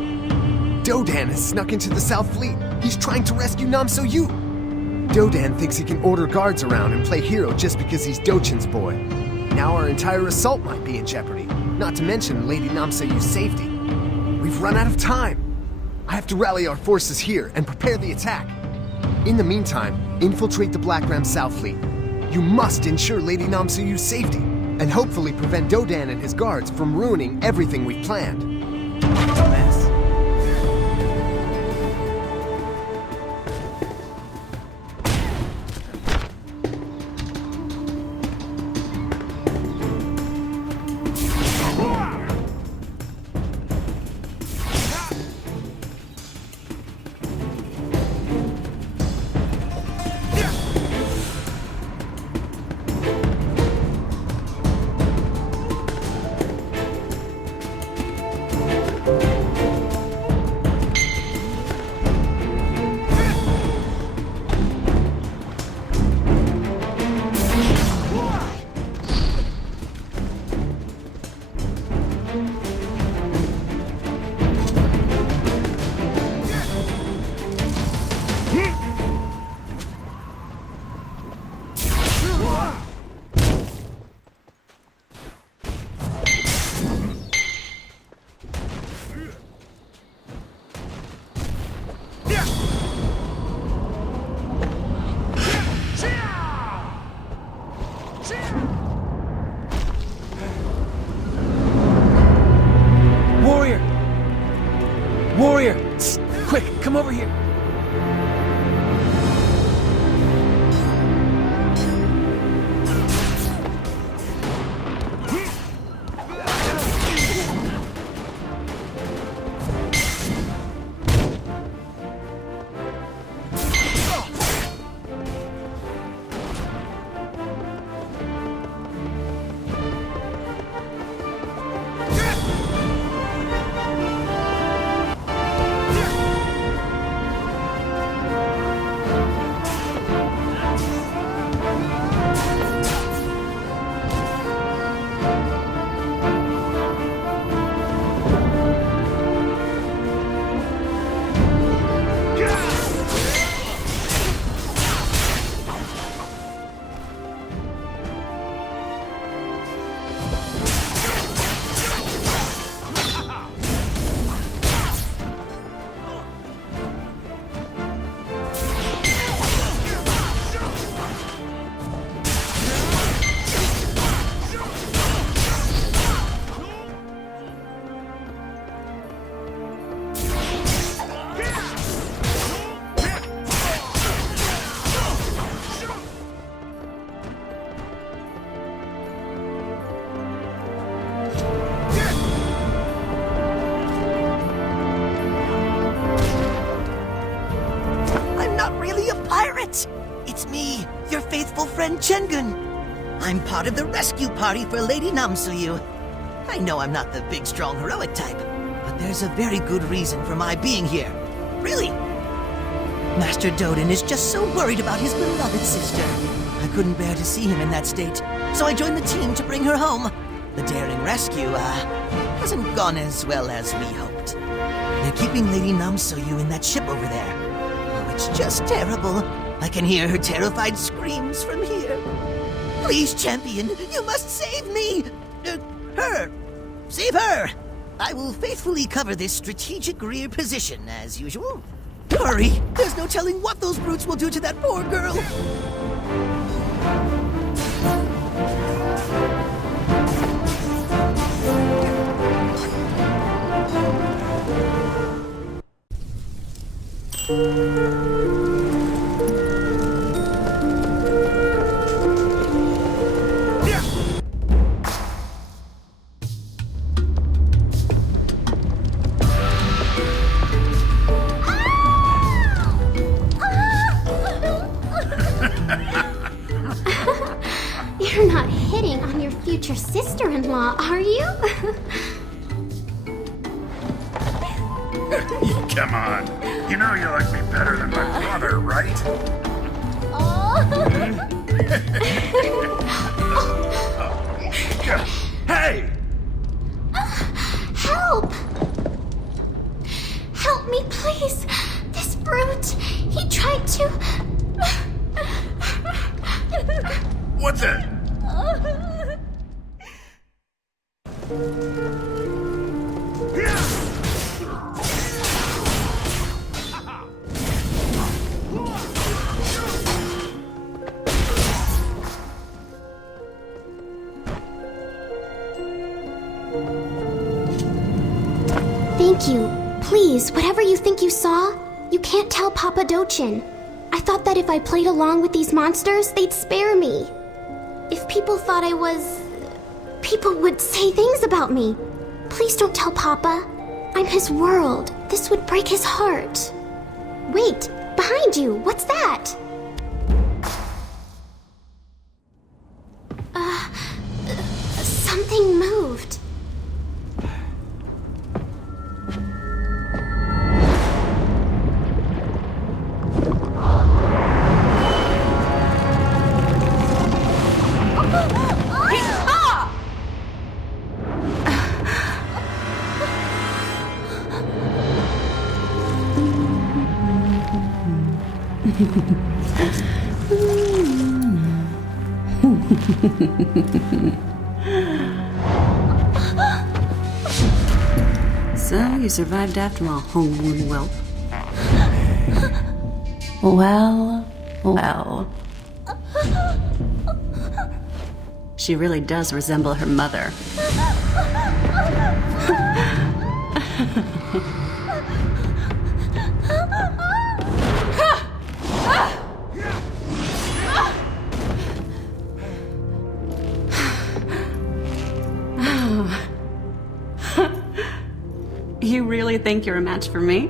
Dodan has snuck into the South Fleet. He's trying to rescue Namso-Yu. Dodan thinks he can order guards around and play hero just because he's Dochin's boy. Now our entire assault might be in jeopardy, not to mention Lady Namso-Yu's safety. We've run out of time. I have to rally our forces here and prepare the attack. In the meantime, infiltrate the Black Ram South Fleet. You must ensure Lady Namso-Yu's safety, and hopefully prevent Dodan and his guards from ruining everything we've planned. Mess. Warrior! Quick, come over here! It's me, your faithful friend Chengun. I'm part of the rescue party for Lady Namso-Yu. I know I'm not the big, strong, heroic type, but there's a very good reason for my being here. Really. Master Dodan is just so worried about his beloved sister. I couldn't bear to see him in that state, so I joined the team to bring her home. The daring rescue, hasn't gone as well as we hoped. They're keeping Lady Namso-Yu in that ship over there. Oh, it's just terrible. I can hear her terrified screams from here. Please, champion, you must save me! Her! Save her! I will faithfully cover this strategic rear position, as usual. Hurry! There's no telling what those brutes will do to that poor girl! Come on. You know you like me better than my brother, right? Hey! Help! Help me, please! This brute, he tried to... What the? Thank you. Please, whatever you think you saw, you can't tell Papa Dochin. I thought that if I played along with these monsters, they'd spare me. If people thought I was... people would say things about me. Please don't tell Papa. I'm his world. This would break his heart. Wait, behind you, what's that? Something moved. So, you survived after all, Hongmoon whelp. Well, well. She really does resemble her mother. You really think you're a match for me?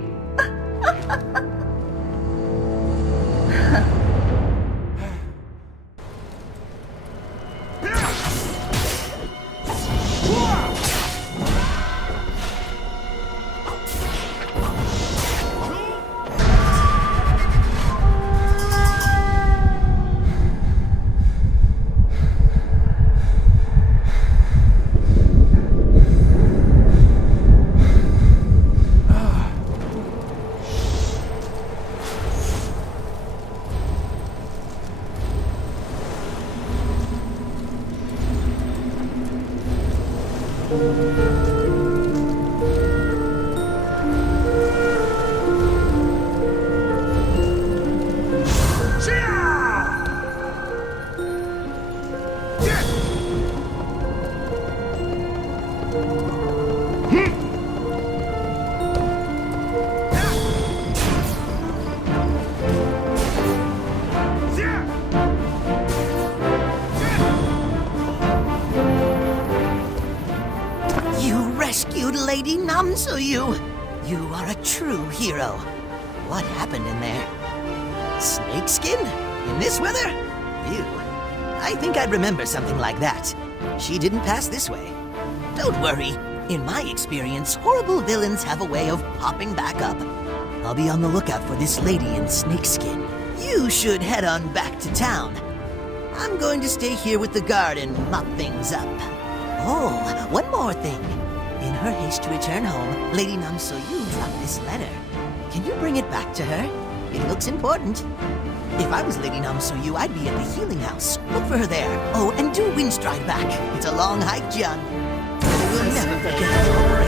Lady Namso-yu. You are a true hero. What happened in there? Snakeskin? In this weather? Ew. I think I'd remember something like that. She didn't pass this way. Don't worry. In my experience, horrible villains have a way of popping back up. I'll be on the lookout for this lady in snakeskin. You should head on back to town. I'm going to stay here with the guard and mop things up. Oh, one more thing. In her haste to return home, Lady Namso-yu dropped this letter. Can you bring it back to her? It looks important. If I was Lady Namso-yu, I'd be at the healing house. Look for her there. Oh, and do Windstride back. It's a long hike, John. We'll never forget your bravery.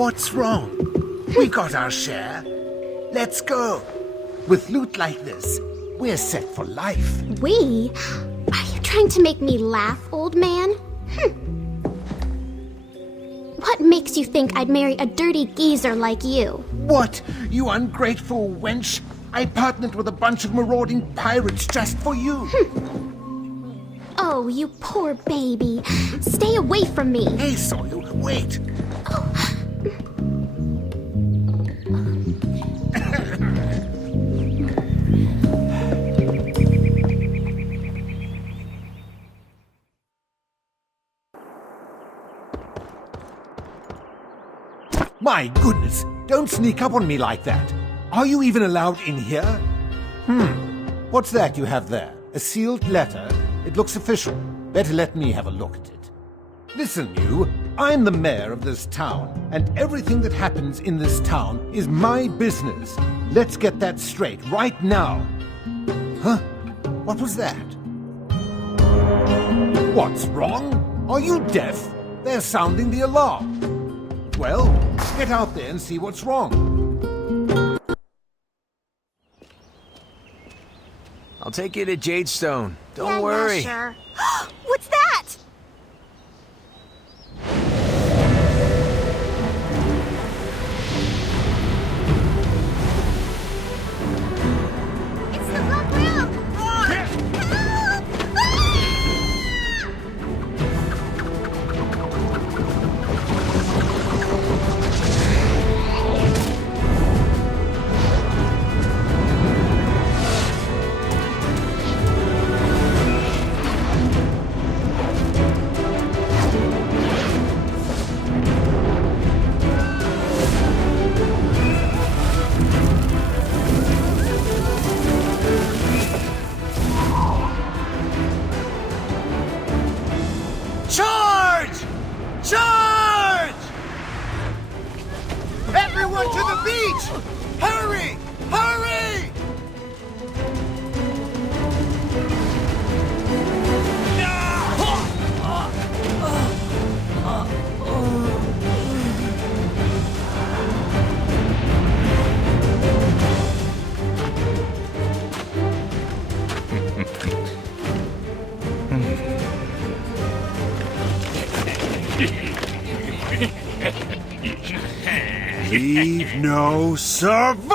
What's wrong? We got our share. Let's go. With loot like this, we're set for life. We? Are you trying to make me laugh, old man? What makes you think I'd marry a dirty geezer like you? What? You ungrateful wench? I partnered with a bunch of marauding pirates just for you. Oh, you poor baby. Stay away from me. Hey, Sawyer, wait. My goodness, don't sneak up on me like that. Are you even allowed in here? What's that you have there? A sealed letter? It looks official. Better let me have a look at it. Listen, you. I'm the mayor of this town, and everything that happens in this town is my business. Let's get that straight right now. Huh? What was that? What's wrong? Are you deaf? They're sounding the alarm. Well, get out there and see what's wrong. I'll take you to Jadestone. Don't worry. Sure. What's that? It's the Black Ram! Charge! Charge! Everyone to the beach! Hurry! Hurry! Leave no survivors!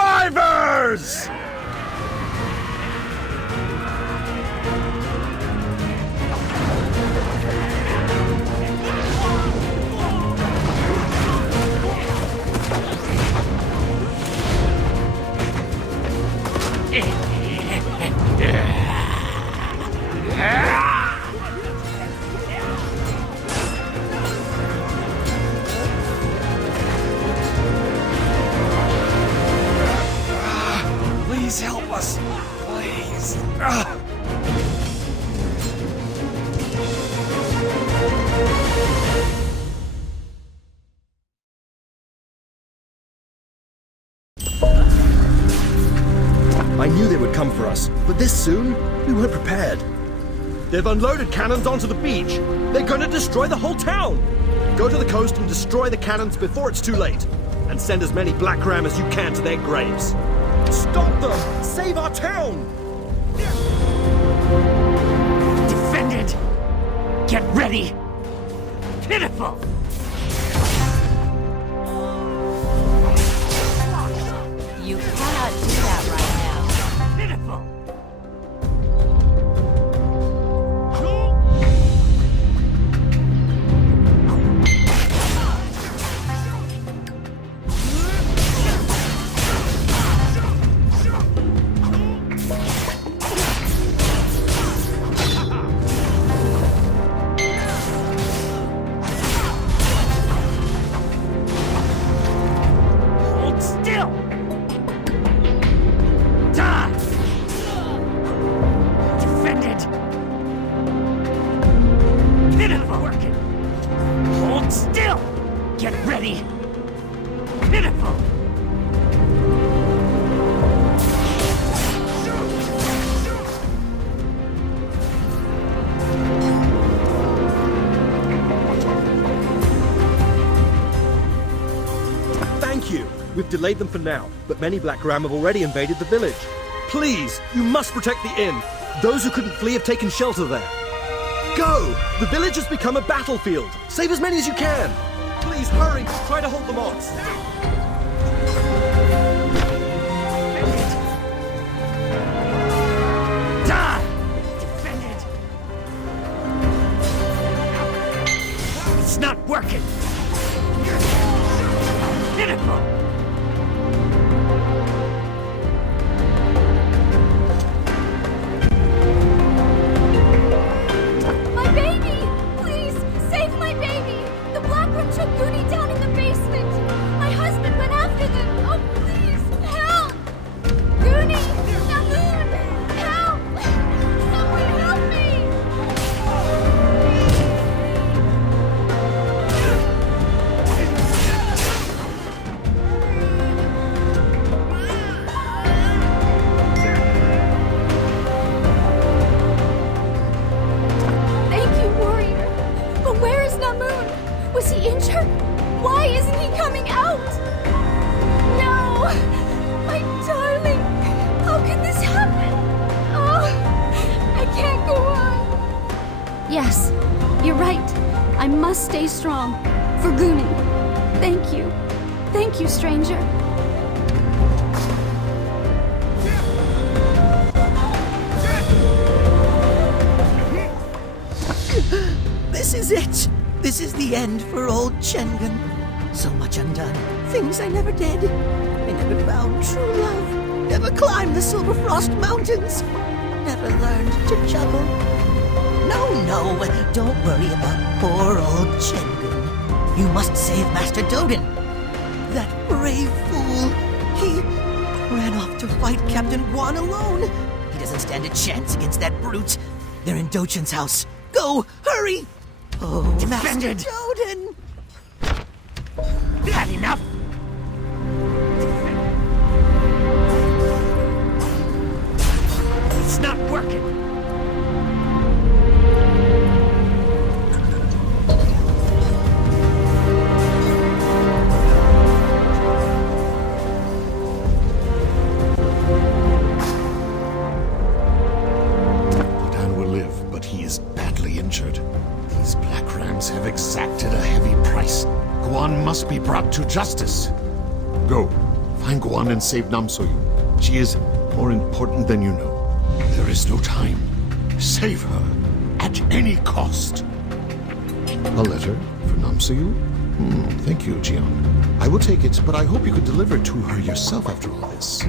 Please help us. Please. I knew they would come for us, but this soon? We weren't prepared. They've unloaded cannons onto the beach. They're gonna destroy the whole town. Go to the coast and destroy the cannons before it's too late. And send as many Black Ram as you can to their graves. Stop them! Save our town! Defend it! Get ready! Pitiful! You cannot do that right now. Pitiful! Hold still! Die! Defend it! Pitiful! Working! Hold still! Get ready! Pitiful! We've delayed them for now, but many Black Ram have already invaded the village. Please, you must protect the inn. Those who couldn't flee have taken shelter there. Go! The village has become a battlefield. Save as many as you can. Please, hurry. Try to hold them off. Die! Defend it! It's not working! Pitiful! My baby! Please, save my baby! The Black Room took Goonie down in the basement! My husband went after them! Oh, please, help! Goonie! Namoon! Help! Someone help me! Thank you, warrior. But where is Namoon? Was he injured? Why isn't he coming out? No! My darling! How can this happen? Oh, I can't go on. Yes, you're right. I must stay strong. For Goonie. Thank you. Thank you, stranger. This is it. This is the end for old Chengen. So much undone. Things I never did. I never found true love. Never climbed the Silver Frost Mountains. Never learned to juggle. No, don't worry about poor old Chengen. You must save Master Doden. That brave fool. He ran off to fight Captain Guan alone. He doesn't stand a chance against that brute. They're in Dochen's house. Go, hurry! Oh, Defended. Master Doden! Had enough? It's not working. Dodan will live, but he is badly injured. These Black Rams have exacted a heavy price. Guan must be brought to justice. Go, find Guan and save Namsoyu. She is more important than you know. There is no time. Save her at any cost. A letter for Namsoyu? Thank you, Jian. I will take it, but I hope you could deliver it to her yourself after all this.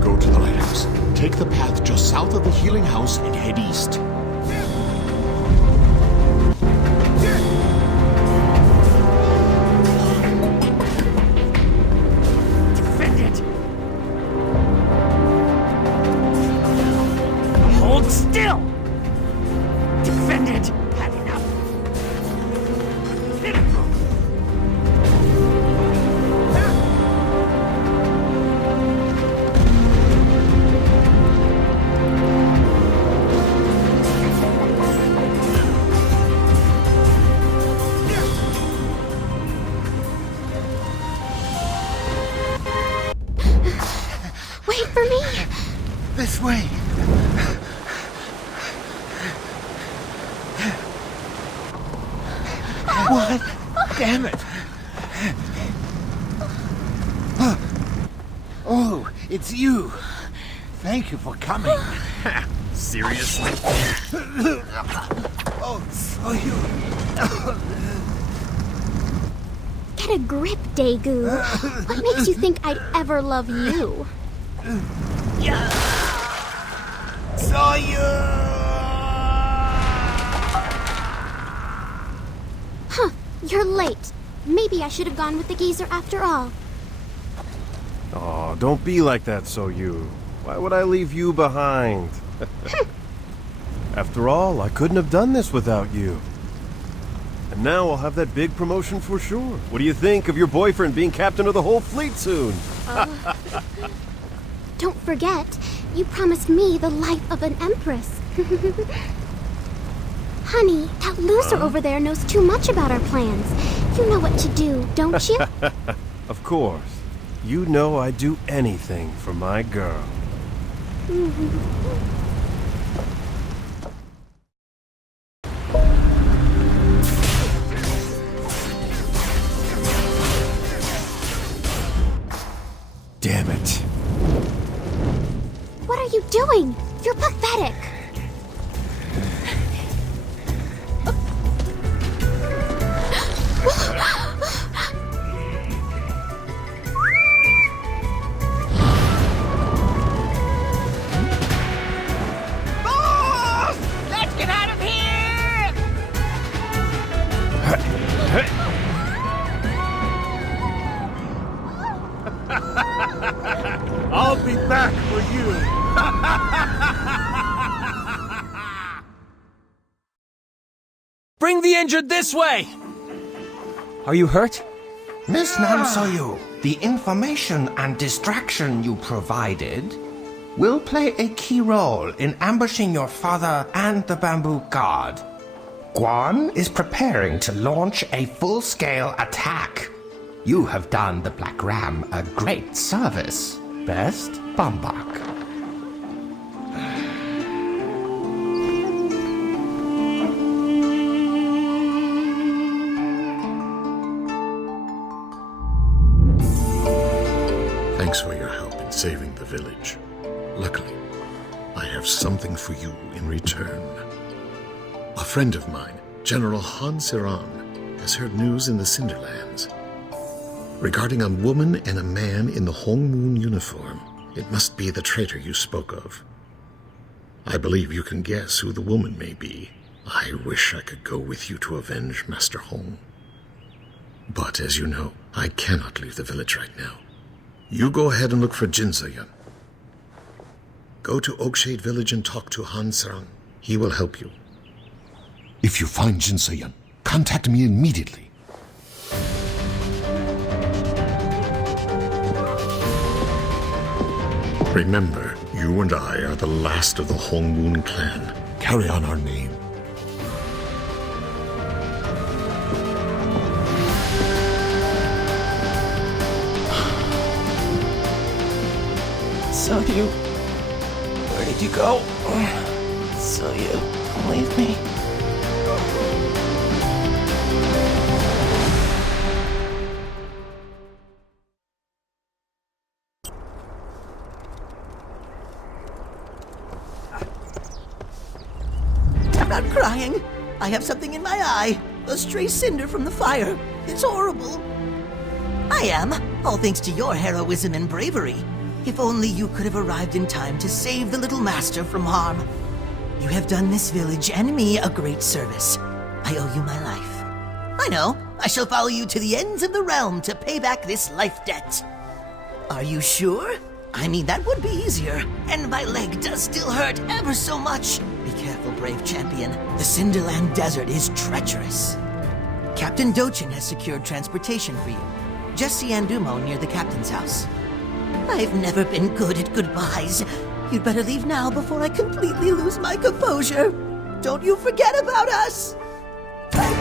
Go to the lighthouse. Take the path just south of the healing house and head east. Defend it! Hold still! Defend it! Had enough! Pitiful! Wait for me! This way. What? Damn it. Oh, it's you. Thank you for coming. Seriously? Oh, so you. Get a grip, Daegu. What makes you think I'd ever love you? Saw you. Huh, you're late. Maybe I should have gone with the geezer after all. Oh, don't be like that, Soyu. Why would I leave you behind? After all, I couldn't have done this without you. And now I'll have that big promotion for sure. What do you think of your boyfriend being captain of the whole fleet soon? Don't forget, you promised me the life of an empress. Honey, that loser over there knows too much about our plans. You know what to do, don't you? Of course. You know I'd do anything for my girl. Damn it. What are you doing? You're pathetic. Boss! Let's get out of here! I'll be back for you. Bring the injured this way! Are you hurt? Miss Nam So-yu, the information and distraction you provided will play a key role in ambushing your father and the Bamboo Guard. Guan is preparing to launch a full-scale attack. You have done the Black Ram a great service. Best, Bambak. Thanks for your help in saving the village. Luckily, I have something for you in return. A friend of mine, General Han Sirang, has heard news in the Cinderlands regarding a woman and a man in the Hong Moon uniform. It must be the traitor you spoke of. I believe you can guess who the woman may be. I wish I could go with you to avenge Master Hong. But as you know, I cannot leave the village right now. You go ahead and look for Jin So-yun. Go to Oakshade Village and talk to Han Sirang. He will help you. If you find Jin So-yun, contact me immediately. Remember, you and I are the last of the Hong Moon clan. Carry on our name. So-yu, where did you go? So-yu, don't leave me. I'm not crying. I have something in my eye. A stray cinder from the fire. It's horrible. I am, all thanks to your heroism and bravery. If only you could have arrived in time to save the little master from harm. You have done this village and me a great service. I owe you my life. I know. I shall follow you to the ends of the realm to pay back this life debt. Are you sure? I mean, that would be easier. And my leg does still hurt ever so much. Be careful, brave champion. The Cinderland Desert is treacherous. Captain Dochin has secured transportation for you. Just see Andumo near the captain's house. I've never been good at goodbyes. You'd better leave now before I completely lose my composure. Don't you forget about us! Bye.